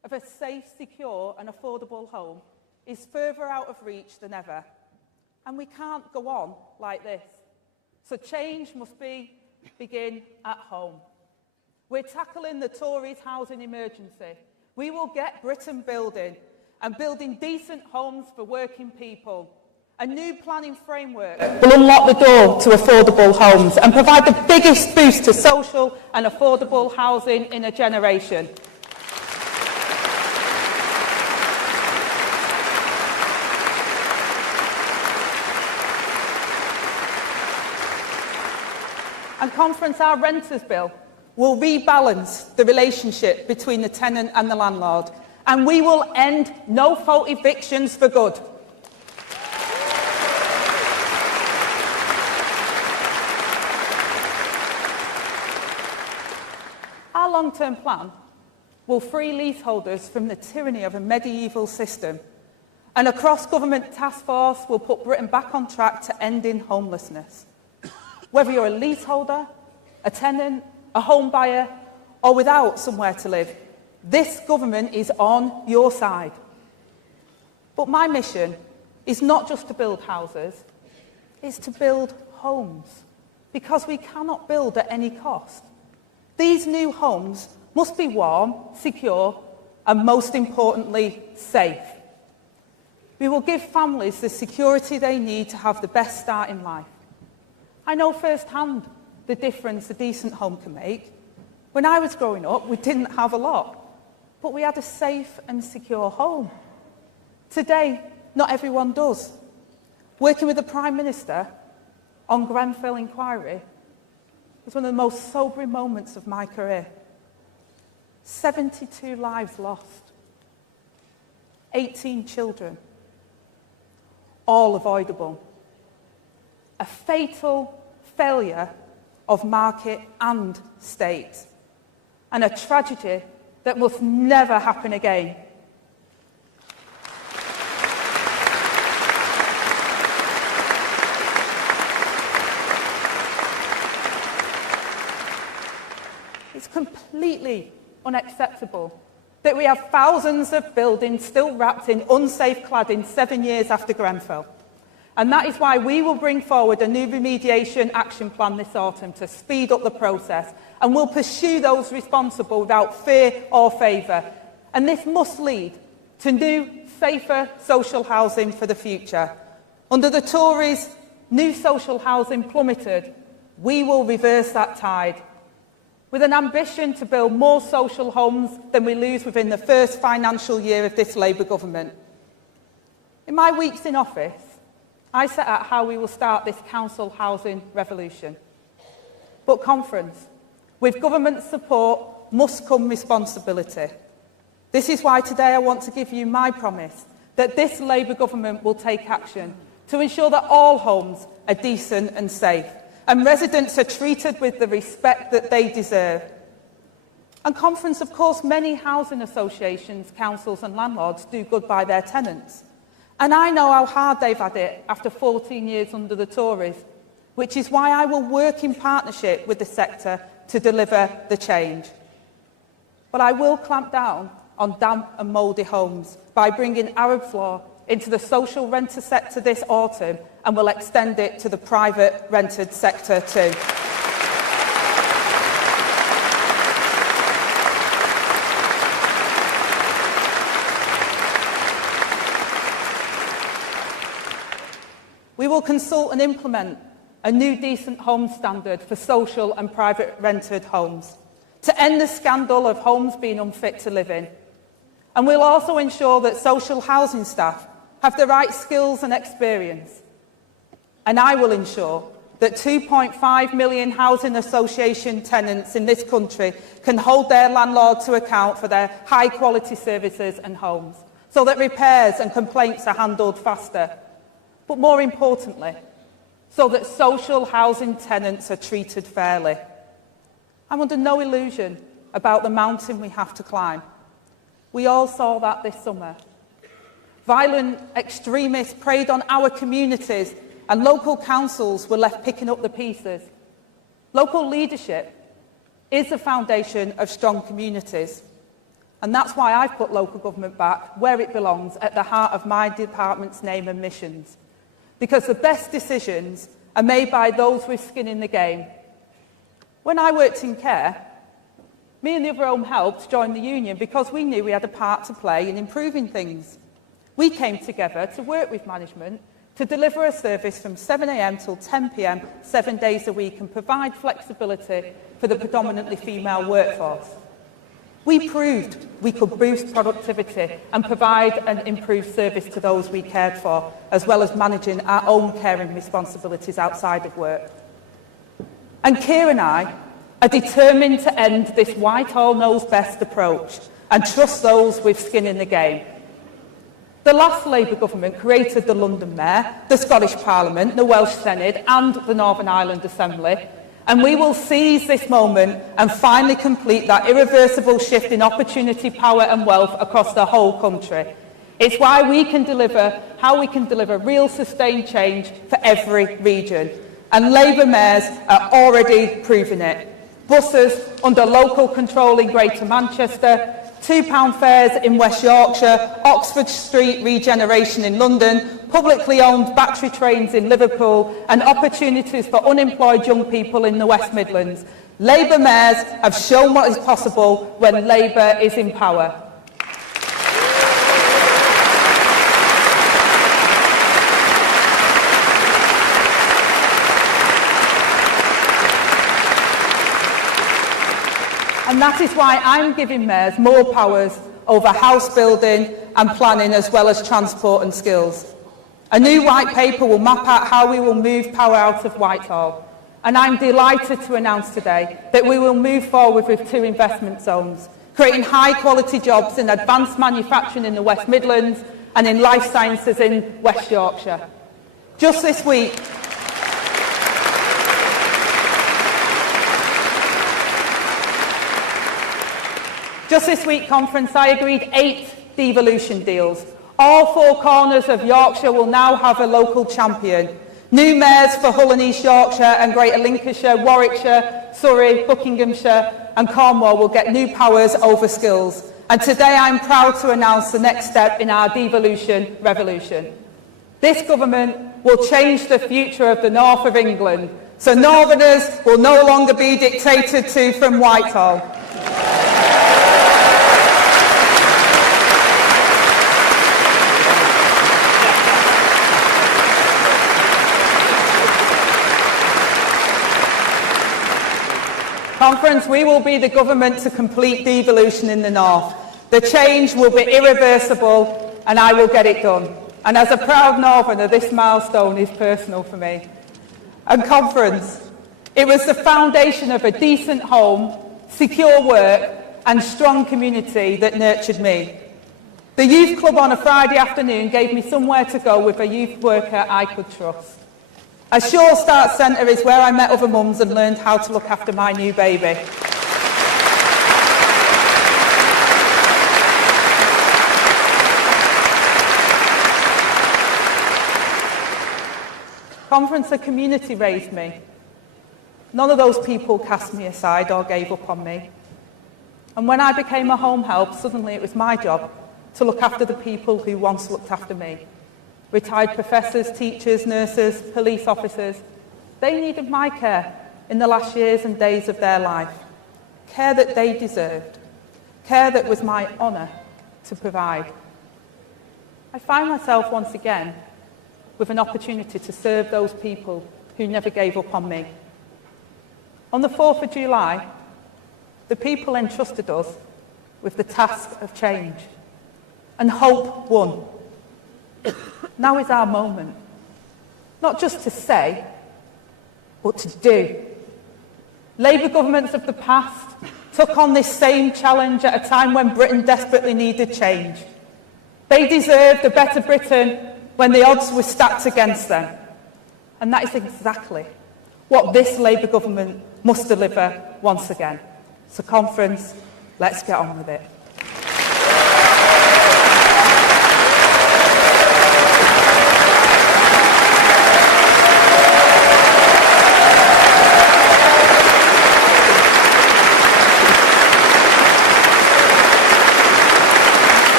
of a safe, secure and affordable home is further out of reach than ever. And we can't go on like this. So change must begin at home. We're tackling the Tories' housing emergency. We will get Britain building and building decent homes for working people. A new planning framework will unlock the door to affordable homes and provide the biggest boost to social and affordable housing in a generation. And Conference, our renters bill will rebalance the relationship between the tenant and the landlord, and we will end no-fault evictions for good. Our long-term plan will free leaseholders from the tyranny of a medieval system, and a cross-government task force will put Britain back on track to ending homelessness. Whether you're a leaseholder, a tenant, a home buyer, or without somewhere to live, this government is on your side. But my mission is not just to build houses, it's to build homes, because we cannot build at any cost. These new homes must be warm, secure, and most importantly, safe. We will give families the security they need to have the best start in life. I know firsthand the difference a decent home can make. When I was growing up, we didn't have a lot, but we had a safe and secure home. Today, not everyone does. Working with the Prime Minister on Grenfell inquiry was one of the most sobering moments of my career. 72 lives lost, 18 children, all avoidable. A fatal failure of market and state, and a tragedy that must never happen again. It's completely unacceptable that we have thousands of buildings still wrapped in unsafe cladding 7 years after Grenfell. And that is why we will bring forward a new remediation action plan this autumn to speed up the process, and we'll pursue those responsible without fear or favour. And this must lead to new, safer social housing for the future. Under the Tories, new social housing plummeted. We will reverse that tide, with an ambition to build more social homes than we lose within the first financial year of this Labour government. In my weeks in office, I set out how we will start this council housing revolution. But Conference, with government support must come responsibility. This is why today I want to give you my promise that this Labour government will take action to ensure that all homes are decent and safe, and residents are treated with the respect that they deserve. And Conference, of course, many housing associations, councils and landlords do good by their tenants. And I know how hard they've had it after 14 years under the Tories, which is why I will work in partnership with the sector to deliver the change. But I will clamp down on damp and mouldy homes by bringing Arab's law into the social renter sector this autumn, and will extend it to the private rented sector too. We will consult and implement a new decent home standard for social and private rented homes to end the scandal of homes being unfit to live in. And we'll also ensure that social housing staff have the right skills and experience. And I will ensure that 2.5 million housing association tenants in this country can hold their landlord to account for their high-quality services and homes, so that repairs and complaints are handled faster. But more importantly, so that social housing tenants are treated fairly. I'm under no illusion about the mountain we have to climb. We all saw that this summer. Violent extremists preyed on our communities, and local councils were left picking up the pieces. Local leadership is the foundation of strong communities. And that's why I've put local government back where it belongs, at the heart of my department's name and missions. Because the best decisions are made by those with skin in the game. When I worked in care, me and the other home helps joined the union because we knew we had a part to play in improving things. We came together to work with management to deliver a service from 7 a.m. till 10 p.m, 7 days a week, and provide flexibility for the predominantly female workforce. We proved we could boost productivity and provide an improved service to those we cared for, as well as managing our own caring responsibilities outside of work. And Keir and I are determined to end this Whitehall knows best approach and trust those with skin in the game. The last Labour government created the London Mayor, the Scottish Parliament, the Welsh Senate and the Northern Ireland Assembly, and we will seize this moment and finally complete that irreversible shift in opportunity, power and wealth across the whole country. It's why how we can deliver real sustained change for every region. And Labour mayors are already proving it. Buses under local control in Greater Manchester, £2 fares in West Yorkshire, Oxford Street regeneration in London, publicly owned battery trains in Liverpool, and opportunities for unemployed young people in the West Midlands. Labour mayors have shown what is possible when Labour is in power. And that is why I'm giving mayors more powers over house building and planning, as well as transport and skills. A new white paper will map out how we will move power out of Whitehall. And I'm delighted to announce today that we will move forward with 2 investment zones, creating high-quality jobs in advanced manufacturing in the West Midlands and in life sciences in West Yorkshire. Just this week, conference, I agreed 8 devolution deals. All 4 corners of Yorkshire will now have a local champion. New mayors for Hull and East Yorkshire and Greater Lincolnshire, Warwickshire, Surrey, Buckinghamshire and Cornwall will get new powers over skills. And today I'm proud to announce the next step in our devolution revolution. This government will change the future of the north of England, so Northerners will no longer be dictated to from Whitehall. Conference, we will be the government to complete devolution in the north. The change will be irreversible and I will get it done. And as a proud Northerner, this milestone is personal for me. And Conference, it was the foundation of a decent home, secure work and strong community that nurtured me. The youth club on a Friday afternoon gave me somewhere to go with a youth worker I could trust. A Sure Start Centre is where I met other mums and learned how to look after my new baby. Conference, a community raised me. None of those people cast me aside or gave up on me. And when I became a home help, suddenly it was my job to look after the people who once looked after me. Retired professors, teachers, nurses, police officers, they needed my care in the last years and days of their life. Care that they deserved. Care that was my honour to provide. I find myself once again with an opportunity to serve those people who never gave up on me. On the 4th of July, the people entrusted us with the task of change, and hope won. Now is our moment, not just to say, but to do. Labour governments of the past took on this same challenge at a time when Britain desperately needed change. They deserved a better Britain when the odds were stacked against them. And that is exactly what this Labour government must deliver once again. So Conference, let's get on with it.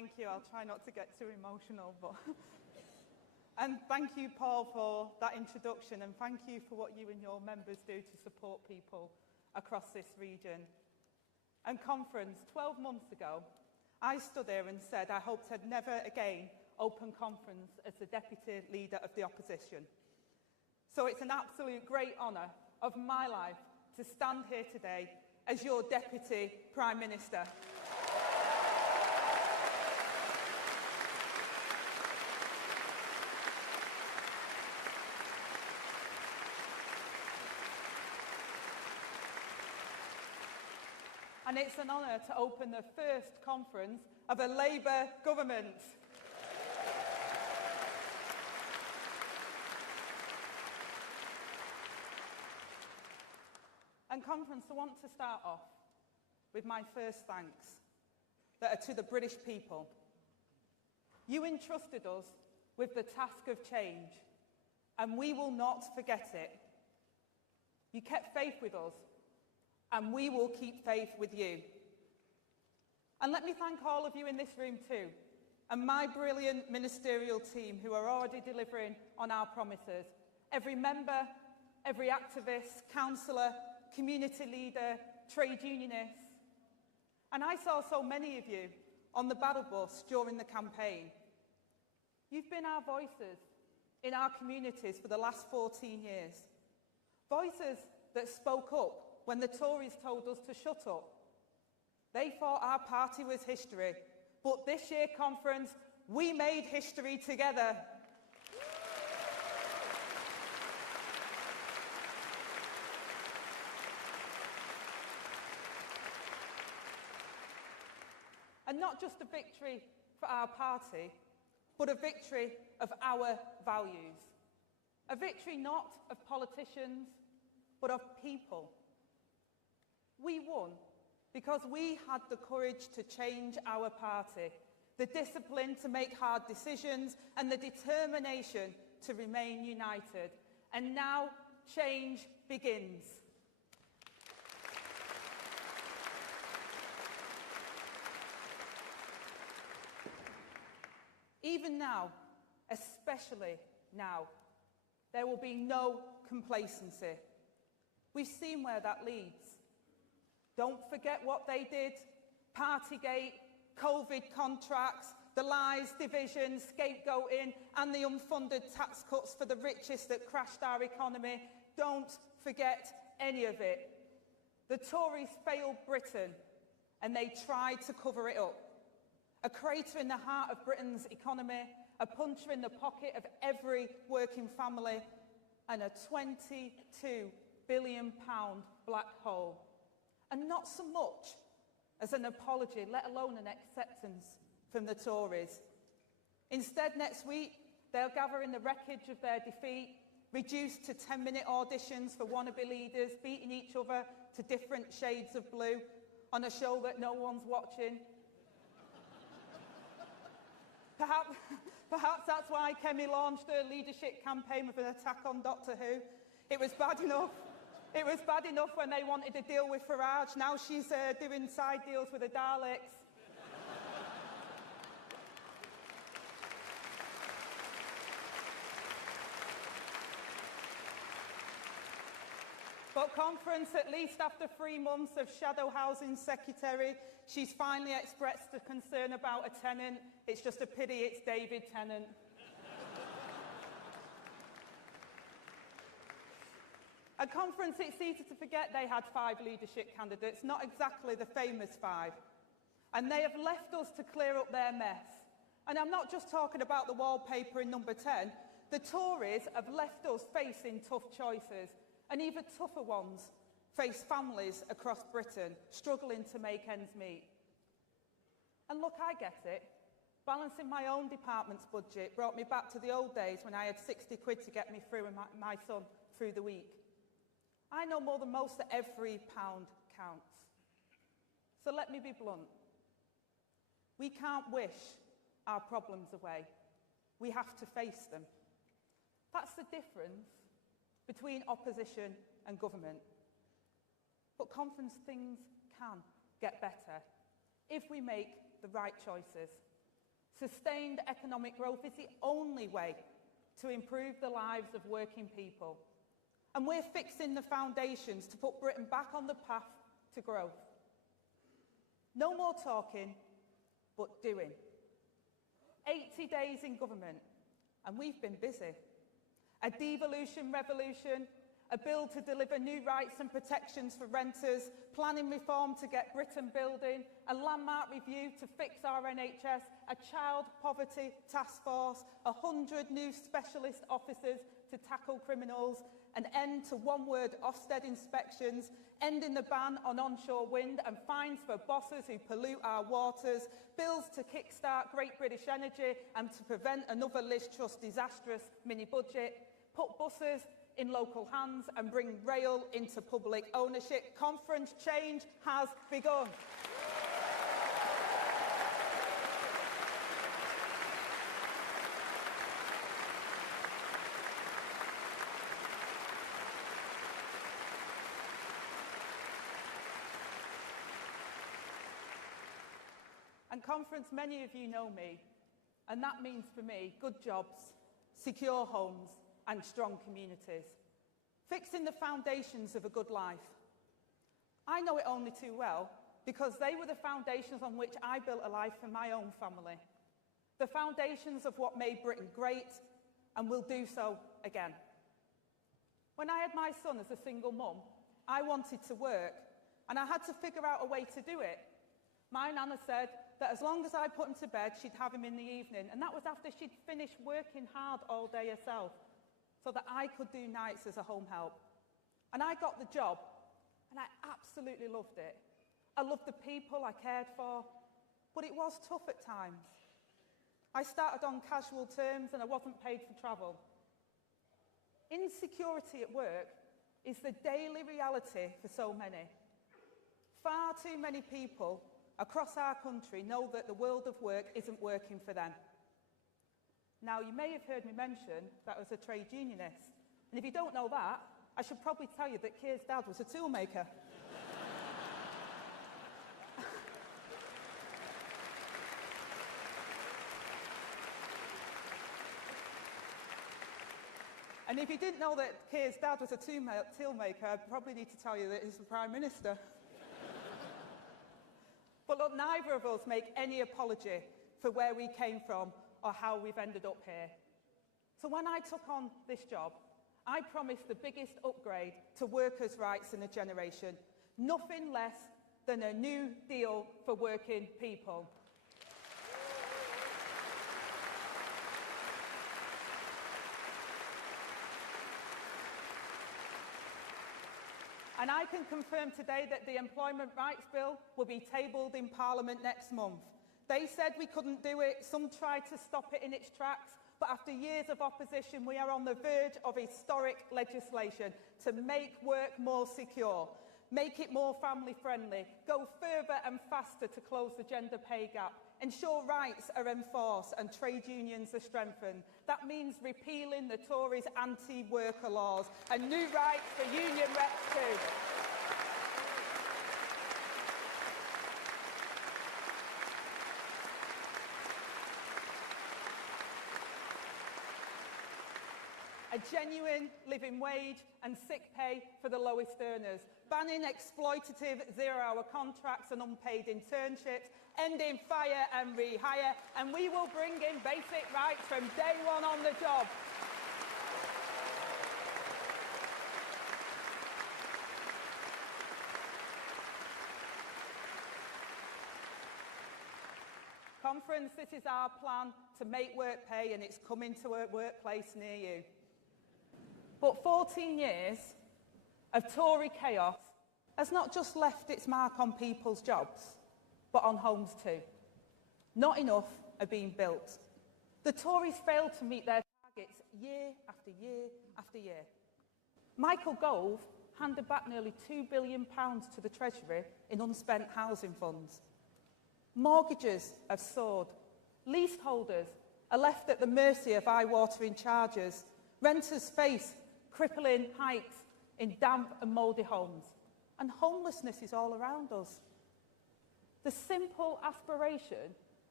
Thank you. I'll try not to get too emotional, but... And thank you, Paul, for that introduction, and thank you for what you and your members do to support people across this region. And conference, 12 months ago, I stood here and said I hoped I'd never again open conference as the Deputy Leader of the Opposition. So it's an absolute great honour of my life to stand here today as your Deputy Prime Minister. And it's an honour to open the first conference of a Labour government. And conference, I want to start off with my first thanks that are to the British people. You entrusted us with the task of change, and we will not forget it. You kept faith with us, and we will keep faith with you. And let me thank all of you in this room too, and my brilliant ministerial team who are already delivering on our promises. Every member, every activist, councillor, community leader, trade unionist. And I saw so many of you on the battle bus during the campaign. You've been our voices in our communities for the last 14 years. Voices that spoke up when the Tories told us to shut up. They thought our party was history, but this year conference, we made history together. And not just a victory for our party, but a victory of our values. A victory not of politicians, but of people. We won because we had the courage to change our party, the discipline to make hard decisions, and the determination to remain united. And now change begins. Even now, especially now, there will be no complacency. We've seen where that leads. Don't forget what they did. Partygate, COVID contracts, the lies, division, scapegoating, and the unfunded tax cuts for the richest that crashed our economy. Don't forget any of it. The Tories failed Britain, and they tried to cover it up. A crater in the heart of Britain's economy, a puncher in the pocket of every working family, and a £22 billion black hole. And not so much as an apology, let alone an acceptance from the Tories. Instead, next week, they'll gather in the wreckage of their defeat, reduced to 10-minute auditions for wannabe leaders, beating each other to different shades of blue on a show that no one's watching. Perhaps that's why Kemi launched her leadership campaign with an attack on Doctor Who. It was bad enough. It was bad enough when they wanted to deal with Farage. Now she's doing side deals with the Daleks. But conference, at least after 3 months of shadow housing secretary, she's finally expressed a concern about a tenant. It's just a pity it's David Tennant. At conference, it's easy to forget they had 5 leadership candidates, not exactly the famous 5. And they have left us to clear up their mess. And I'm not just talking about the wallpaper in number 10. The Tories have left us facing tough choices, and even tougher ones face families across Britain struggling to make ends meet. And look, I get it. Balancing my own department's budget brought me back to the old days when I had 60 quid to get me through and my son through the week. I know more than most that every pound counts. So let me be blunt. We can't wish our problems away. We have to face them. That's the difference between opposition and government. But conference, things can get better if we make the right choices. Sustained economic growth is the only way to improve the lives of working people. And we're fixing the foundations to put Britain back on the path to growth. No more talking, but doing. 80 days in government, and we've been busy. A devolution revolution, a bill to deliver new rights and protections for renters, planning reform to get Britain building, a landmark review to fix our NHS, a child poverty task force, 100 new specialist officers to tackle criminals, an end to one-word Ofsted inspections, ending the ban on onshore wind and fines for bosses who pollute our waters, bills to kickstart Great British Energy and to prevent another Liz Truss disastrous mini-budget, put buses in local hands and bring rail into public ownership. Conference change has begun. And Conference, many of you know me, and that means for me good jobs, secure homes and strong communities. Fixing the foundations of a good life. I know it only too well because they were the foundations on which I built a life for my own family. The foundations of what made Britain great and will do so again. When I had my son as a single mum, I wanted to work and I had to figure out a way to do it. My nana said that as long as I put him to bed, she'd have him in the evening, and that was after she'd finished working hard all day herself, so that I could do nights as a home help. And I got the job, and I absolutely loved it. I loved the people I cared for, but it was tough at times. I started on casual terms, and I wasn't paid for travel. Insecurity at work is the daily reality for so many. Far too many people across our country know that the world of work isn't working for them. Now, you may have heard me mention that I was a trade unionist. And if you don't know that, I should probably tell you that Keir's dad was a toolmaker. And if you didn't know that Keir's dad was a toolmaker, I probably need to tell you that he's the Prime Minister. But look, neither of us make any apology for where we came from or how we've ended up here. So when I took on this job, I promised the biggest upgrade to workers' rights in a generation, nothing less than a new deal for working people. And I can confirm today that the Employment Rights Bill will be tabled in Parliament next month. They said we couldn't do it, some tried to stop it in its tracks, but after years of opposition, we are on the verge of historic legislation to make work more secure, make it more family-friendly, go further and faster to close the gender pay gap, ensure rights are enforced and trade unions are strengthened. That means repealing the Tories' anti-worker laws and new rights for union reps too. A genuine living wage and sick pay for the lowest earners, banning exploitative zero-hour contracts and unpaid internships, ending fire and rehire, and we will bring in basic rights from day one on the job. Conference, this is our plan to make work pay, and it's coming to a workplace near you. But 14 years of Tory chaos has not just left its mark on people's jobs, but on homes too. Not enough are being built. The Tories failed to meet their targets year after year after year. Michael Gove handed back nearly £2 billion to the Treasury in unspent housing funds. Mortgages have soared. Leaseholders are left at the mercy of eye-watering charges. Renters face crippling hikes in damp and mouldy homes. And homelessness is all around us. The simple aspiration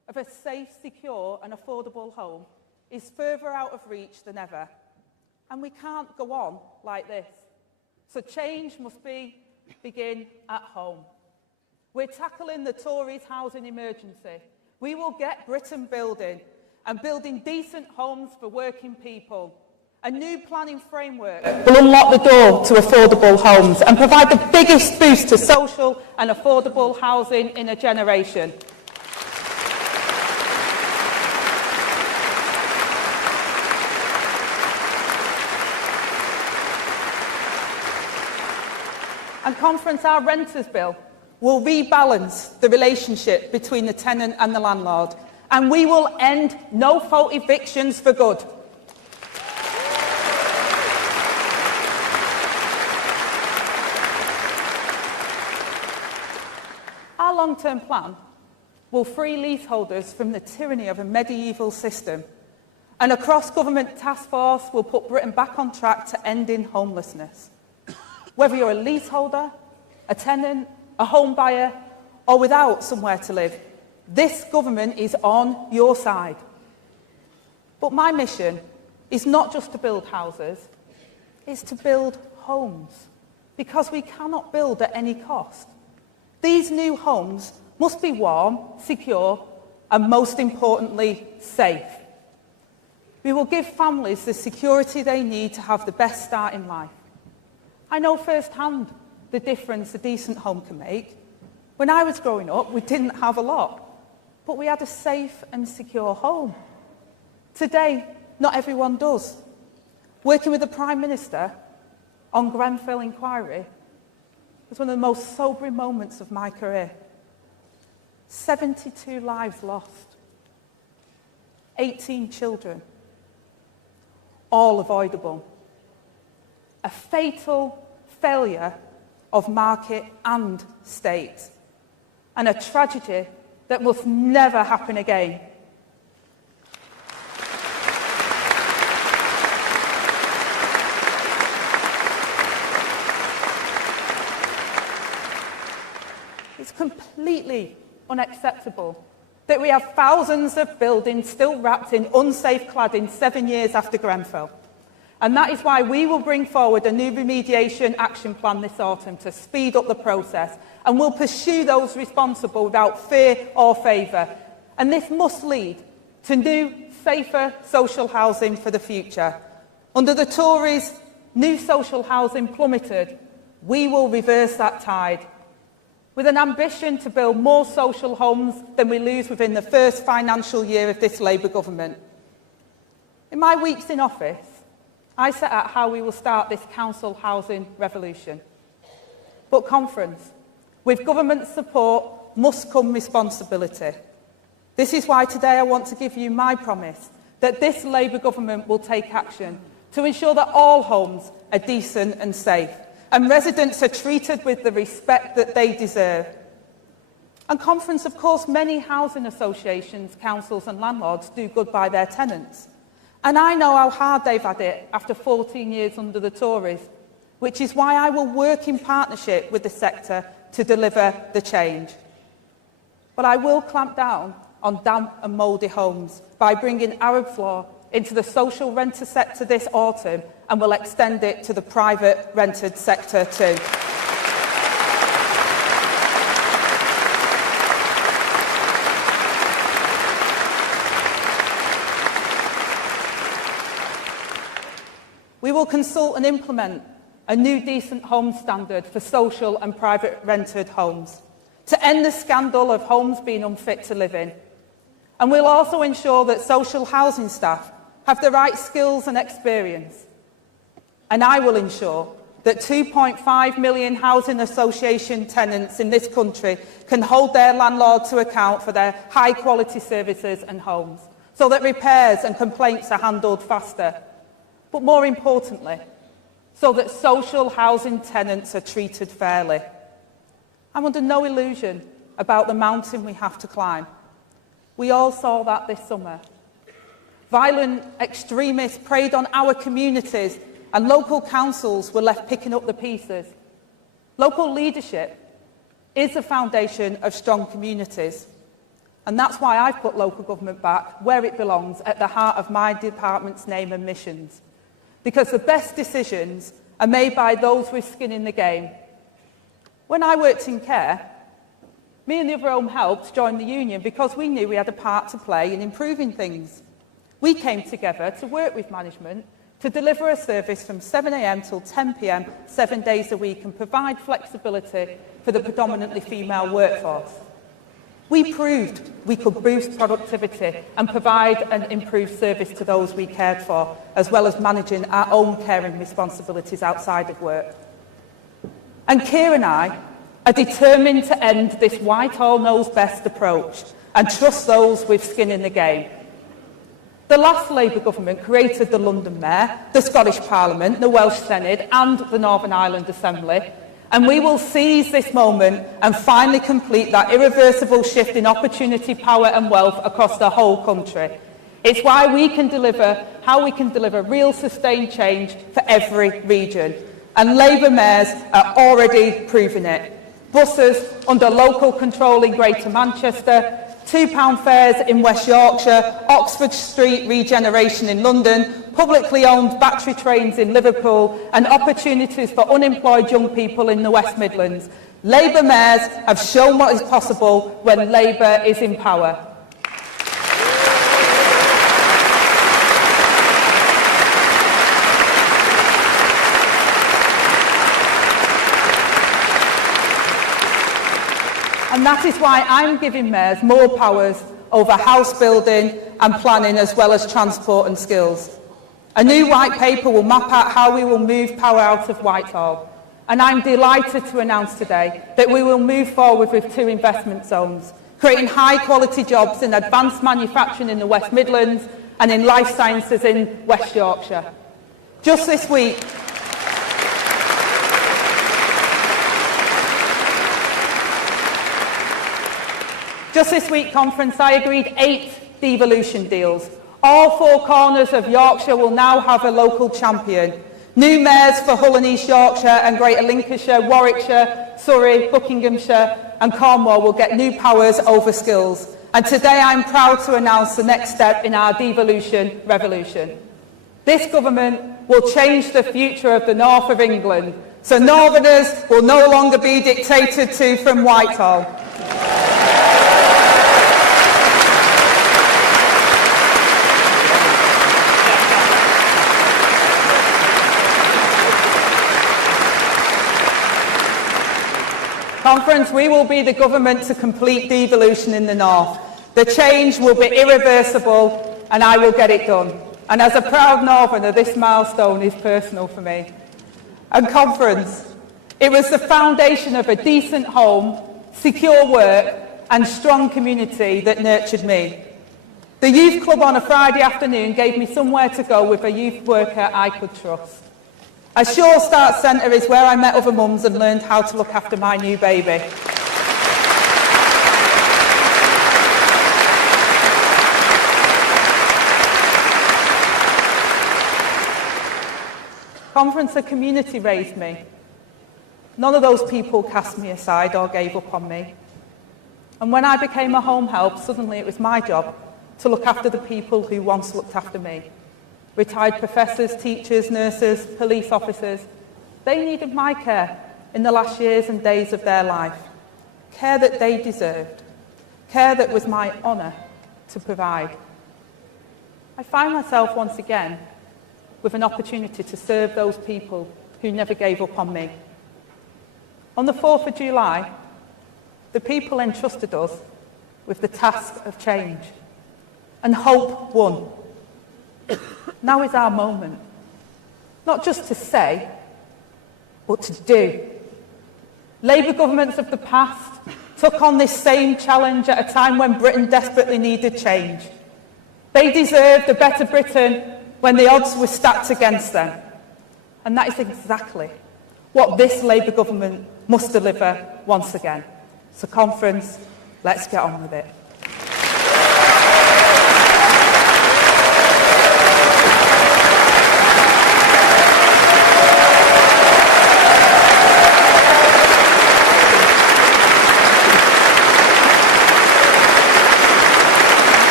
of a safe, secure and affordable home is further out of reach than ever. And we can't go on like this. So change must begin at home. We're tackling the Tories' housing emergency. We will get Britain building and building decent homes for working people. A new planning framework will unlock the door to affordable homes and provide the biggest boost to social and affordable housing in a generation. And Conference, our renters bill will rebalance the relationship between the tenant and the landlord, and we will end no-fault evictions for good. Our long-term plan will free leaseholders from the tyranny of a medieval system, and a cross-government task force will put Britain back on track to ending homelessness. Whether you're a leaseholder, a tenant, a home buyer, or without somewhere to live, this government is on your side. But my mission is not just to build houses, it's to build homes, because we cannot build at any cost. These new homes must be warm, secure, and most importantly, safe. We will give families the security they need to have the best start in life. I know firsthand the difference a decent home can make. When I was growing up, we didn't have a lot, but we had a safe and secure home. Today, not everyone does. Working with the Prime Minister on Grenfell inquiry was one of the most sobering moments of my career. 72 lives lost, 18 children, all avoidable. A fatal failure of market and state, and a tragedy that must never happen again. It's completely unacceptable that we have thousands of buildings still wrapped in unsafe cladding 7 years after Grenfell. And that is why we will bring forward a new remediation action plan this autumn to speed up the process, and will pursue those responsible without fear or favour. And this must lead to new, safer social housing for the future. Under the Tories, new social housing plummeted. We will reverse that tide, with an ambition to build more social homes than we lose within the first financial year of this Labour government. In my weeks in office, I set out how we will start this council housing revolution. But Conference, with government support must come responsibility. This is why today I want to give you my promise that this Labour government will take action to ensure that all homes are decent and safe, and residents are treated with the respect that they deserve. And Conference, of course, many housing associations, councils and landlords do good by their tenants. And I know how hard they've had it after 14 years under the Tories, which is why I will work in partnership with the sector to deliver the change. But I will clamp down on damp and mouldy homes by bringing Arab law into the social renter sector this autumn, and will extend it to the private rented sector too. We will consult and implement a new decent home standard for social and private rented homes to end the scandal of homes being unfit to live in. And we'll also ensure that social housing staff have the right skills and experience. And I will ensure that 2.5 million housing association tenants in this country can hold their landlord to account for their high-quality services and homes, so that repairs and complaints are handled faster. But more importantly, so that social housing tenants are treated fairly. I'm under no illusion about the mountain we have to climb. We all saw that this summer. Violent extremists preyed on our communities, and local councils were left picking up the pieces. Local leadership is the foundation of strong communities. And that's why I've put local government back where it belongs, at the heart of my department's name and missions. Because the best decisions are made by those with skin in the game. When I worked in care, me and the other home helps joined the union because we knew we had a part to play in improving things. We came together to work with management to deliver a service from 7 a.m. till 10 p.m, 7 days a week, and provide flexibility for the predominantly female workforce. We proved we could boost productivity and provide an improved service to those we cared for, as well as managing our own caring responsibilities outside of work. And Keir and I are determined to end this Whitehall knows best approach and trust those with skin in the game. The last Labour government created the London Mayor, the Scottish Parliament, the Welsh Senate and the Northern Ireland Assembly, and we will seize this moment and finally complete that irreversible shift in opportunity, power and wealth across the whole country. It's why how we can deliver real sustained change for every region. And Labour mayors are already proving it. Buses under local control in Greater Manchester, £2 fares in West Yorkshire, Oxford Street regeneration in London, publicly owned battery trains in Liverpool, and opportunities for unemployed young people in the West Midlands. Labour mayors have shown what is possible when Labour is in power. And that is why I'm giving mayors more powers over house building and planning, as well as transport and skills. A new white paper will map out how we will move power out of Whitehall. And I'm delighted to announce today that we will move forward with 2 investment zones, creating high-quality jobs in advanced manufacturing in the West Midlands and in life sciences in West Yorkshire. Just this week, conference, I agreed 8 devolution deals. All 4 corners of Yorkshire will now have a local champion. New mayors for Hull and East Yorkshire and Greater Lincolnshire, Warwickshire, Surrey, Buckinghamshire and Cornwall will get new powers over skills. And today I'm proud to announce the next step in our devolution revolution. This government will change the future of the north of England, so Northerners will no longer be dictated to from Whitehall. Conference, we will be the government to complete devolution in the north. The change will be irreversible and I will get it done. And as a proud Northerner, this milestone is personal for me. And Conference, it was the foundation of a decent home, secure work and strong community that nurtured me. The youth club on a Friday afternoon gave me somewhere to go with a youth worker I could trust. A Sure Start Centre is where I met other mums and learned how to look after my new baby. Conference, a community raised me. None of those people cast me aside or gave up on me. And when I became a home help, suddenly it was my job to look after the people who once looked after me. Retired professors, teachers, nurses, police officers, they needed my care in the last years and days of their life. Care that they deserved. Care that was my honour to provide. I find myself once again with an opportunity to serve those people who never gave up on me. On the 4th of July, the people entrusted us with the task of change, and hope won. Now is our moment, not just to say, but to do. Labour governments of the past took on this same challenge at a time when Britain desperately needed change. They deserved a better Britain when the odds were stacked against them. And that is exactly what this Labour government must deliver once again. So Conference, let's get on with it.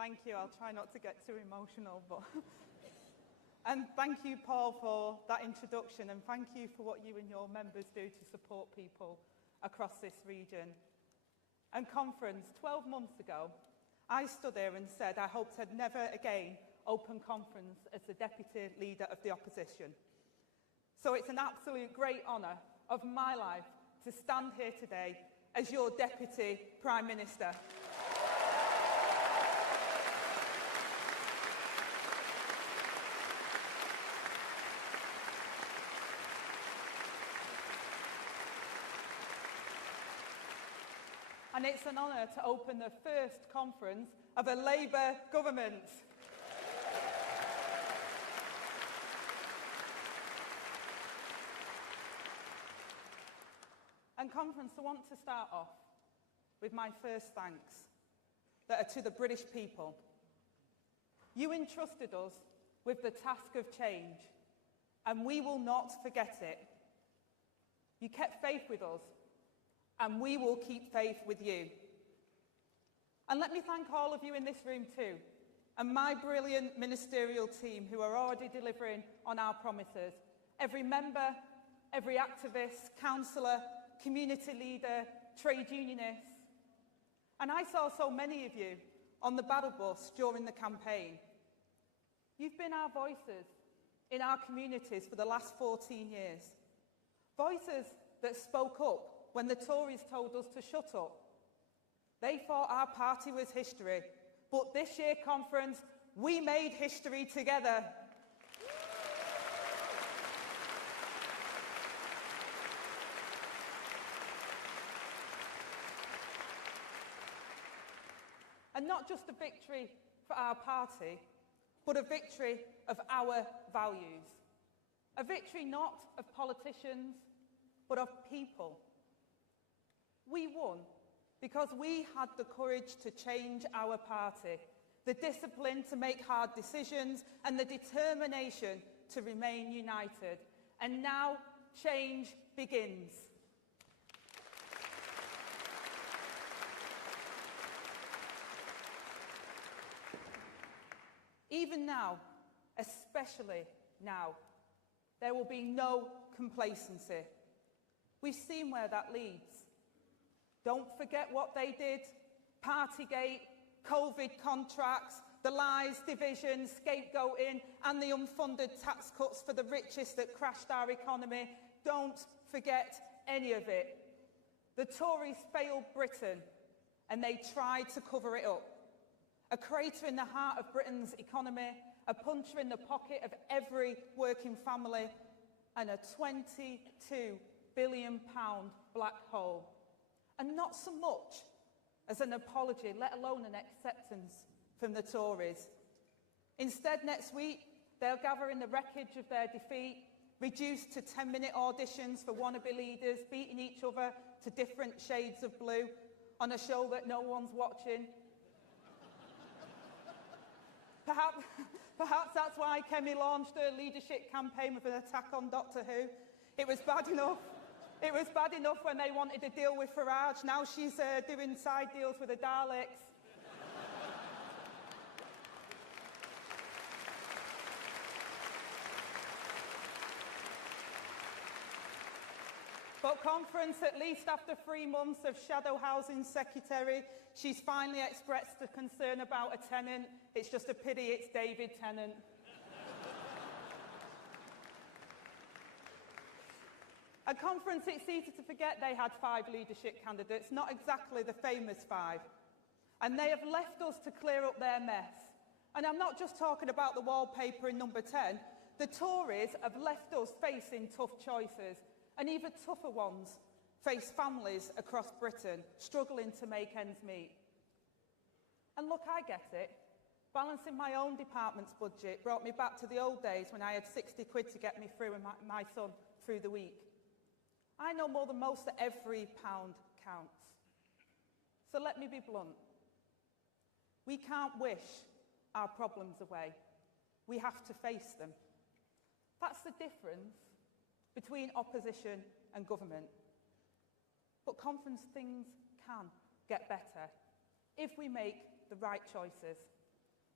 Thank you. I'll try not to get too emotional, but and thank you, Paul, for that introduction, and thank you for what you and your members do to support people across this region. And conference, 12 months ago, I stood here and said I hoped I'd never again open conference as the Deputy Leader of the Opposition. So it's an absolute great honour of my life to stand here today as your Deputy Prime Minister. And it's an honour to open the first conference of a Labour government. And conference, I want to start off with my first thanks that are to the British people. You entrusted us with the task of change, and we will not forget it. You kept faith with us, and we will keep faith with you. And let me thank all of you in this room too, and my brilliant ministerial team who are already delivering on our promises. Every member, every activist, councillor, community leader, trade unionist. And I saw so many of you on the battle bus during the campaign. You've been our voices in our communities for the last 14 years. Voices that spoke up when the Tories told us to shut up. They thought our party was history, but this year conference, we made history together. And not just a victory for our party, but a victory of our values. A victory not of politicians, but of people. We won because we had the courage to change our party, the discipline to make hard decisions, and the determination to remain united. And now change begins. Even now, especially now, there will be no complacency. We've seen where that leads. Don't forget what they did. Partygate, COVID contracts, the lies, division, scapegoating, and the unfunded tax cuts for the richest that crashed our economy. Don't forget any of it. The Tories failed Britain, and they tried to cover it up. A crater in the heart of Britain's economy, a puncher in the pocket of every working family, and a £22 billion black hole. And not so much as an apology, let alone an acceptance from the Tories. Instead, next week, they'll gather in the wreckage of their defeat, reduced to 10-minute auditions for wannabe leaders, beating each other to different shades of blue on a show that no one's watching. Perhaps that's why Kemi launched her leadership campaign with an attack on Doctor Who. It was bad enough. It was bad enough when they wanted to deal with Farage. Now she's doing side deals with the Daleks. But conference, at least after 3 months of shadow housing secretary, she's finally expressed a concern about a tenant. It's just a pity it's David Tennant. At conference, it's easy to forget they had 5 leadership candidates, not exactly the famous 5. And they have left us to clear up their mess. And I'm not just talking about the wallpaper in number 10. The Tories have left us facing tough choices, and even tougher ones face families across Britain struggling to make ends meet. And look, I get it. Balancing my own department's budget brought me back to the old days when I had 60 quid to get me through and my son through the week. I know more than most that every pound counts. So let me be blunt. We can't wish our problems away. We have to face them. That's the difference between opposition and government. But conference, things can get better if we make the right choices.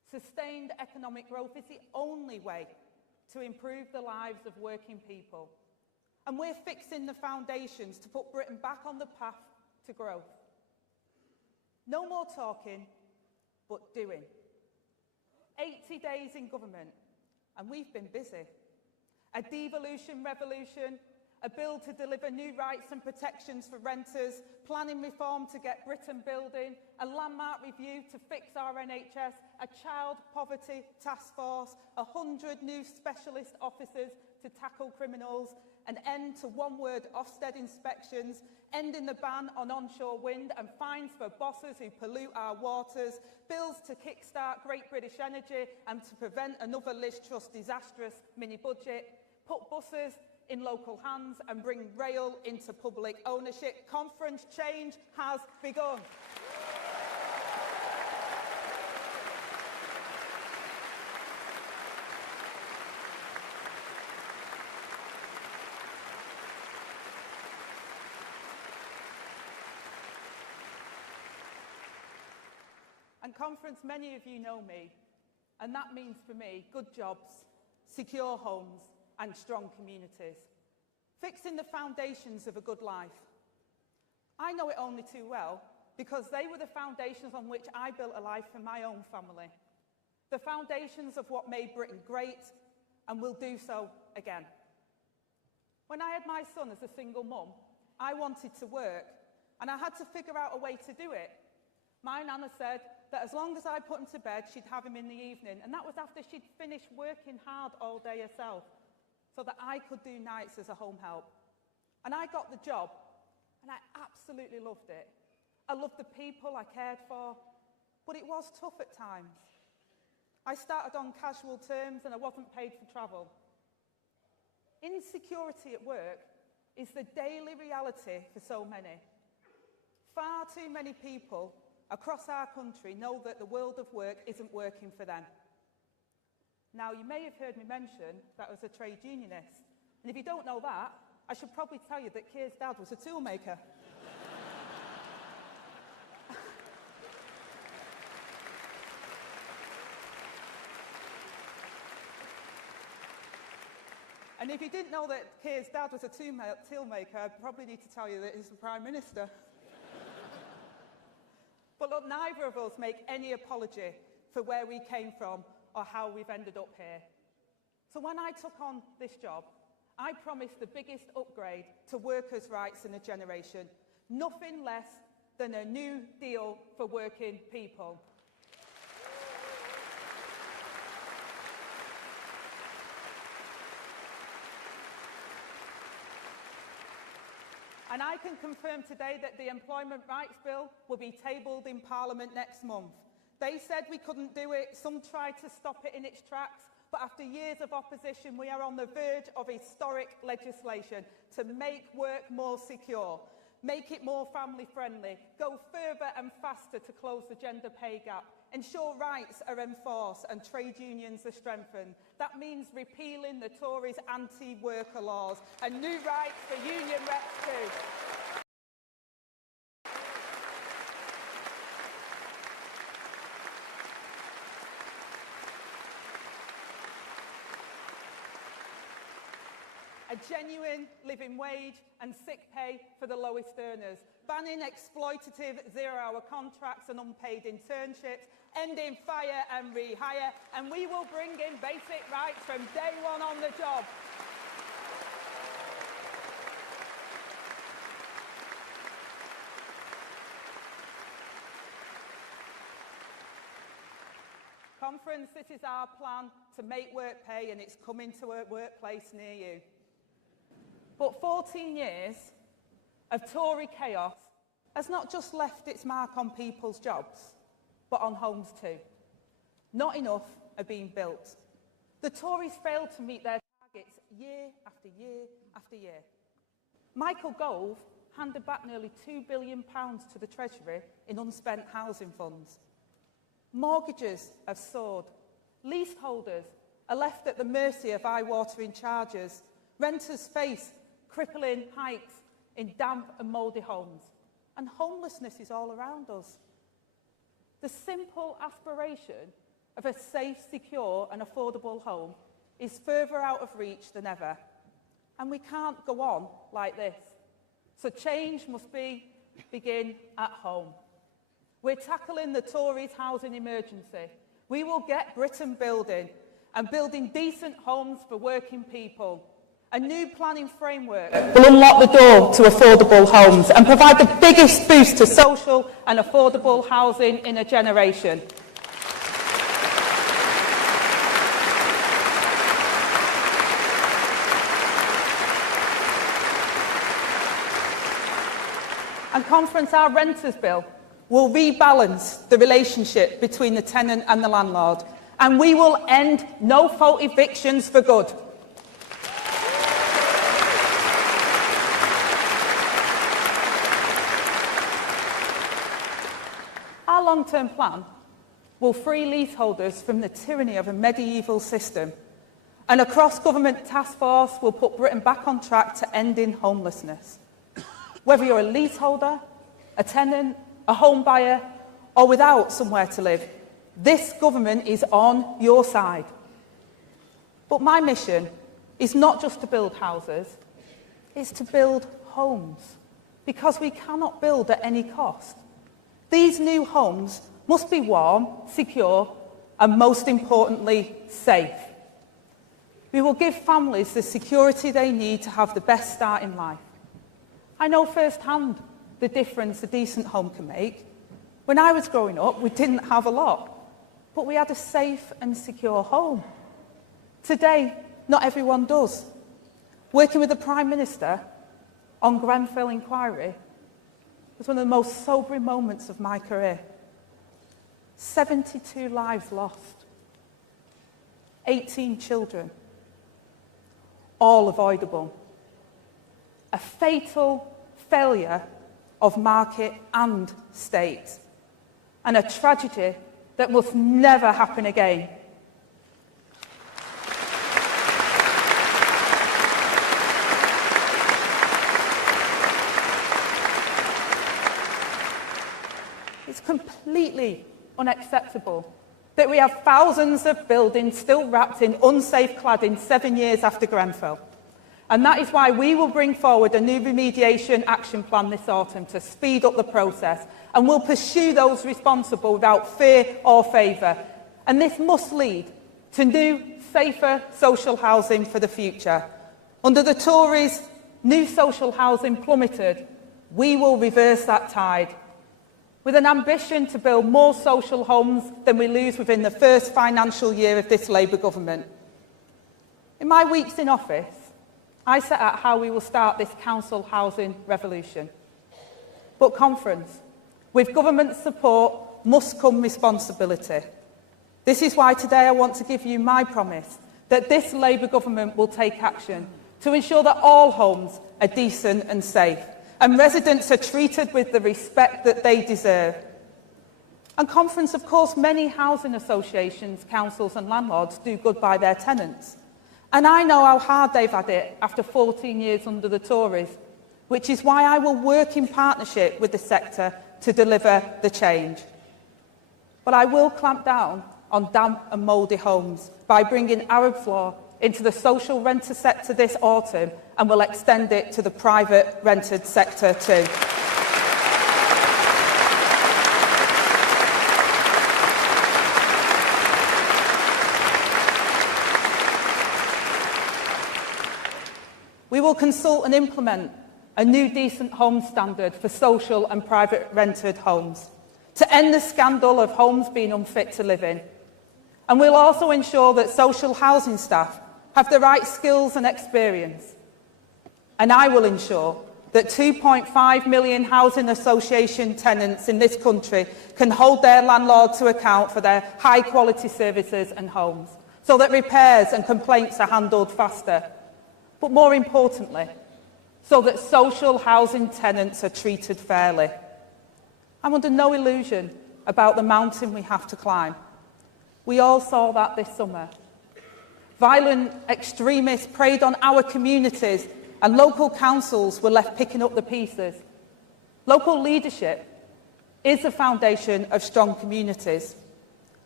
Sustained economic growth is the only way to improve the lives of working people. And we're fixing the foundations to put Britain back on the path to growth. No more talking, but doing. 80 days in government, and we've been busy. A devolution revolution, a bill to deliver new rights and protections for renters, planning reform to get Britain building, a landmark review to fix our NHS, a child poverty task force, 100 new specialist officers to tackle criminals, an end to one-word Ofsted inspections, ending the ban on onshore wind and fines for bosses who pollute our waters, bills to kickstart Great British Energy and to prevent another Liz Truss disastrous mini-budget, put buses in local hands and bring rail into public ownership. Conference change has begun. And Conference, many of you know me, and that means for me good jobs, secure homes and strong communities. Fixing the foundations of a good life. I know it only too well because they were the foundations on which I built a life for my own family. The foundations of what made Britain great and will do so again. When I had my son as a single mum, I wanted to work and I had to figure out a way to do it. My nana said that as long as I put him to bed, she'd have him in the evening, and that was after she'd finished working hard all day herself, so that I could do nights as a home help. And I got the job, and I absolutely loved it. I loved the people I cared for, but it was tough at times. I started on casual terms, and I wasn't paid for travel. Insecurity at work is the daily reality for so many. Far too many people across our country know that the world of work isn't working for them. Now, you may have heard me mention that I was a trade unionist. And if you don't know that, I should probably tell you that Keir's dad was a toolmaker. And if you didn't know that Keir's dad was a toolmaker, I probably need to tell you that he's the Prime Minister. But look, neither of us make any apology for where we came from or how we've ended up here. So when I took on this job, I promised the biggest upgrade to workers' rights in a generation, nothing less than a new deal for working people. And I can confirm today that the Employment Rights Bill will be tabled in Parliament next month. They said we couldn't do it, some tried to stop it in its tracks, but after years of opposition, we are on the verge of historic legislation to make work more secure, make it more family-friendly, go further and faster to close the gender pay gap, ensure rights are enforced and trade unions are strengthened. That means repealing the Tories' anti-worker laws and new rights for union reps too. A genuine living wage and sick pay for the lowest earners, banning exploitative zero-hour contracts and unpaid internships, ending fire and rehire, and we will bring in basic rights from day one on the job. Conference, this is our plan to make work pay, and it's coming to a workplace near you. But 14 years of Tory chaos has not just left its mark on people's jobs, but on homes too. Not enough are being built. The Tories failed to meet their targets year after year after year. Michael Gove handed back nearly £2 billion to the Treasury in unspent housing funds. Mortgages have soared. Leaseholders are left at the mercy of eye-watering charges. Renters face crippling hikes in damp and mouldy homes. And homelessness is all around us. The simple aspiration of a safe, secure and affordable home is further out of reach than ever. And we can't go on like this. So change must begin at home. We're tackling the Tories' housing emergency. We will get Britain building and building decent homes for working people. A new planning framework will unlock the door to affordable homes and provide the biggest boost to social and affordable housing in a generation. And Conference, our renters bill will rebalance the relationship between the tenant and the landlord, and we will end no-fault evictions for good. Our long-term plan will free leaseholders from the tyranny of a medieval system, and a cross-government task force will put Britain back on track to ending homelessness. Whether you're a leaseholder, a tenant, a home buyer, or without somewhere to live, this government is on your side. But my mission is not just to build houses, it's to build homes, because we cannot build at any cost. These new homes must be warm, secure, and most importantly, safe. We will give families the security they need to have the best start in life. I know firsthand the difference a decent home can make. When I was growing up, we didn't have a lot, but we had a safe and secure home. Today, not everyone does. Working with the Prime Minister on Grenfell inquiry was one of the most sobering moments of my career. 72 lives lost, 18 children, all avoidable. A fatal failure of market and state, and a tragedy that must never happen again. It's completely unacceptable that we have thousands of buildings still wrapped in unsafe cladding 7 years after Grenfell. And that is why we will bring forward a new remediation action plan this autumn to speed up the process, and we'll pursue those responsible without fear or favour. And this must lead to new, safer social housing for the future. Under the Tories, new social housing plummeted. We will reverse that tide, with an ambition to build more social homes than we lose within the first financial year of this Labour government. In my weeks in office, I set out how we will start this council housing revolution. But Conference, with government support must come responsibility. This is why today I want to give you my promise that this Labour government will take action to ensure that all homes are decent and safe, and residents are treated with the respect that they deserve. And Conference, of course, many housing associations, councils and landlords do good by their tenants. And I know how hard they've had it after 14 years under the Tories, which is why I will work in partnership with the sector to deliver the change. But I will clamp down on damp and mouldy homes by bringing Arab's Law into the social renter sector this autumn, and will extend it to the private rented sector too. We will consult and implement a new decent home standard for social and private rented homes to end the scandal of homes being unfit to live in. And we'll also ensure that social housing staff have the right skills and experience. And I will ensure that 2.5 million housing association tenants in this country can hold their landlord to account for their high-quality services and homes, so that repairs and complaints are handled faster. But more importantly, so that social housing tenants are treated fairly. I'm under no illusion about the mountain we have to climb. We all saw that this summer. Violent extremists preyed on our communities, and local councils were left picking up the pieces. Local leadership is the foundation of strong communities.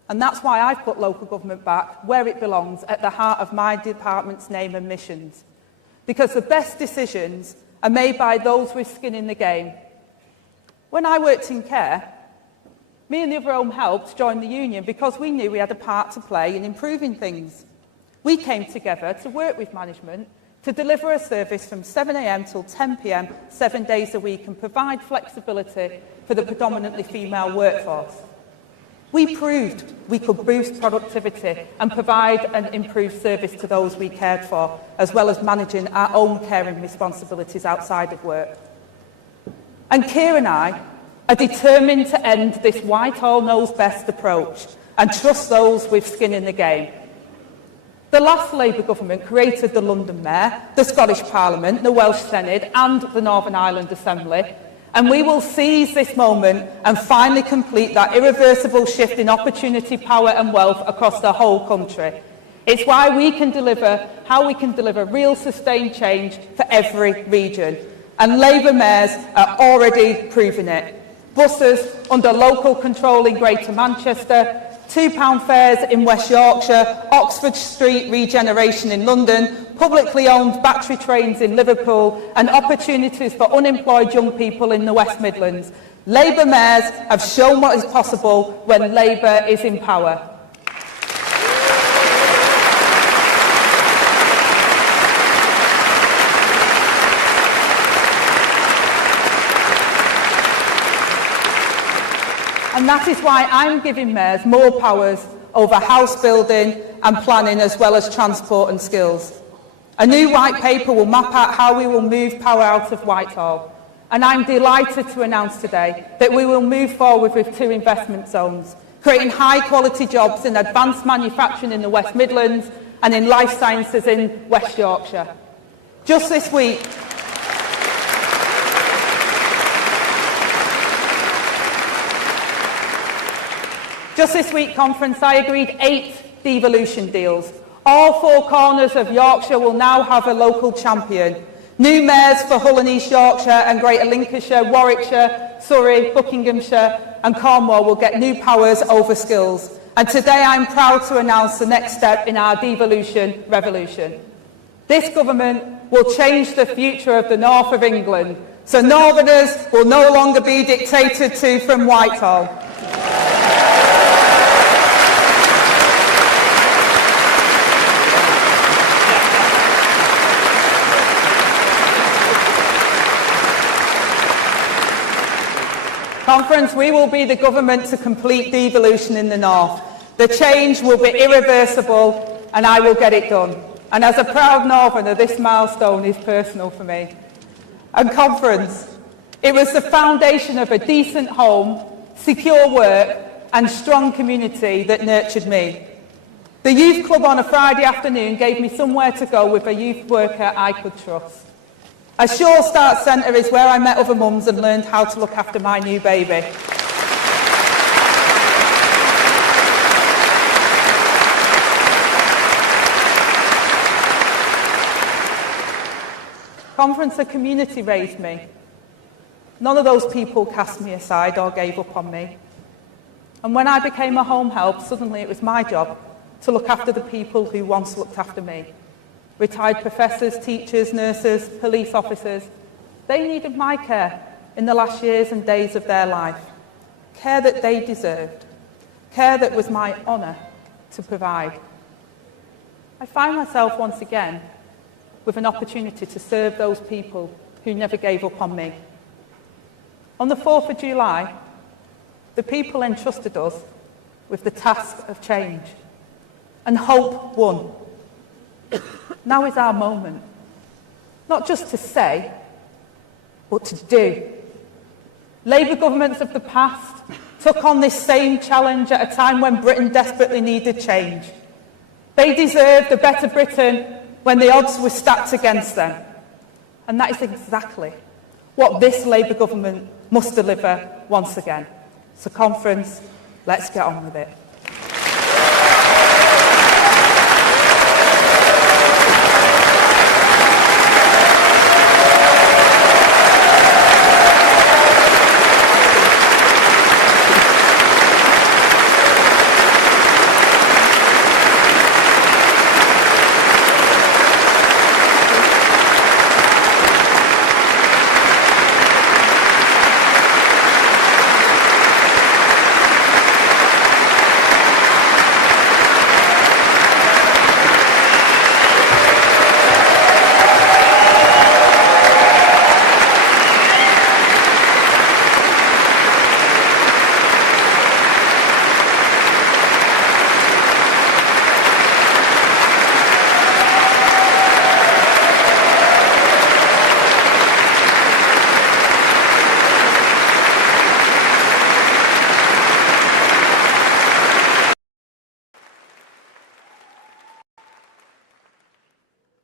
And that's why I've put local government back where it belongs, at the heart of my department's name and missions. Because the best decisions are made by those with skin in the game. When I worked in care, me and the other home helps joined the union because we knew we had a part to play in improving things. We came together to work with management to deliver a service from 7 a.m. till 10 p.m, 7 days a week, and provide flexibility for the predominantly female workforce. We proved we could boost productivity and provide an improved service to those we cared for, as well as managing our own caring responsibilities outside of work. And Keir and I are determined to end this Whitehall knows best approach and trust those with skin in the game. The last Labour government created the London Mayor, the Scottish Parliament, the Welsh Senate and the Northern Ireland Assembly, and we will seize this moment and finally complete that irreversible shift in opportunity, power and wealth across the whole country. It's why we can deliver, how we can deliver real sustained change for every region. And Labour mayors are already proving it. Buses under local control in Greater Manchester, £2 fares in West Yorkshire, Oxford Street regeneration in London, publicly owned battery trains in Liverpool, and opportunities for unemployed young people in the West Midlands. Labour mayors have shown what is possible when Labour is in power. And that is why I'm giving mayors more powers over house building and planning, as well as transport and skills. A new white paper will map out how we will move power out of Whitehall. And I'm delighted to announce today that we will move forward with 2 investment zones, creating high-quality jobs in advanced manufacturing in the West Midlands and in life sciences in West Yorkshire. Just this week, conference, I agreed 8 devolution deals. All 4 corners of Yorkshire will now have a local champion. New mayors for Hull and East Yorkshire and Greater Lincolnshire, Warwickshire, Surrey, Buckinghamshire and Cornwall will get new powers over skills. And today I'm proud to announce the next step in our devolution revolution. This government will change the future of the north of England, so Northerners will no longer be dictated to from Whitehall. Conference, we will be the government to complete devolution in the north. The change will be irreversible and I will get it done. And as a proud Northerner, this milestone is personal for me. And Conference, it was the foundation of a decent home, secure work and strong community that nurtured me. The youth club on a Friday afternoon gave me somewhere to go with a youth worker I could trust. A Sure Start Centre is where I met other mums and learned how to look after my new baby. Conference, a community raised me. None of those people cast me aside or gave up on me. And when I became a home help, suddenly it was my job to look after the people who once looked after me. Retired professors, teachers, nurses, police officers, they needed my care in the last years and days of their life. Care that they deserved. Care that was my honour to provide. I find myself once again with an opportunity to serve those people who never gave up on me. On the 4th of July, the people entrusted us with the task of change, and hope won. Now is our moment, not just to say, but to do. Labour governments of the past took on this same challenge at a time when Britain desperately needed change. They deserved a better Britain when the odds were stacked against them. And that is exactly what this Labour government must deliver once again. So Conference, let's get on with it.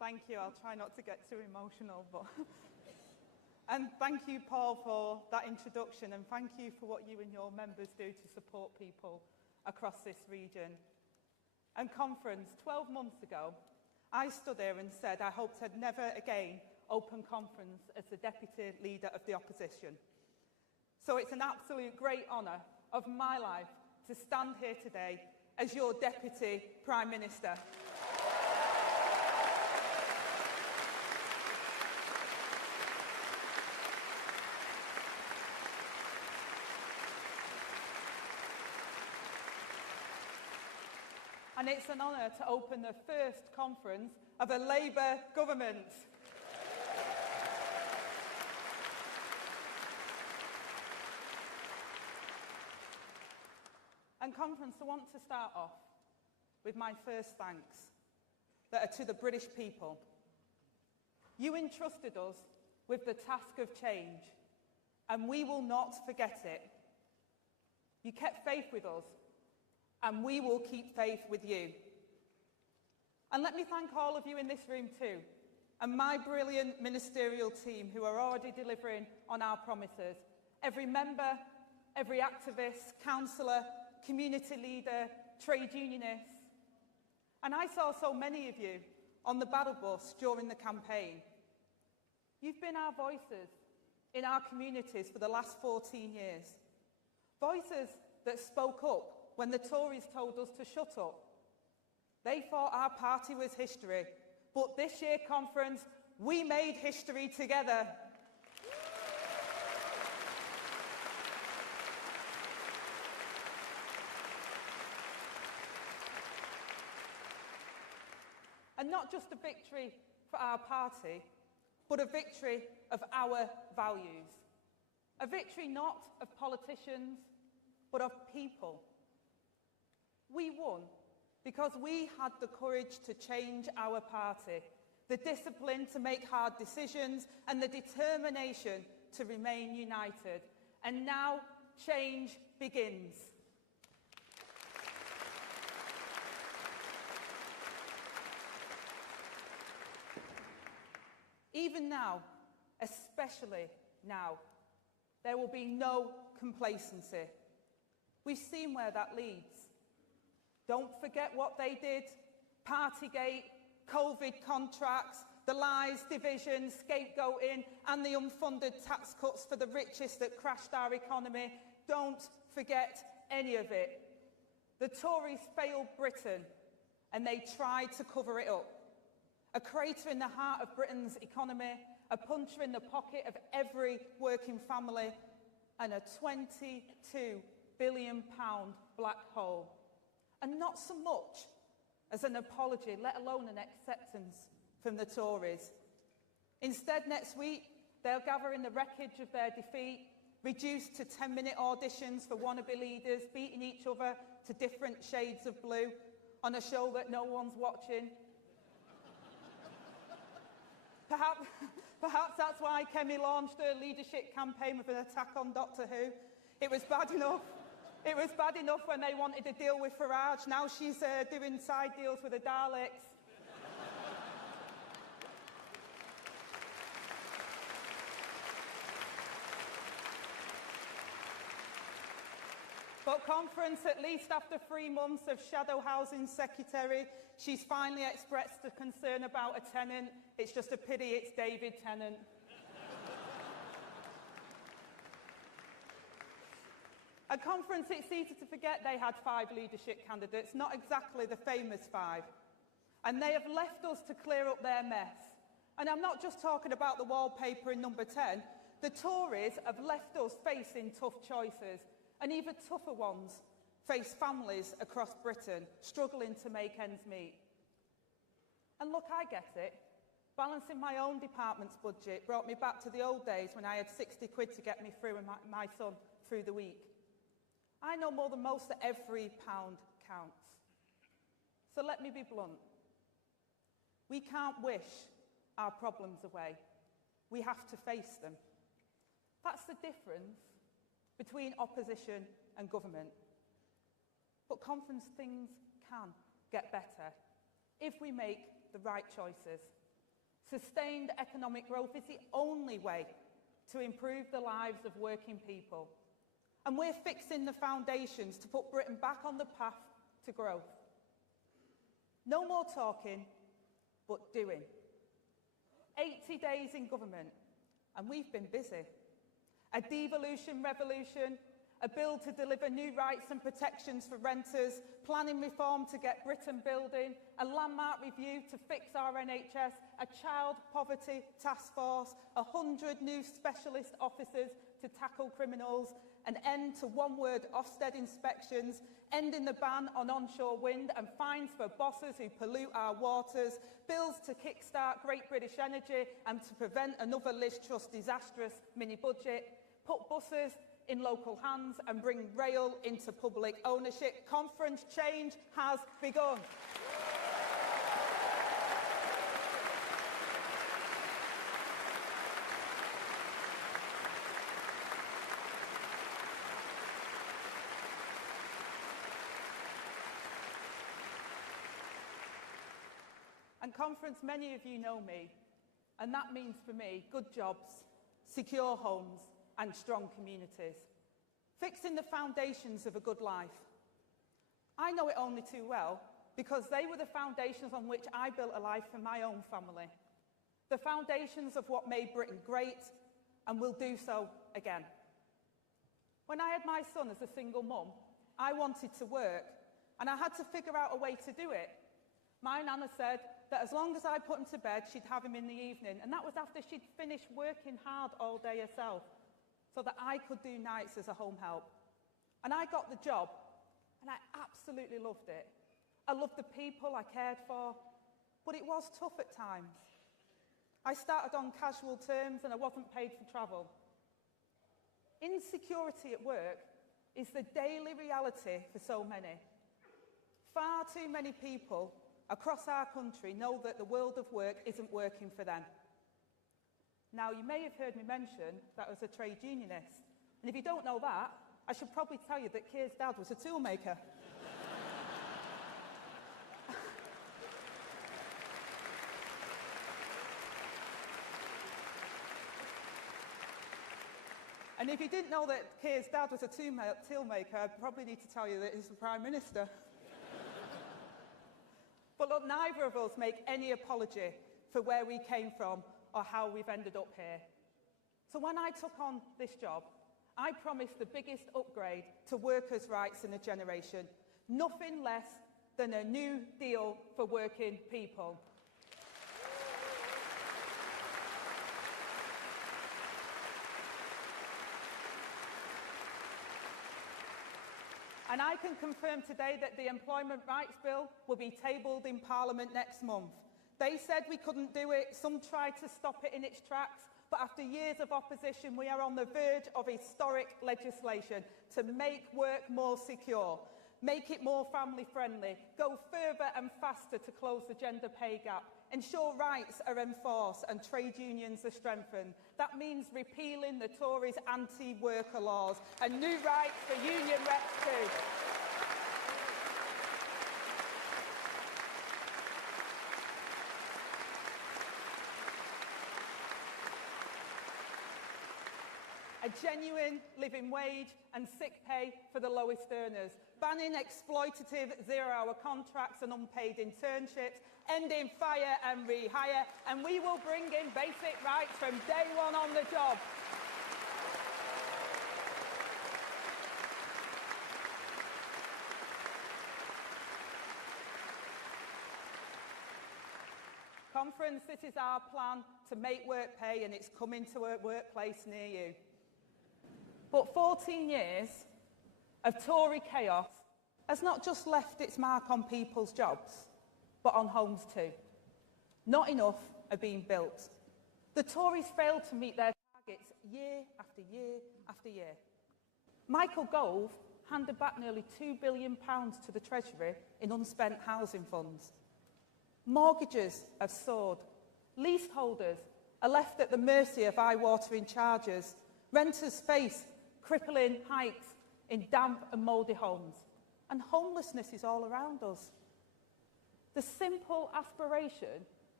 Thank you. I'll try not to get too emotional, but and thank you, Paul, for that introduction, and thank you for what you and your members do to support people across this region. And conference, 12 months ago, I stood here and said I hoped I'd never again open conference as the Deputy Leader of the Opposition. So it's an absolute great honour of my life to stand here today as your Deputy Prime Minister. And it's an honour to open the first conference of a Labour government. And conference, I want to start off with my first thanks that are to the British people. You entrusted us with the task of change, and we will not forget it. You kept faith with us, and we will keep faith with you. And let me thank all of you in this room too, and my brilliant ministerial team who are already delivering on our promises. Every member, every activist, councillor, community leader, trade unionist. And I saw so many of you on the battle bus during the campaign. You've been our voices in our communities for the last 14 years. Voices that spoke up when the Tories told us to shut up. They thought our party was history, but this year conference, we made history together. And not just a victory for our party, but a victory of our values. A victory not of politicians, but of people. We won because we had the courage to change our party, the discipline to make hard decisions, and the determination to remain united. And now change begins. Even now, especially now, there will be no complacency. We've seen where that leads. Don't forget what they did. Partygate, COVID contracts, the lies, division, scapegoating, and the unfunded tax cuts for the richest that crashed our economy. Don't forget any of it. The Tories failed Britain, and they tried to cover it up. A crater in the heart of Britain's economy, a puncher in the pocket of every working family, and a £22 billion black hole. And not so much as an apology, let alone an acceptance from the Tories. Instead, next week, they'll gather in the wreckage of their defeat, reduced to 10-minute auditions for wannabe leaders, beating each other to different shades of blue on a show that no one's watching. Perhaps that's why Kemi launched her leadership campaign with an attack on Doctor Who. It was bad enough. It was bad enough when they wanted to deal with Farage. Now she's doing side deals with the Daleks. But conference, at least after 3 months of shadow housing secretary, she's finally expressed a concern about a tenant. It's just a pity it's David Tennant. At conference, it's easy to forget they had 5 leadership candidates, not exactly the famous 5. And they have left us to clear up their mess. And I'm not just talking about the wallpaper in number 10. The Tories have left us facing tough choices, and even tougher ones face families across Britain struggling to make ends meet. And look, I get it. Balancing my own department's budget brought me back to the old days when I had 60 quid to get me through and my son through the week. I know more than most that every pound counts. So let me be blunt. We can't wish our problems away. We have to face them. That's the difference between opposition and government. But conference, things can get better if we make the right choices. Sustained economic growth is the only way to improve the lives of working people. And we're fixing the foundations to put Britain back on the path to growth. No more talking, but doing. 80 days in government, and we've been busy. A devolution revolution, a bill to deliver new rights and protections for renters, planning reform to get Britain building, a landmark review to fix our NHS, a child poverty task force, 100 new specialist officers to tackle criminals, an end to one-word Ofsted inspections, ending the ban on onshore wind and fines for bosses who pollute our waters, bills to kickstart Great British Energy and to prevent another Liz Truss disastrous mini-budget, put buses in local hands and bring rail into public ownership. Conference change has begun. And Conference, many of you know me, and that means for me good jobs, secure homes and strong communities. Fixing the foundations of a good life. I know it only too well because they were the foundations on which I built a life for my own family. The foundations of what made Britain great and will do so again. When I had my son as a single mum, I wanted to work and I had to figure out a way to do it. My nana said that as long as I put him to bed, she'd have him in the evening, and that was after she'd finished working hard all day herself, so that I could do nights as a home help. And I got the job, and I absolutely loved it. I loved the people I cared for, but it was tough at times. I started on casual terms and I wasn't paid for travel. Insecurity at work is the daily reality for so many. Far too many people across our country know that the world of work isn't working for them. Now, you may have heard me mention that I was a trade unionist. And if you don't know that, I should probably tell you that Keir's dad was a toolmaker. And if you didn't know that Keir's dad was a toolmaker, I probably need to tell you that he's the Prime Minister. But look, neither of us make any apology for where we came from or how we've ended up here. So when I took on this job, I promised the biggest upgrade to workers' rights in a generation, nothing less than a new deal for working people. And I can confirm today that the Employment Rights Bill will be tabled in Parliament next month. They said we couldn't do it, some tried to stop it in its tracks, but after years of opposition, we are on the verge of historic legislation to make work more secure, make it more family-friendly, go further and faster to close the gender pay gap, ensure rights are enforced and trade unions are strengthened. That means repealing the Tories' anti-worker laws and new rights for union reps too. A genuine living wage and sick pay for the lowest earners, banning exploitative zero-hour contracts and unpaid internships, ending fire and rehire, and we will bring in basic rights from day one on the job. Conference, this is our plan to make work pay, and it's coming to a workplace near you. But 14 years of Tory chaos has not just left its mark on people's jobs, but on homes too. Not enough are being built. The Tories failed to meet their targets year after year after year. Michael Gove handed back nearly £2 billion to the Treasury in unspent housing funds. Mortgages have soared. Leaseholders are left at the mercy of eye-watering charges. Renters face crippling hikes in damp and mouldy homes. And homelessness is all around us. The simple aspiration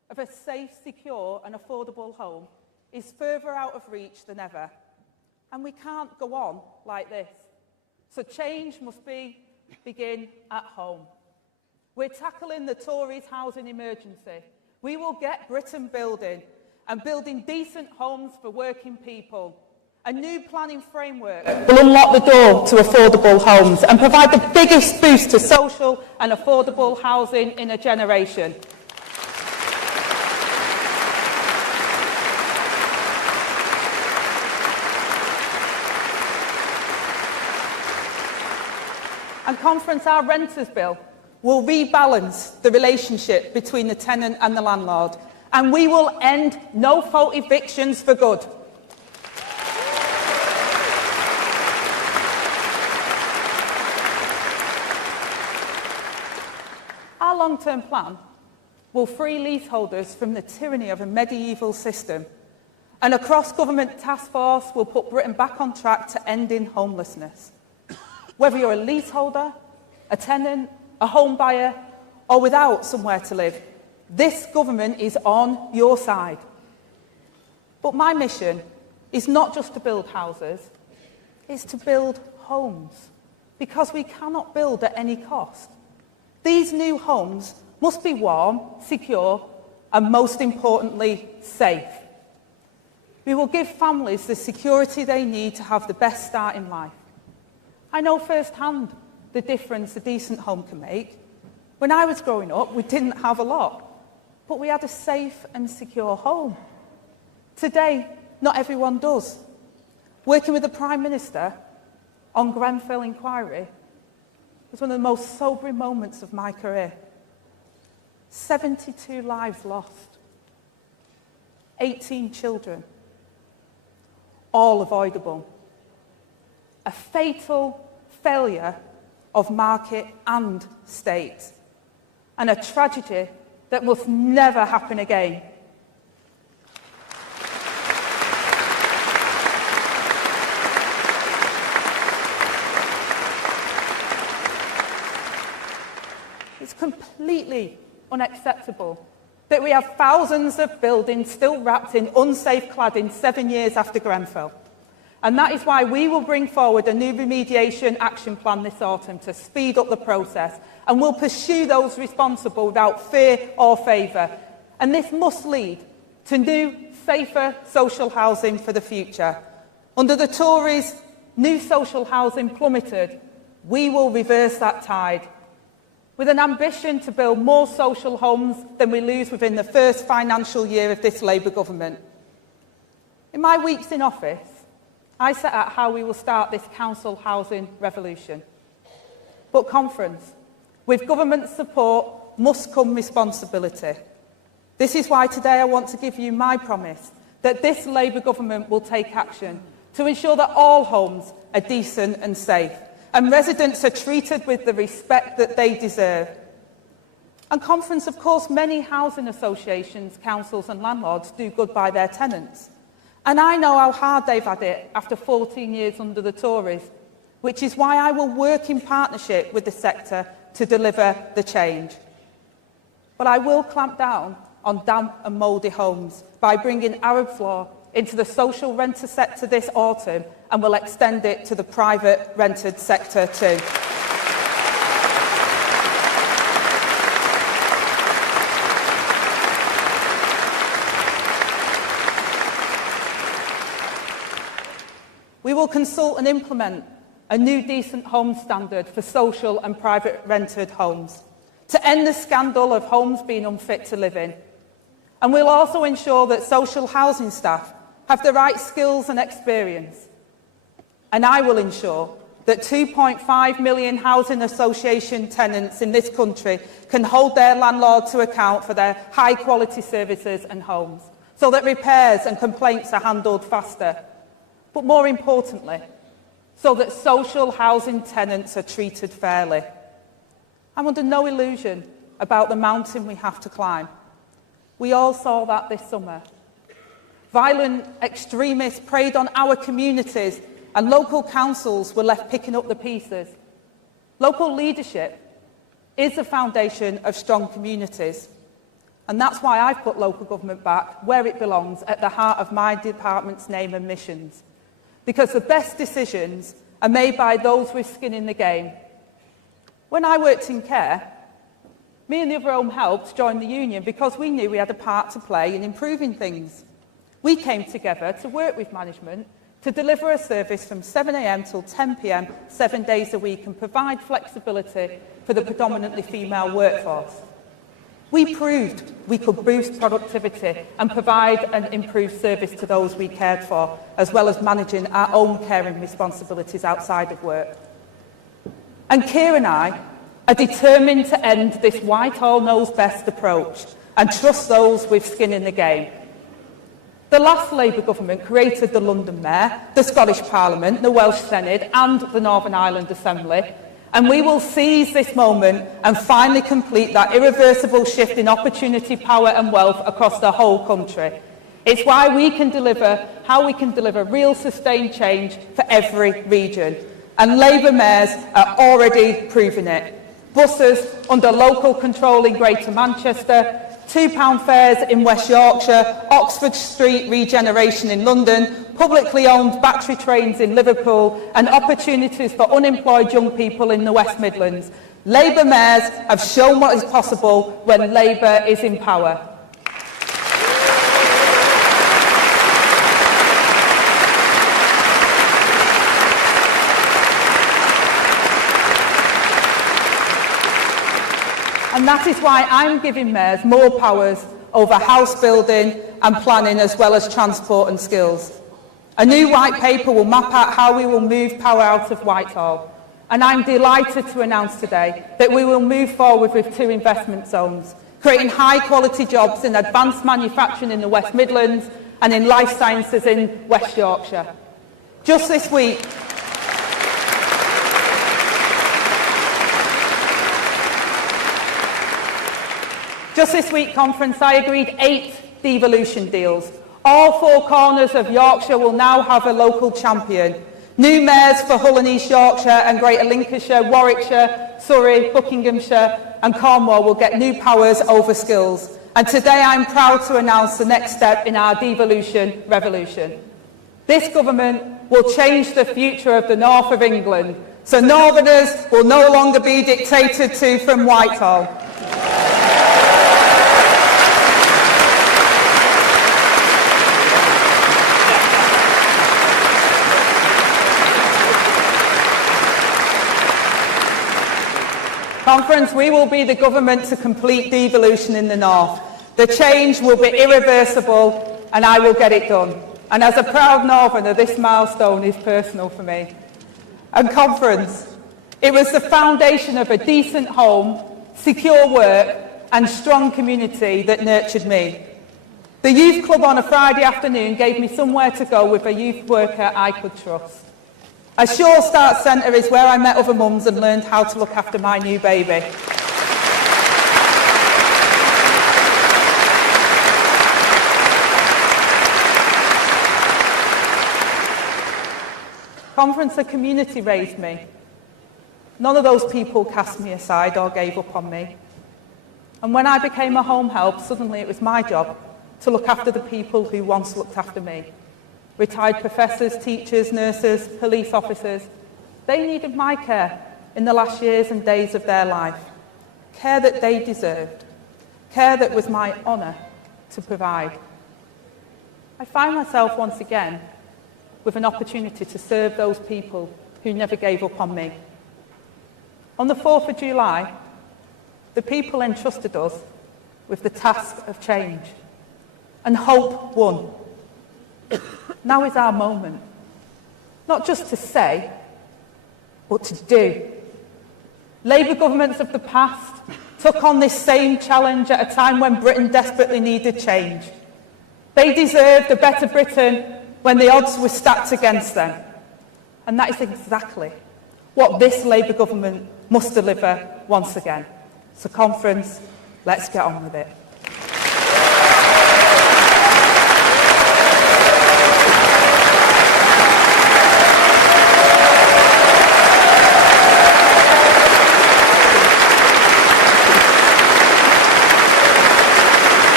of a safe, secure and affordable home is further out of reach than ever. And we can't go on like this. So change must begin at home. We're tackling the Tories' housing emergency. We will get Britain building and building decent homes for working people. A new planning framework will unlock the door to affordable homes and provide the biggest boost to social and affordable housing in a generation. And Conference, our renters bill will rebalance the relationship between the tenant and the landlord, and we will end no-fault evictions for good. Our long-term plan will free leaseholders from the tyranny of a medieval system, and a cross-government task force will put Britain back on track to ending homelessness. Whether you're a leaseholder, a tenant, a home buyer, or without somewhere to live, this government is on your side. But my mission is not just to build houses, it's to build homes, because we cannot build at any cost. These new homes must be warm, secure, and most importantly, safe. We will give families the security they need to have the best start in life. I know firsthand the difference a decent home can make. When I was growing up, we didn't have a lot, but we had a safe and secure home. Today, not everyone does. Working with the Prime Minister on Grenfell inquiry was one of the most sobering moments of my career. 72 lives lost, 18 children, all avoidable. A fatal failure of market and state, and a tragedy that must never happen again. It's completely unacceptable that we have thousands of buildings still wrapped in unsafe cladding 7 years after Grenfell. And that is why we will bring forward a new remediation action plan this autumn to speed up the process, and we'll pursue those responsible without fear or favour. And this must lead to new, safer social housing for the future. Under the Tories, new social housing plummeted. We will reverse that tide, with an ambition to build more social homes than we lose within the first financial year of this Labour government. In my weeks in office, I set out how we will start this council housing revolution. But Conference, with government support must come responsibility. This is why today I want to give you my promise that this Labour government will take action to ensure that all homes are decent and safe, and residents are treated with the respect that they deserve. And Conference, of course, many housing associations, councils and landlords do good by their tenants. And I know how hard they've had it after 14 years under the Tories, which is why I will work in partnership with the sector to deliver the change. But I will clamp down on damp and mouldy homes by bringing Arab law into the social renter sector this autumn, and will extend it to the private rented sector too. We will consult and implement a new decent home standard for social and private rented homes to end the scandal of homes being unfit to live in. And we'll also ensure that social housing staff have the right skills and experience. And I will ensure that 2.5 million housing association tenants in this country can hold their landlord to account for their high-quality services and homes, so that repairs and complaints are handled faster. But more importantly, so that social housing tenants are treated fairly. I'm under no illusion about the mountain we have to climb. We all saw that this summer. Violent extremists preyed on our communities, and local councils were left picking up the pieces. Local leadership is the foundation of strong communities. And that's why I've put local government back where it belongs, at the heart of my department's name and missions. Because the best decisions are made by those with skin in the game. When I worked in care, me and the other home helps joined the union because we knew we had a part to play in improving things. We came together to work with management to deliver a service from 7 a.m. till 10 p.m, 7 days a week, and provide flexibility for the predominantly female workforce. We proved we could boost productivity and provide an improved service to those we cared for, as well as managing our own caring responsibilities outside of work. And Keir and I are determined to end this Whitehall knows best approach and trust those with skin in the game. The last Labour government created the London Mayor, the Scottish Parliament, the Welsh Senate and the Northern Ireland Assembly, and we will seize this moment and finally complete that irreversible shift in opportunity, power and wealth across the whole country. It's why we can deliver, how we can deliver real sustained change for every region. And Labour mayors are already proving it. Buses under local control in Greater Manchester, £2 fares in West Yorkshire, Oxford Street regeneration in London, publicly owned battery trains in Liverpool, and opportunities for unemployed young people in the West Midlands. Labour mayors have shown what is possible when Labour is in power. And that is why I'm giving mayors more powers over house building and planning, as well as transport and skills. A new white paper will map out how we will move power out of Whitehall. And I'm delighted to announce today that we will move forward with 2 investment zones, creating high-quality jobs in advanced manufacturing in the West Midlands and in life sciences in West Yorkshire. Just this week, conference, I agreed 8 devolution deals. All 4 corners of Yorkshire will now have a local champion. New mayors for Hull and East Yorkshire and Greater Lincolnshire, Warwickshire, Surrey, Buckinghamshire and Cornwall will get new powers over skills. And today I'm proud to announce the next step in our devolution revolution. This government will change the future of the north of England, so Northerners will no longer be dictated to from Whitehall. Conference, we will be the government to complete devolution in the north. The change will be irreversible and I will get it done. And as a proud Northerner, this milestone is personal for me. And Conference, it was the foundation of a decent home, secure work and strong community that nurtured me. The youth club on a Friday afternoon gave me somewhere to go with a youth worker I could trust. A Sure Start Centre is where I met other mums and learned how to look after my new baby. Conference, a community raised me. None of those people cast me aside or gave up on me. And when I became a home help, suddenly it was my job to look after the people who once looked after me. Retired professors, teachers, nurses, police officers, they needed my care in the last years and days of their life. Care that they deserved. Care that was my honour to provide. I find myself once again with an opportunity to serve those people who never gave up on me. On the 4th of July, the people entrusted us with the task of change, and hope won. Now is our moment, not just to say, but to do. Labour governments of the past took on this same challenge at a time when Britain desperately needed change. They deserved a better Britain when the odds were stacked against them. And that is exactly what this Labour government must deliver once again. So Conference, let's get on with it.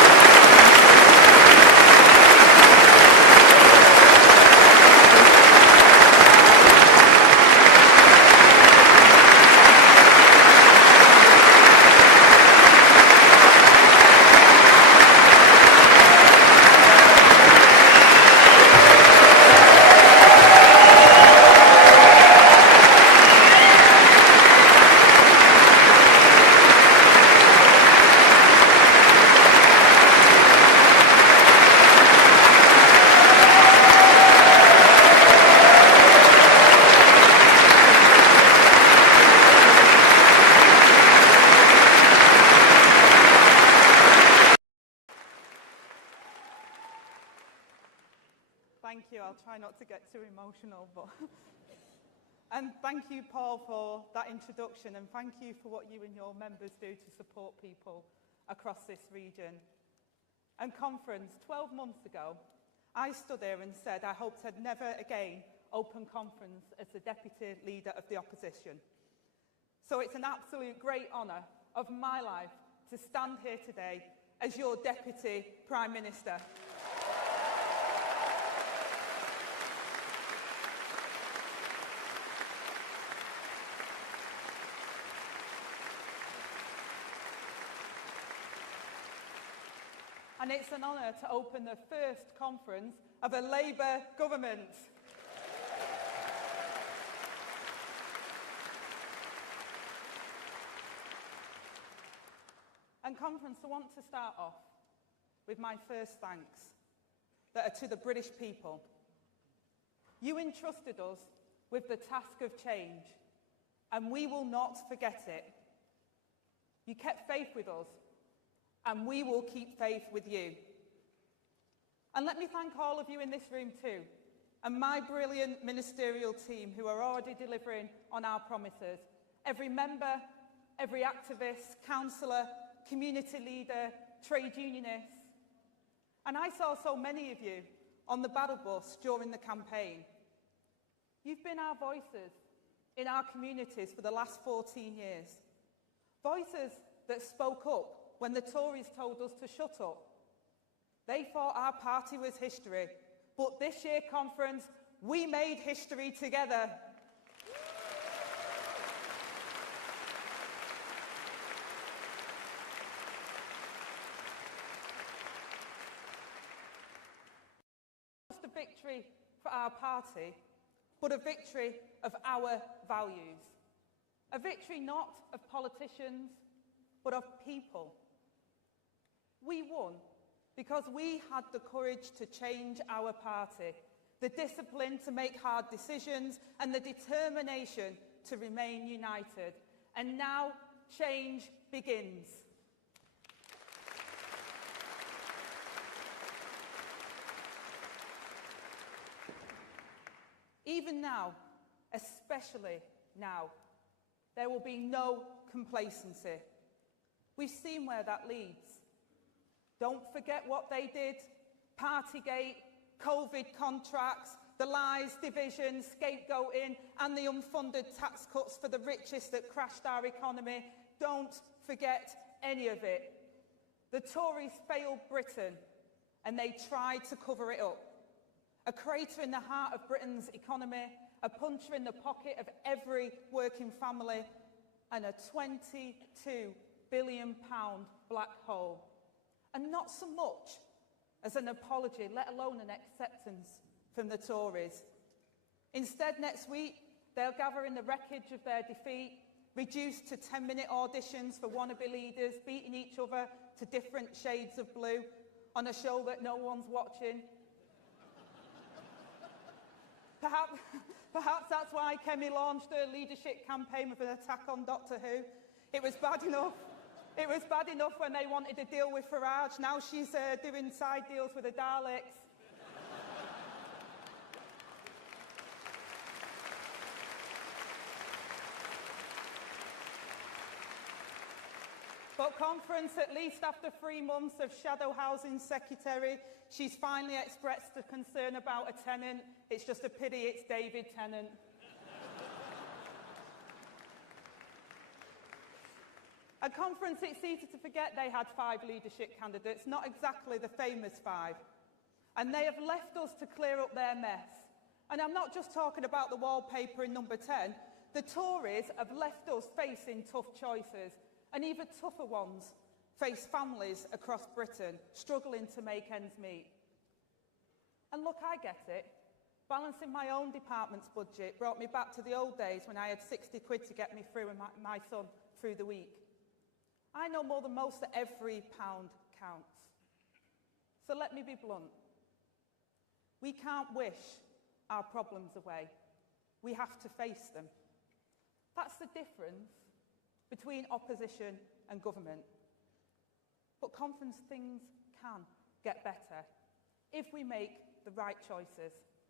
thank you. I'll try not to get too emotional, but... And thank you, Paul, for that introduction, and thank you for what you and your members do to support people across this region. And conference, 12 months ago, I stood here and said I hoped I'd never again open conference as the Deputy Leader of the Opposition. So it's an absolute great honour of my life to stand here today as your Deputy Prime Minister. And it's an honour to open the first conference of a Labour government. And conference, I want to start off with my first thanks that are to the British people. You entrusted us with the task of change, and we will not forget it. You kept faith with us, and we will keep faith with you. And let me thank all of you in this room too, and my brilliant ministerial team who are already delivering on our promises. Every member, every activist, councillor, community leader, trade unionist. And I saw so many of you on the battle bus during the campaign. You've been our voices in our communities for the last 14 years. Voices that spoke up when the Tories told us to shut up. They thought our party was history, but this year conference, we made history together. Just a victory for our party, but a victory of our values. A victory not of politicians, but of people. We won because we had the courage to change our party, the discipline to make hard decisions, and the determination to remain united. And now change begins. Even now, especially now, there will be no complacency. We've seen where that leads. Don't forget what they did. Partygate, COVID contracts, the lies, division, scapegoating, and the unfunded tax cuts for the richest that crashed our economy. Don't forget any of it. The Tories failed Britain, and they tried to cover it up. A crater in the heart of Britain's economy, a puncher in the pocket of every working family, and a £22 billion black hole. And not so much as an apology, let alone an acceptance from the Tories. Instead, next week, they'll gather in the wreckage of their defeat, reduced to 10-minute auditions for wannabe leaders, beating each other to different shades of blue on a show that no one's watching. Perhaps that's why Kemi launched her leadership campaign with an attack on Doctor Who. It was bad enough. It was bad enough when they wanted to deal with Farage. Now she's doing side deals with the Daleks. But conference, at least after 3 months of shadow housing secretary, she's finally expressed a concern about a tenant. It's just a pity it's David Tennant. At conference, it's easy to forget they had 5 leadership candidates, not exactly the famous 5. And they have left us to clear up their mess. And I'm not just talking about the wallpaper in number 10. The Tories have left us facing tough choices, and even tougher ones face families across Britain struggling to make ends meet. And look, I get it. Balancing my own department's budget brought me back to the old days when I had 60 quid to get me through and my son through the week. I know more than most that every pound counts. So let me be blunt. We can't wish our problems away. We have to face them. That's the difference between opposition and government. But conference, things can get better if we make the right choices.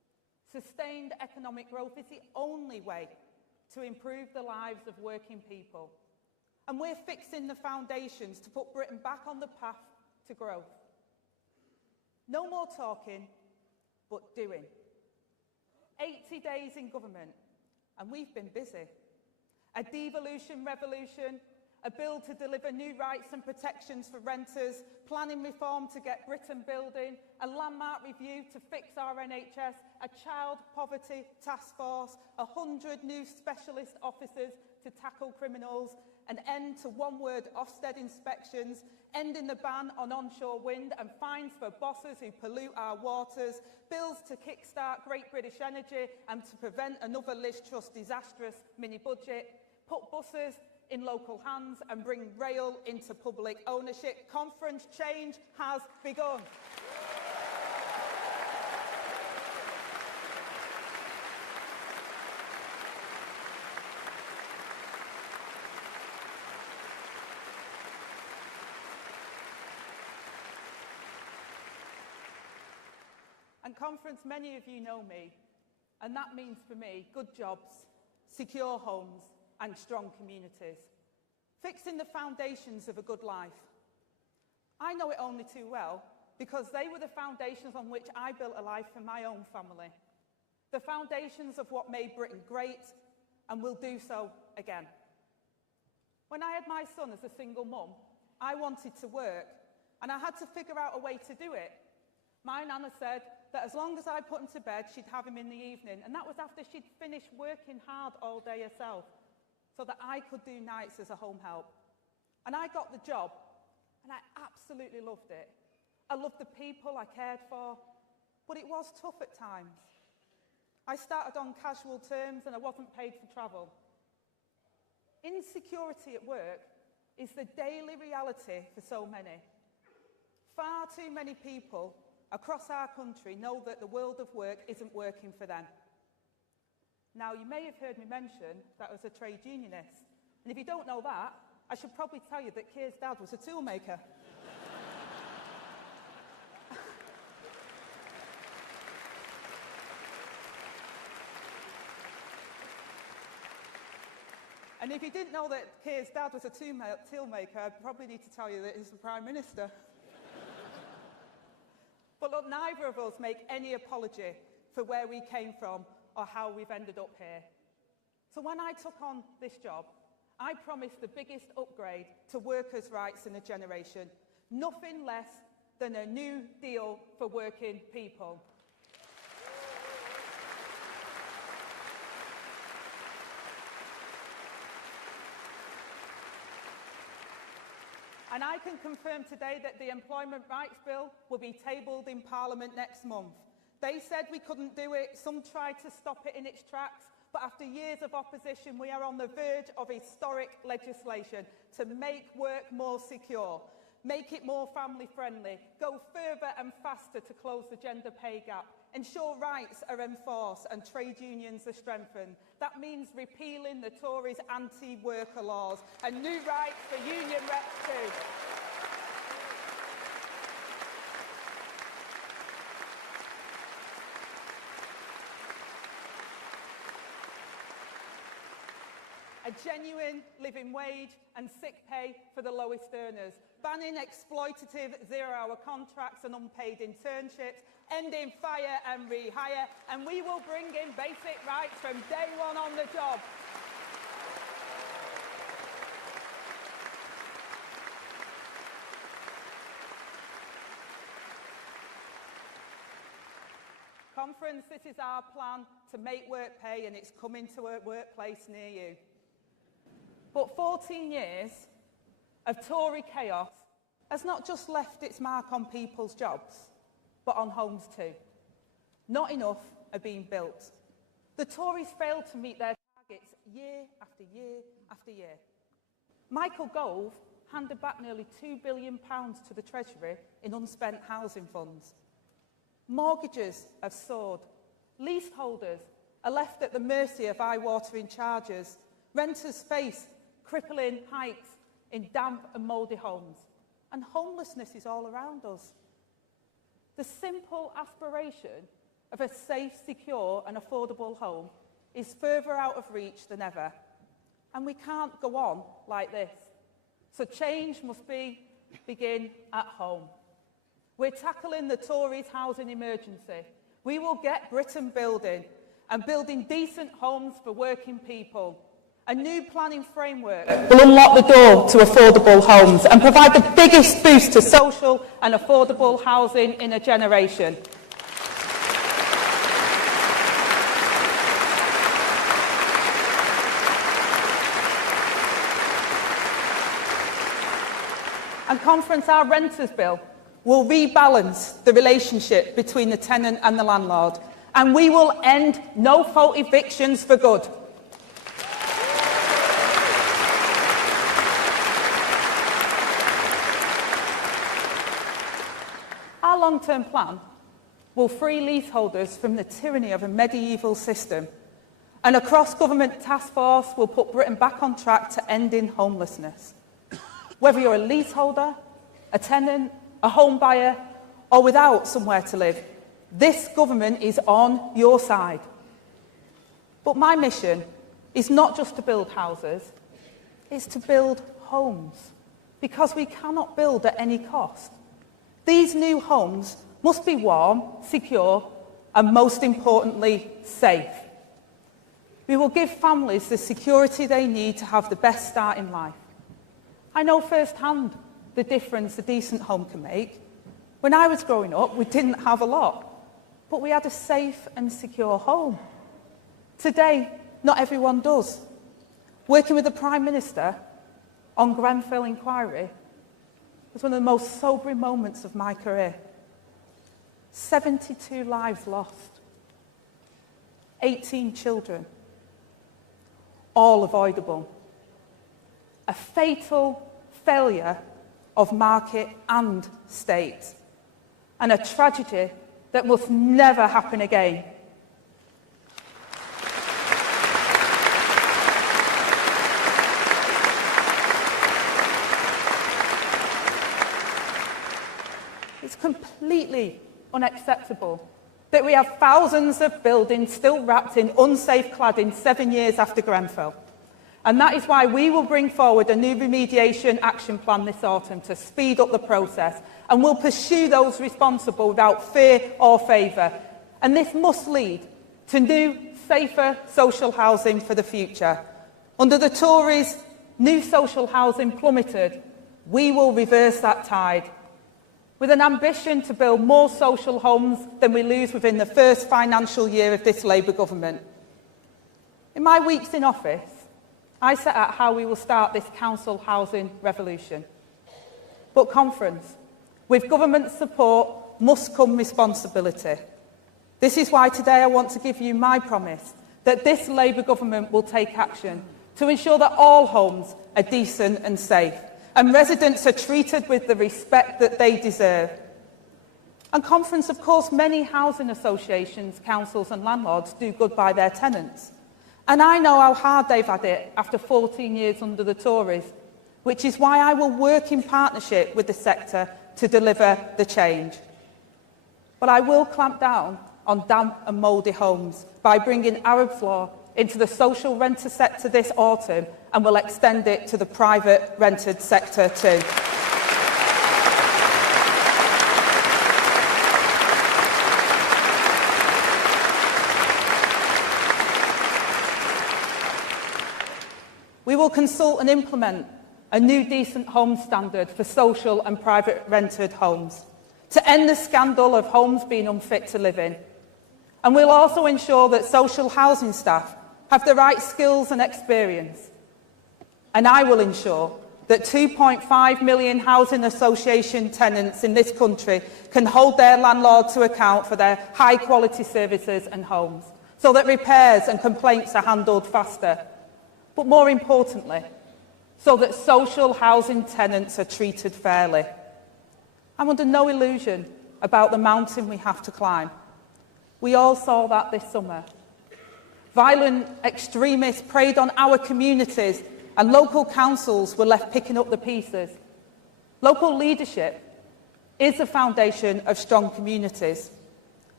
Sustained economic growth is the only way to improve the lives of working people. And we're fixing the foundations to put Britain back on the path to growth. No more talking, but doing. 80 days in government, and we've been busy. A devolution revolution, a bill to deliver new rights and protections for renters, planning reform to get Britain building, a landmark review to fix our NHS, a child poverty task force, 100 new specialist officers to tackle criminals, an end to one-word Ofsted inspections, ending the ban on onshore wind and fines for bosses who pollute our waters, bills to kickstart Great British Energy and to prevent another Liz Truss disastrous mini-budget, put buses in local hands and bring rail into public ownership. Conference change has begun. And Conference, many of you know me, and that means for me good jobs, secure homes and strong communities. Fixing the foundations of a good life. I know it only too well because they were the foundations on which I built a life for my own family. The foundations of what made Britain great and will do so again. When I had my son as a single mum, I wanted to work and I had to figure out a way to do it. My nana said that as long as I put him to bed, she'd have him in the evening, and that was after she'd finished working hard all day herself, so that I could do nights as a home help. And I got the job, and I absolutely loved it. I loved the people I cared for, but it was tough at times. I started on casual terms, and I wasn't paid for travel. Insecurity at work is the daily reality for so many. Far too many people across our country know that the world of work isn't working for them. Now, you may have heard me mention that I was a trade unionist. And if you don't know that, I should probably tell you that Keir's dad was a toolmaker. And if you didn't know that Keir's dad was a toolmaker, I probably need to tell you that he's the Prime Minister. But look, neither of us make any apology for where we came from or how we've ended up here. So when I took on this job, I promised the biggest upgrade to workers' rights in a generation, nothing less than a new deal for working people. And I can confirm today that the Employment Rights Bill will be tabled in Parliament next month. They said we couldn't do it, some tried to stop it in its tracks, but after years of opposition, we are on the verge of historic legislation to make work more secure, make it more family-friendly, go further and faster to close the gender pay gap, ensure rights are enforced and trade unions are strengthened. That means repealing the Tories' anti-worker laws and new rights for union reps too. A genuine living wage and sick pay for the lowest earners, banning exploitative zero-hour contracts and unpaid internships, ending fire and rehire, and we will bring in basic rights from day one on the job. Conference, this is our plan to make work pay, and it's coming to a workplace near you. But 14 years of Tory chaos has not just left its mark on people's jobs, but on homes too. Not enough are being built. The Tories failed to meet their targets year after year after year. Michael Gove handed back nearly £2 billion to the Treasury in unspent housing funds. Mortgages have soared. Leaseholders are left at the mercy of eye-watering charges. Renters face crippling hikes in damp and mouldy homes. And homelessness is all around us. The simple aspiration of a safe, secure and affordable home is further out of reach than ever. And we can't go on like this. So change must begin at home. We're tackling the Tories' housing emergency. We will get Britain building and building decent homes for working people. A new planning framework will unlock the door to affordable homes and provide the biggest boost to social and affordable housing in a generation. And Conference, our renters bill will rebalance the relationship between the tenant and the landlord, and we will end no-fault evictions for good. Our long-term plan will free leaseholders from the tyranny of a medieval system, and a cross-government task force will put Britain back on track to ending homelessness. Whether you're a leaseholder, a tenant, a home buyer, or without somewhere to live, this government is on your side. But my mission is not just to build houses, it's to build homes, because we cannot build at any cost. These new homes must be warm, secure, and most importantly, safe. We will give families the security they need to have the best start in life. I know firsthand the difference a decent home can make. When I was growing up, we didn't have a lot, but we had a safe and secure home. Today, not everyone does. Working with the Prime Minister on Grenfell inquiry was one of the most sobering moments of my career. 72 lives lost, 18 children, all avoidable. A fatal failure of market and state, and a tragedy that must never happen again. It's completely unacceptable that we have thousands of buildings still wrapped in unsafe cladding 7 years after Grenfell. And that is why we will bring forward a new remediation action plan this autumn to speed up the process, and we'll pursue those responsible without fear or favour. And this must lead to new, safer social housing for the future. Under the Tories, new social housing plummeted. We will reverse that tide, with an ambition to build more social homes than we lose within the first financial year of this Labour government. In my weeks in office, I set out how we will start this council housing revolution. But Conference, with government support must come responsibility. This is why today I want to give you my promise that this Labour government will take action to ensure that all homes are decent and safe, and residents are treated with the respect that they deserve. And Conference, of course, many housing associations, councils and landlords do good by their tenants. And I know how hard they've had it after 14 years under the Tories, which is why I will work in partnership with the sector to deliver the change. But I will clamp down on damp and mouldy homes by bringing Arab's Law into the social renter sector this autumn, and will extend it to the private rented sector too. We will consult and implement a new decent home standard for social and private rented homes to end the scandal of homes being unfit to live in. And we'll also ensure that social housing staff have the right skills and experience. And I will ensure that 2.5 million housing association tenants in this country can hold their landlord to account for their high-quality services and homes, so that repairs and complaints are handled faster. But more importantly, so that social housing tenants are treated fairly. I'm under no illusion about the mountain we have to climb. We all saw that this summer. Violent extremists preyed on our communities, and local councils were left picking up the pieces. Local leadership is the foundation of strong communities.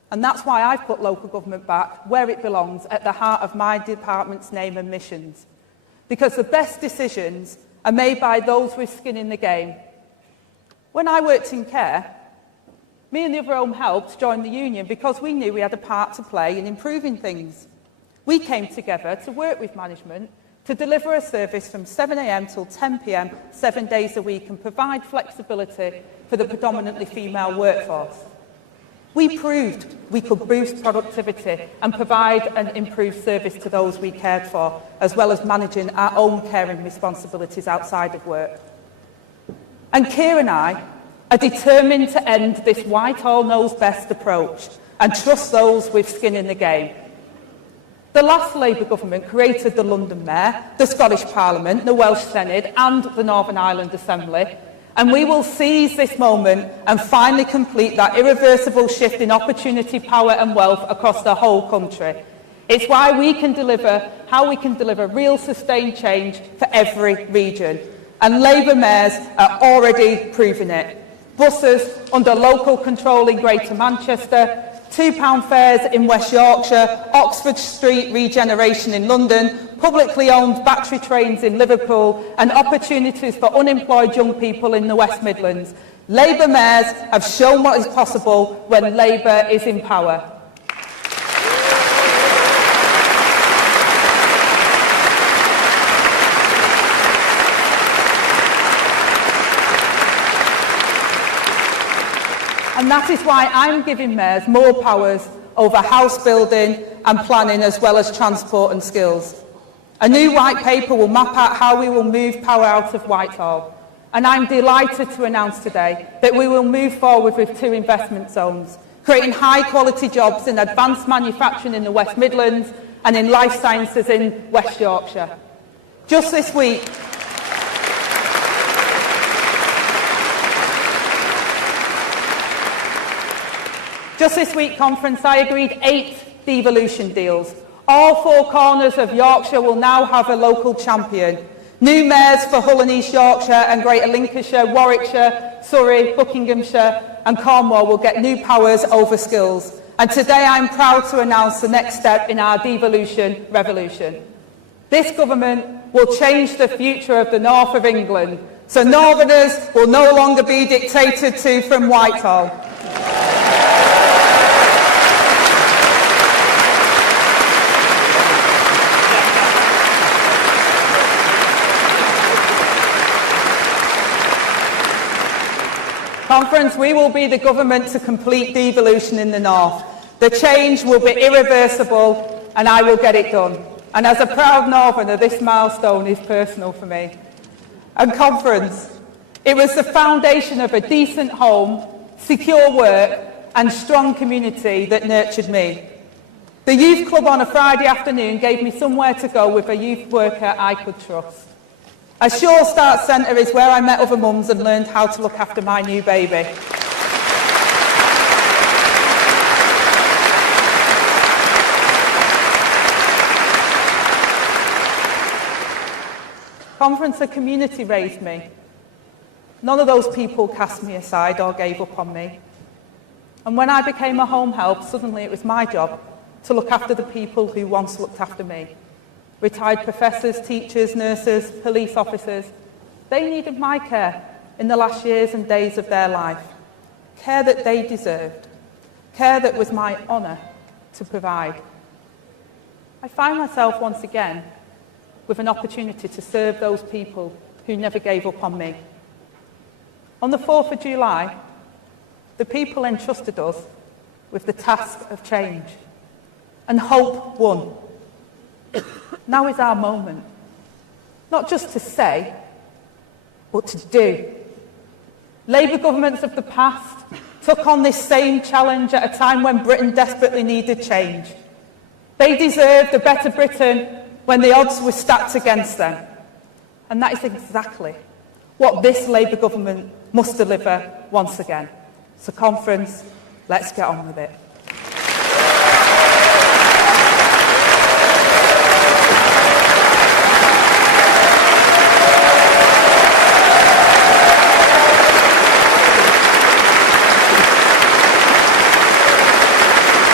And that's why I've put local government back where it belongs, at the heart of my department's name and missions. Because the best decisions are made by those with skin in the game. When I worked in care, me and the other home helps joined the union because we knew we had a part to play in improving things. We came together to work with management to deliver a service from 7 a.m. till 10 p.m, 7 days a week, and provide flexibility for the predominantly female workforce. We proved we could boost productivity and provide an improved service to those we cared for, as well as managing our own caring responsibilities outside of work. And Keir and I are determined to end this Whitehall knows best approach and trust those with skin in the game. The last Labour government created the London Mayor, the Scottish Parliament, the Welsh Senate and the Northern Ireland Assembly, and we will seize this moment and finally complete that irreversible shift in opportunity, power and wealth across the whole country. It's why we can deliver, how we can deliver real sustained change for every region. And Labour mayors are already proving it. Buses under local control in Greater Manchester, £2 fares in West Yorkshire, Oxford Street regeneration in London, publicly owned battery trains in Liverpool, and opportunities for unemployed young people in the West Midlands. Labour mayors have shown what is possible when Labour is in power. And that is why I'm giving mayors more powers over house building and planning, as well as transport and skills. A new white paper will map out how we will move power out of Whitehall. And I'm delighted to announce today that we will move forward with 2 investment zones, creating high-quality jobs in advanced manufacturing in the West Midlands and in life sciences in West Yorkshire. Just this week, conference, I agreed 8 devolution deals. All 4 corners of Yorkshire will now have a local champion. New mayors for Hull and East Yorkshire and Greater Lincolnshire, Warwickshire, Surrey, Buckinghamshire and Cornwall will get new powers over skills. And today I'm proud to announce the next step in our devolution revolution. This government will change the future of the north of England, so Northerners will no longer be dictated to from Whitehall. Conference, we will be the government to complete devolution in the north. The change will be irreversible and I will get it done. And as a proud Northerner, this milestone is personal for me. And conference, it was the foundation of a decent home, secure work and strong community that nurtured me. The youth club on a Friday afternoon gave me somewhere to go with a youth worker I could trust. A Sure Start Centre is where I met other mums and learned how to look after my new baby. Conference, a community raised me. None of those people cast me aside or gave up on me. And when I became a home help, suddenly it was my job to look after the people who once looked after me. Retired professors, teachers, nurses, police officers, they needed my care in the last years and days of their life. Care that they deserved. Care that was my honour to provide. I find myself once again with an opportunity to serve those people who never gave up on me. On the 4th of July, the people entrusted us with the task of change, and hope won. Now is our moment, not just to say, but to do. Labour governments of the past took on this same challenge at a time when Britain desperately needed change. They deserved a better Britain when the odds were stacked against them. And that is exactly what this Labour government must deliver once again. So conference, let's get on with it.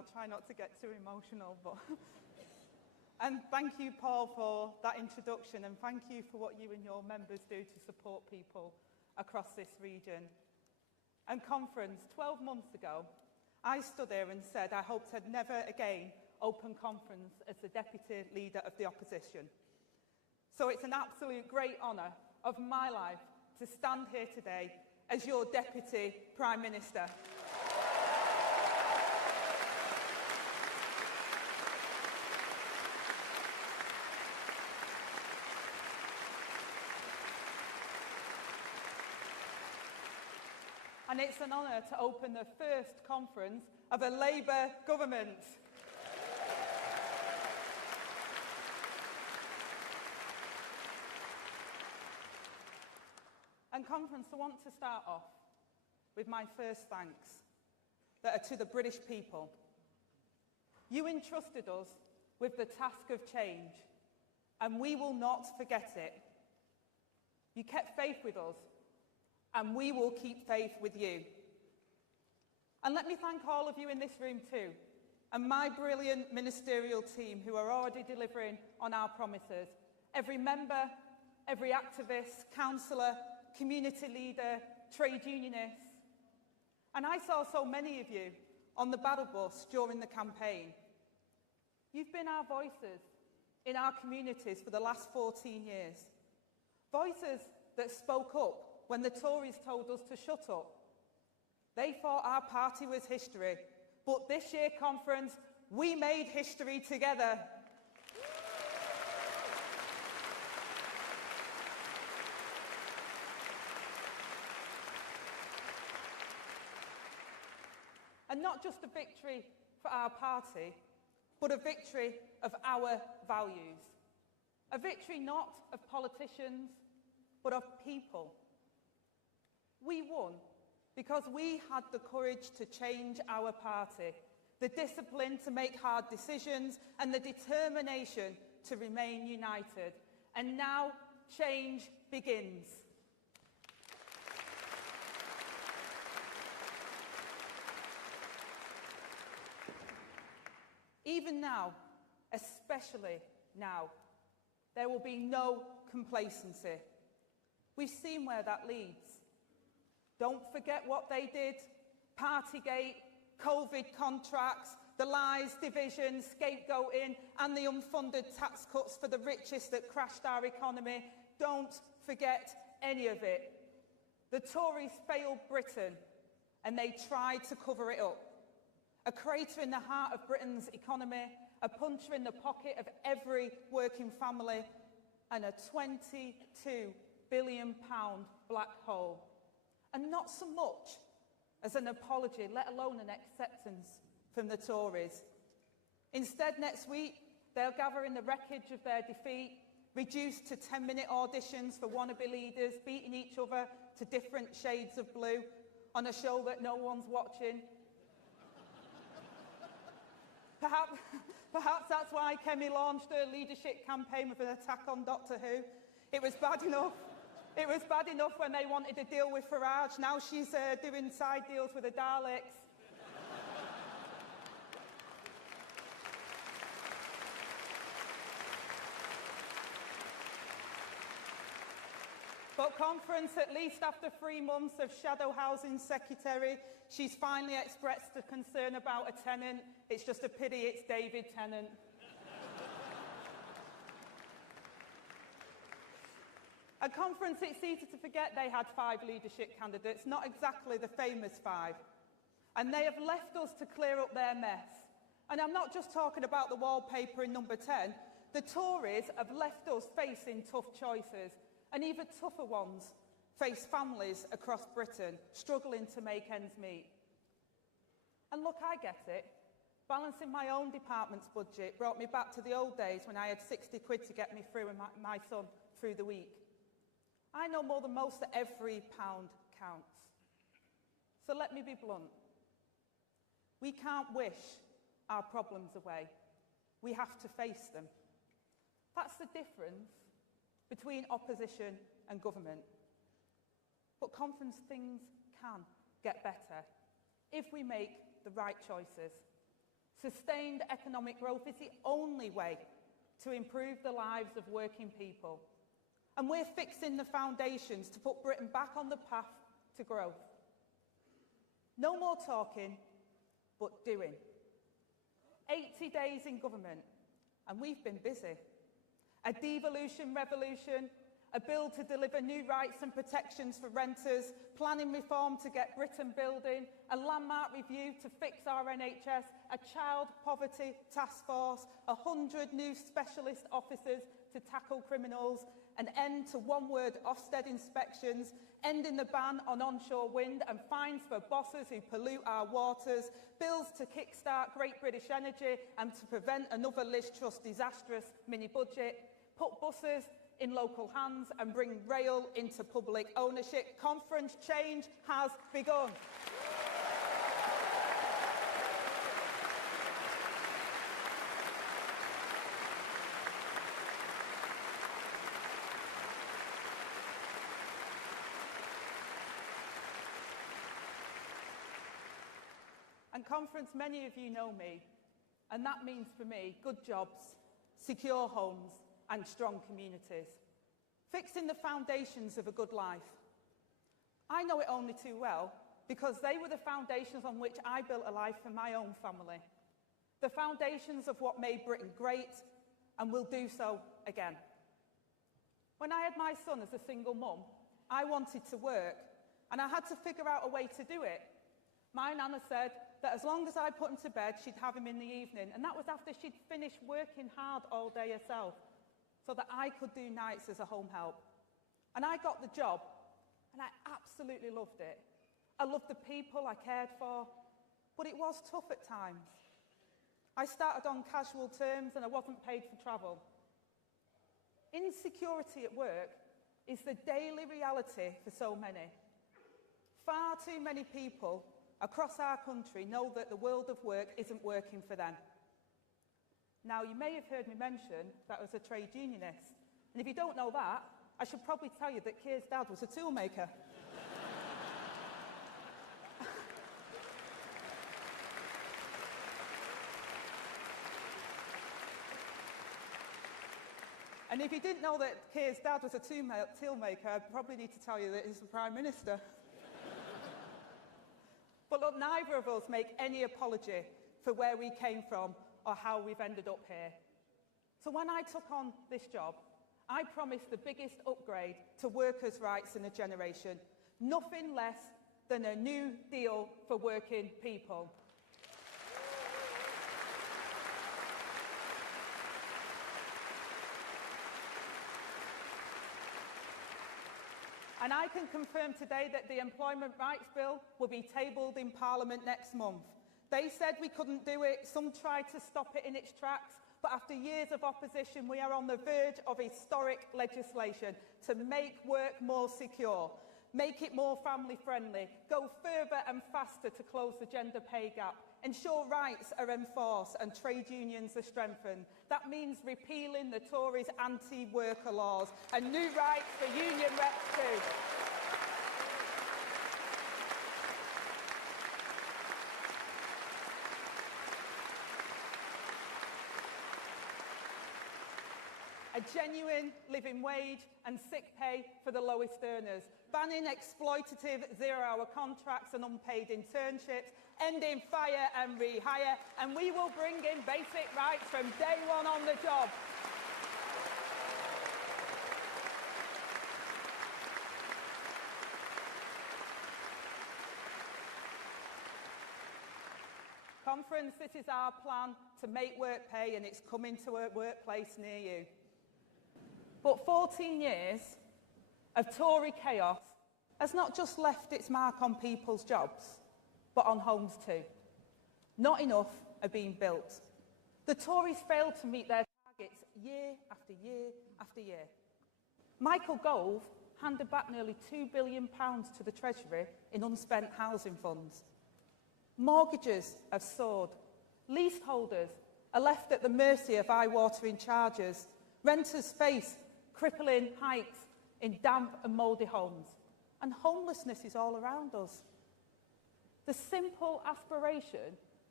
I'll try not to get too emotional, but... And thank you, Paul, for that introduction, and thank you for what you and your members do to support people across this region. And conference, 12 months ago, I stood here and said I hoped I'd never again open conference as the Deputy Leader of the Opposition. So it's an absolute great honour of my life to stand here today as your Deputy Prime Minister. And it's an honour to open the first conference of a Labour government. And conference, I want to start off with my first thanks that are to the British people. You entrusted us with the task of change, and we will not forget it. You kept faith with us, and we will keep faith with you. And let me thank all of you in this room too, and my brilliant ministerial team who are already delivering on our promises. Every member, every activist, councillor, community leader, trade unionist. And I saw so many of you on the battle bus during the campaign. You've been our voices in our communities for the last 14 years. Voices that spoke up when the Tories told us to shut up. They thought our party was history, but this year conference, we made history together. And not just a victory for our party, but a victory of our values. A victory not of politicians, but of people. We won because we had the courage to change our party, the discipline to make hard decisions, and the determination to remain united. And now change begins. Even now, especially now, there will be no complacency. We've seen where that leads. Don't forget what they did. Partygate, COVID contracts, the lies, division, scapegoating, and the unfunded tax cuts for the richest that crashed our economy. Don't forget any of it. The Tories failed Britain, and they tried to cover it up. A crater in the heart of Britain's economy, a puncher in the pocket of every working family, and a £22 billion black hole. And not so much as an apology, let alone an acceptance from the Tories. Instead, next week, they'll gather in the wreckage of their defeat, reduced to 10-minute auditions for wannabe leaders, beating each other to different shades of blue on a show that no one's watching. Perhaps that's why Kemi launched her leadership campaign with an attack on Doctor Who. It was bad enough. It was bad enough when they wanted to deal with Farage. Now she's doing side deals with the Daleks. But conference, at least after 3 months of shadow housing secretary, she's finally expressed a concern about a tenant. It's just a pity it's David Tennant. At conference, it's easy to forget they had 5 leadership candidates, not exactly the famous 5. And they have left us to clear up their mess. And I'm not just talking about the wallpaper in number 10. The Tories have left us facing tough choices, and even tougher ones face families across Britain struggling to make ends meet. And look, I get it. Balancing my own department's budget brought me back to the old days when I had 60 quid to get me through and my son through the week. I know more than most that every pound counts. So let me be blunt. We can't wish our problems away. We have to face them. That's the difference between opposition and government. But conference, things can get better if we make the right choices. Sustained economic growth is the only way to improve the lives of working people. And we're fixing the foundations to put Britain back on the path to growth. No more talking, but doing. 80 days in government, and we've been busy. A devolution revolution, a bill to deliver new rights and protections for renters, planning reform to get Britain building, a landmark review to fix our NHS, a child poverty task force, 100 new specialist officers to tackle criminals, an end to one-word Ofsted inspections, ending the ban on onshore wind and fines for bosses who pollute our waters, bills to kickstart Great British Energy and to prevent another Liz Truss disastrous mini-budget, put buses in local hands and bring rail into public ownership. Conference change has begun. And Conference, many of you know me, and that means for me good jobs, secure homes and strong communities. Fixing the foundations of a good life. I know it only too well because they were the foundations on which I built a life for my own family. The foundations of what made Britain great and will do so again. When I had my son as a single mum, I wanted to work and I had to figure out a way to do it. My nana said that as long as I put him to bed, she'd have him in the evening, and that was after she'd finished working hard all day herself, so that I could do nights as a home help. And I got the job, and I absolutely loved it. I loved the people I cared for, but it was tough at times. I started on casual terms, and I wasn't paid for travel. Insecurity at work is the daily reality for so many. Far too many people across our country know that the world of work isn't working for them. Now, you may have heard me mention that I was a trade unionist. And if you don't know that, I should probably tell you that Keir's dad was a toolmaker. And if you didn't know that Keir's dad was a toolmaker, I probably need to tell you that he's the Prime Minister. But look, neither of us make any apology for where we came from or how we've ended up here. So when I took on this job, I promised the biggest upgrade to workers' rights in a generation, nothing less than a new deal for working people. And I can confirm today that the Employment Rights Bill will be tabled in Parliament next month. They said we couldn't do it, some tried to stop it in its tracks, but after years of opposition, we are on the verge of historic legislation to make work more secure, make it more family-friendly, go further and faster to close the gender pay gap, ensure rights are enforced and trade unions are strengthened. That means repealing the Tories' anti-worker laws and new rights for union reps too. A genuine living wage and sick pay for the lowest earners, banning exploitative zero-hour contracts and unpaid internships, ending fire and rehire, and we will bring in basic rights from day one on the job. Conference, this is our plan to make work pay, and it's coming to a workplace near you. But 14 years of Tory chaos has not just left its mark on people's jobs, but on homes too. Not enough are being built. The Tories failed to meet their targets year after year after year. Michael Gove handed back nearly £2 billion to the Treasury in unspent housing funds. Mortgages have soared. Leaseholders are left at the mercy of eye-watering charges. Renters face crippling hikes in damp and mouldy homes. And homelessness is all around us. The simple aspiration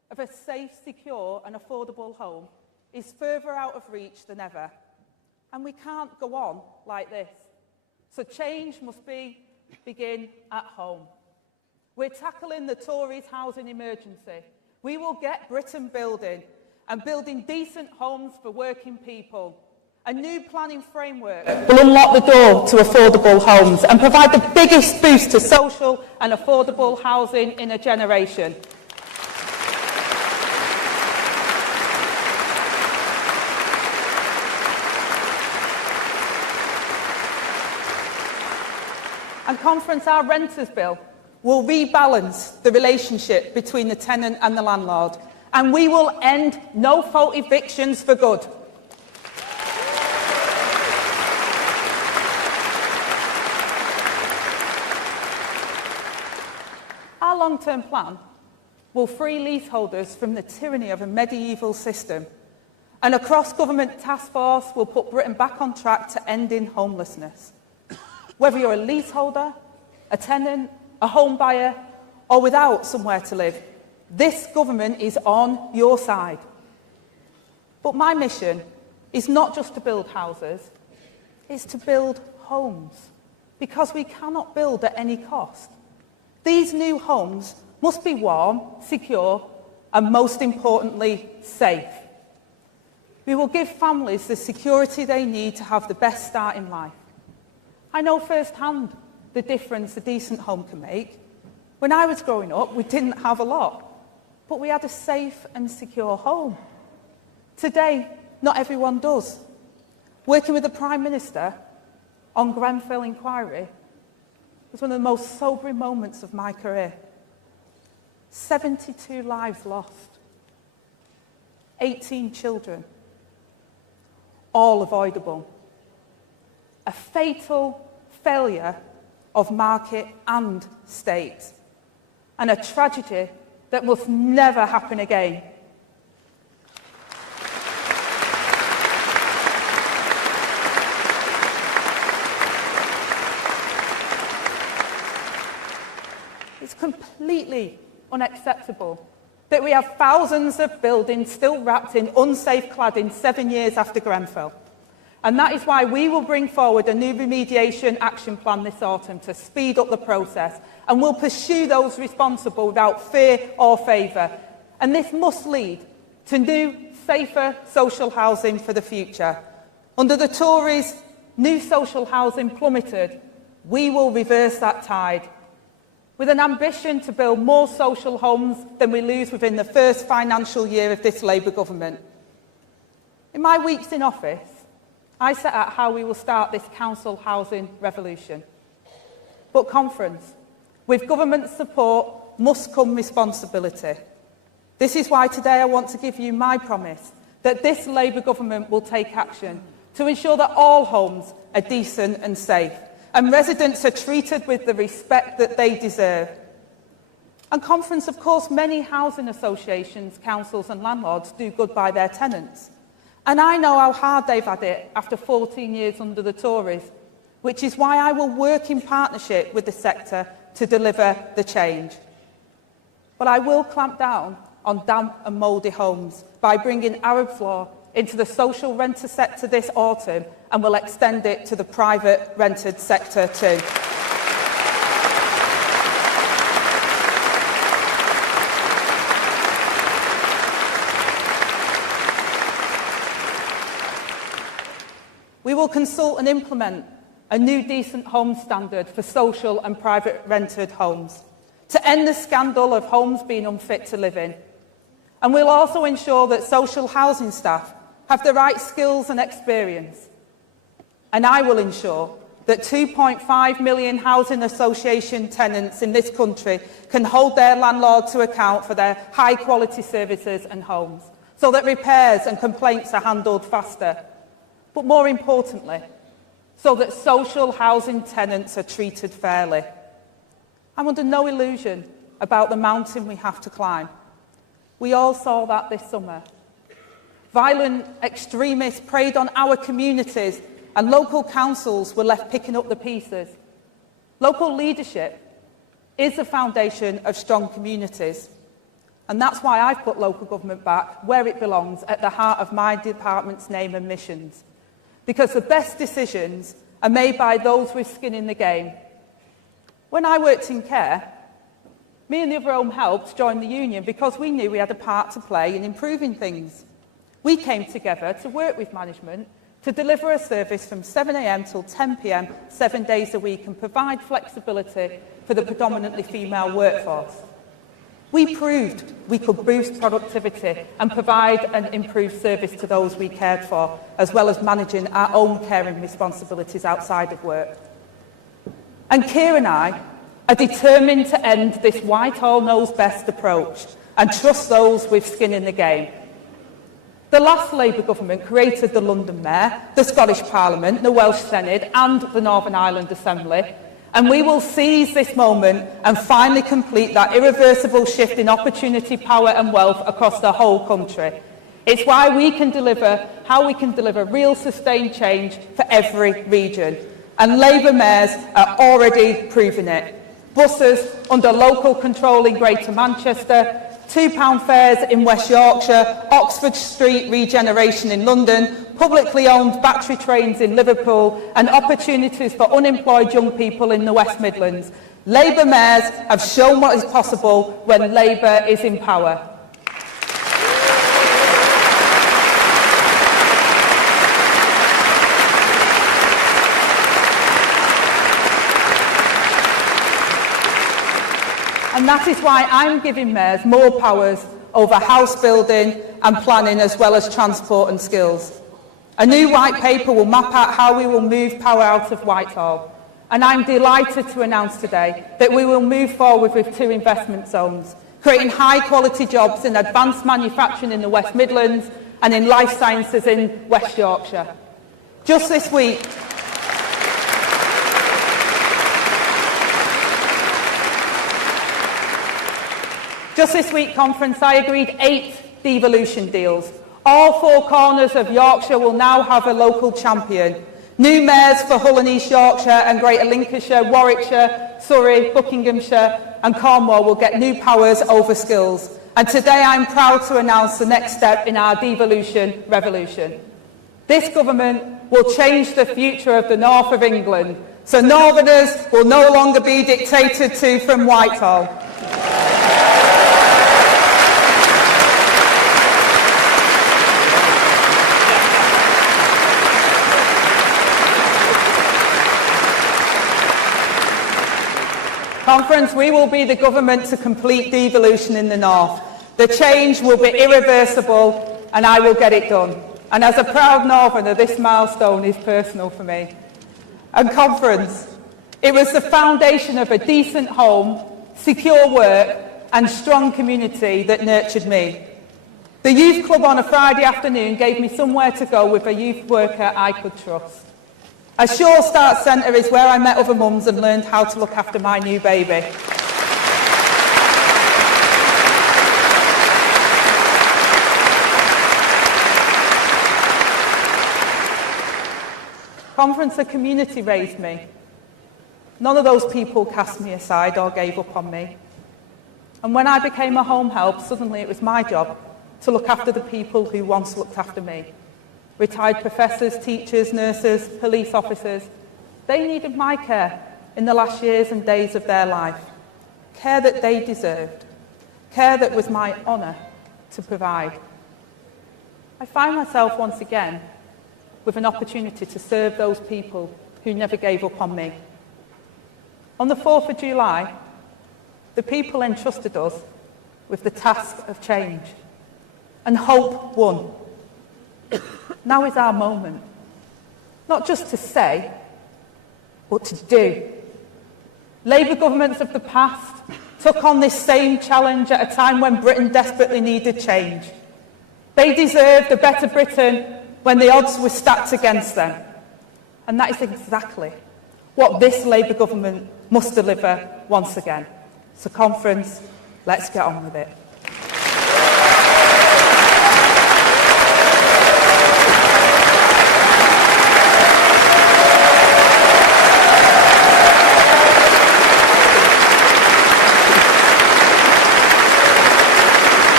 of a safe, secure and affordable home is further out of reach than ever. And we can't go on like this. So change must begin at home. We're tackling the Tories' housing emergency. We will get Britain building and building decent homes for working people. A new planning framework will unlock the door to affordable homes and provide the biggest boost to social and affordable housing in a generation. And Conference, our renters bill will rebalance the relationship between the tenant and the landlord, and we will end no-fault evictions for good. Our long-term plan will free leaseholders from the tyranny of a medieval system, and a cross-government task force will put Britain back on track to ending homelessness. Whether you're a leaseholder, a tenant, a home buyer, or without somewhere to live, this government is on your side. But my mission is not just to build houses, it's to build homes, because we cannot build at any cost. These new homes must be warm, secure, and most importantly, safe. We will give families the security they need to have the best start in life. I know firsthand the difference a decent home can make. When I was growing up, we didn't have a lot, but we had a safe and secure home. Today, not everyone does. Working with the Prime Minister on Grenfell inquiry was one of the most sobering moments of my career. 72 lives lost, 18 children, all avoidable. A fatal failure of market and state, and a tragedy that must never happen again. It's completely unacceptable that we have thousands of buildings still wrapped in unsafe cladding 7 years after Grenfell. And that is why we will bring forward a new remediation action plan this autumn to speed up the process, and we'll pursue those responsible without fear or favour. And this must lead to new, safer social housing for the future. Under the Tories, new social housing plummeted. We will reverse that tide, with an ambition to build more social homes than we lose within the first financial year of this Labour government. In my weeks in office, I set out how we will start this council housing revolution. But Conference, with government support must come responsibility. This is why today I want to give you my promise that this Labour government will take action to ensure that all homes are decent and safe, and residents are treated with the respect that they deserve. And Conference, of course, many housing associations, councils and landlords do good by their tenants. And I know how hard they've had it after 14 years under the Tories, which is why I will work in partnership with the sector to deliver the change. But I will clamp down on damp and mouldy homes by bringing Arab law into the social renter sector this autumn, and will extend it to the private rented sector too. We will consult and implement a new decent home standard for social and private rented homes to end the scandal of homes being unfit to live in. And we'll also ensure that social housing staff have the right skills and experience. And I will ensure that 2.5 million housing association tenants in this country can hold their landlord to account for their high-quality services and homes, so that repairs and complaints are handled faster. But more importantly, so that social housing tenants are treated fairly. I'm under no illusion about the mountain we have to climb. We all saw that this summer. Violent extremists preyed on our communities, and local councils were left picking up the pieces. Local leadership is the foundation of strong communities. And that's why I've put local government back where it belongs, at the heart of my department's name and missions. Because the best decisions are made by those with skin in the game. When I worked in care, me and the other home helps joined the union because we knew we had a part to play in improving things. We came together to work with management to deliver a service from 7 a.m. till 10 p.m, 7 days a week, and provide flexibility for the predominantly female workforce. We proved we could boost productivity and provide an improved service to those we cared for, as well as managing our own caring responsibilities outside of work. And Keir and I are determined to end this Whitehall knows best approach and trust those with skin in the game. The last Labour government created the London Mayor, the Scottish Parliament, the Welsh Senate and the Northern Ireland Assembly, and we will seize this moment and finally complete that irreversible shift in opportunity, power and wealth across the whole country. It's why we can deliver, how we can deliver real sustained change for every region. And Labour mayors are already proving it. Buses under local control in Greater Manchester, £2 fares in West Yorkshire, Oxford Street regeneration in London, publicly owned battery trains in Liverpool, and opportunities for unemployed young people in the West Midlands. Labour mayors have shown what is possible when Labour is in power. And that is why I'm giving mayors more powers over house building and planning, as well as transport and skills. A new white paper will map out how we will move power out of Whitehall. And I'm delighted to announce today that we will move forward with 2 investment zones, creating high-quality jobs in advanced manufacturing in the West Midlands and in life sciences in West Yorkshire. Just this week, conference, I agreed 8 devolution deals. All 4 corners of Yorkshire will now have a local champion. New mayors for Hull and East Yorkshire and Greater Lincolnshire, Warwickshire, Surrey, Buckinghamshire and Cornwall will get new powers over skills. And today I'm proud to announce the next step in our devolution revolution. This government will change the future of the north of England, so Northerners will no longer be dictated to from Whitehall. Conference, we will be the government to complete devolution in the north. The change will be irreversible and I will get it done. And as a proud Northerner, this milestone is personal for me. And conference, it was the foundation of a decent home, secure work and strong community that nurtured me. The youth club on a Friday afternoon gave me somewhere to go with a youth worker I could trust. A Sure Start Centre is where I met other mums and learned how to look after my new baby. Conference, a community raised me. None of those people cast me aside or gave up on me. And when I became a home help, suddenly it was my job to look after the people who once looked after me. Retired professors, teachers, nurses, police officers, they needed my care in the last years and days of their life. Care that they deserved. Care that was my honour to provide. I find myself once again with an opportunity to serve those people who never gave up on me. On the 4th of July, the people entrusted us with the task of change, and hope won. Now is our moment, not just to say, but to do. Labour governments of the past took on this same challenge at a time when Britain desperately needed change. They deserved a better Britain when the odds were stacked against them. And that is exactly what this Labour government must deliver once again. So conference, let's get on with it.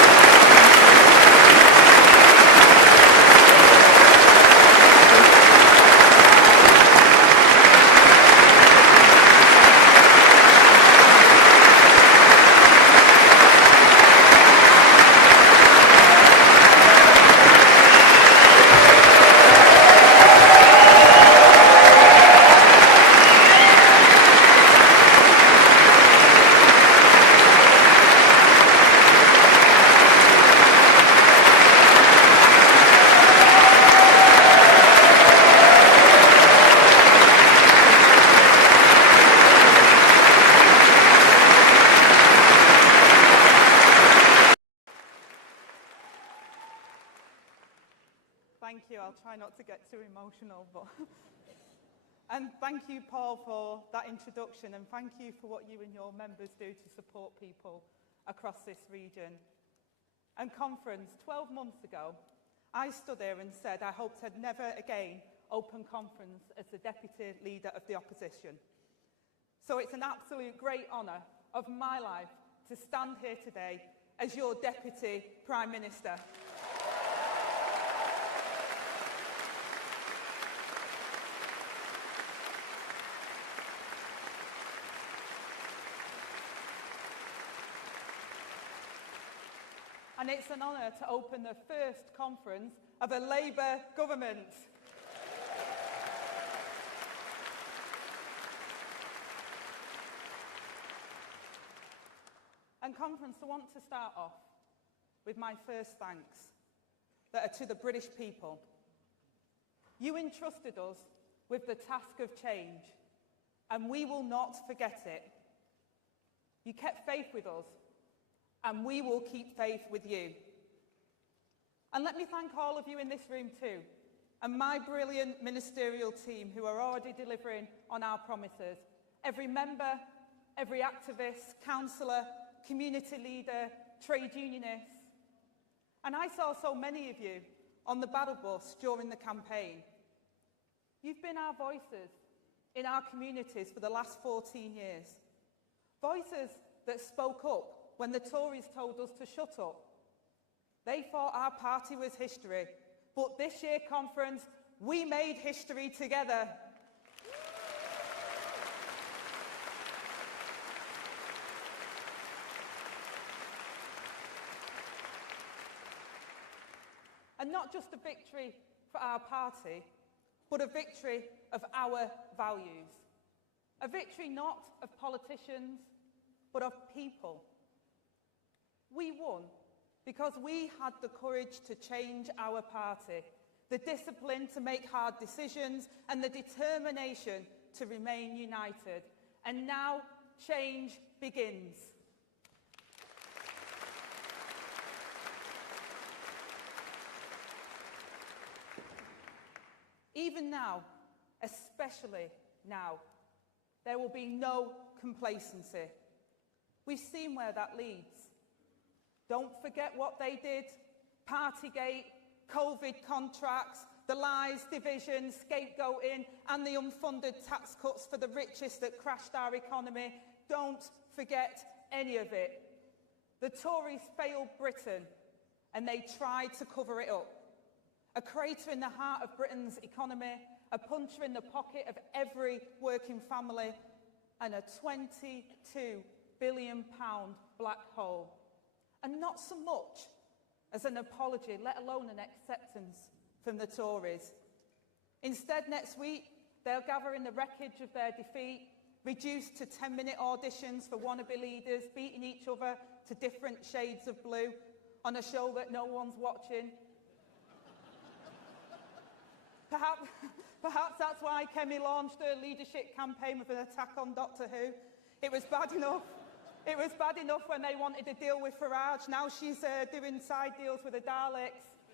try not to get too emotional, but... And thank you, Paul, for that introduction, and thank you for what you and your members do to support people across this region. And conference, 12 months ago, I stood here and said I hoped I'd never again open conference as the Deputy Leader of the Opposition. So it's an absolute great honour of my life to stand here today as your Deputy Prime Minister. And it's an honour to open the first conference of a Labour government. And conference, I want to start off with my first thanks that are to the British people. You entrusted us with the task of change, and we will not forget it. You kept faith with us, and we will keep faith with you. And let me thank all of you in this room too, and my brilliant ministerial team who are already delivering on our promises. Every member, every activist, councillor, community leader, trade unionist. And I saw so many of you on the battle bus during the campaign. You've been our voices in our communities for the last 14 years. Voices that spoke up when the Tories told us to shut up. They thought our party was history, but this year conference, we made history together. And not just a victory for our party, but a victory of our values. A victory not of politicians, but of people. We won because we had the courage to change our party, the discipline to make hard decisions, and the determination to remain united. And now change begins. Even now, especially now, there will be no complacency. We've seen where that leads. Don't forget what they did. Partygate, COVID contracts, the lies, division, scapegoating, and the unfunded tax cuts for the richest that crashed our economy. Don't forget any of it. The Tories failed Britain, and they tried to cover it up. A crater in the heart of Britain's economy, a puncher in the pocket of every working family, and a £22 billion black hole. And not so much as an apology, let alone an acceptance from the Tories. Instead, next week, they'll gather in the wreckage of their defeat, reduced to 10-minute auditions for wannabe leaders, beating each other to different shades of blue on a show that no one's watching. Perhaps that's why Kemi launched her leadership campaign with an attack on Doctor Who. It was bad enough. It was bad enough when they wanted to deal with Farage. Now she's doing side deals with the Daleks.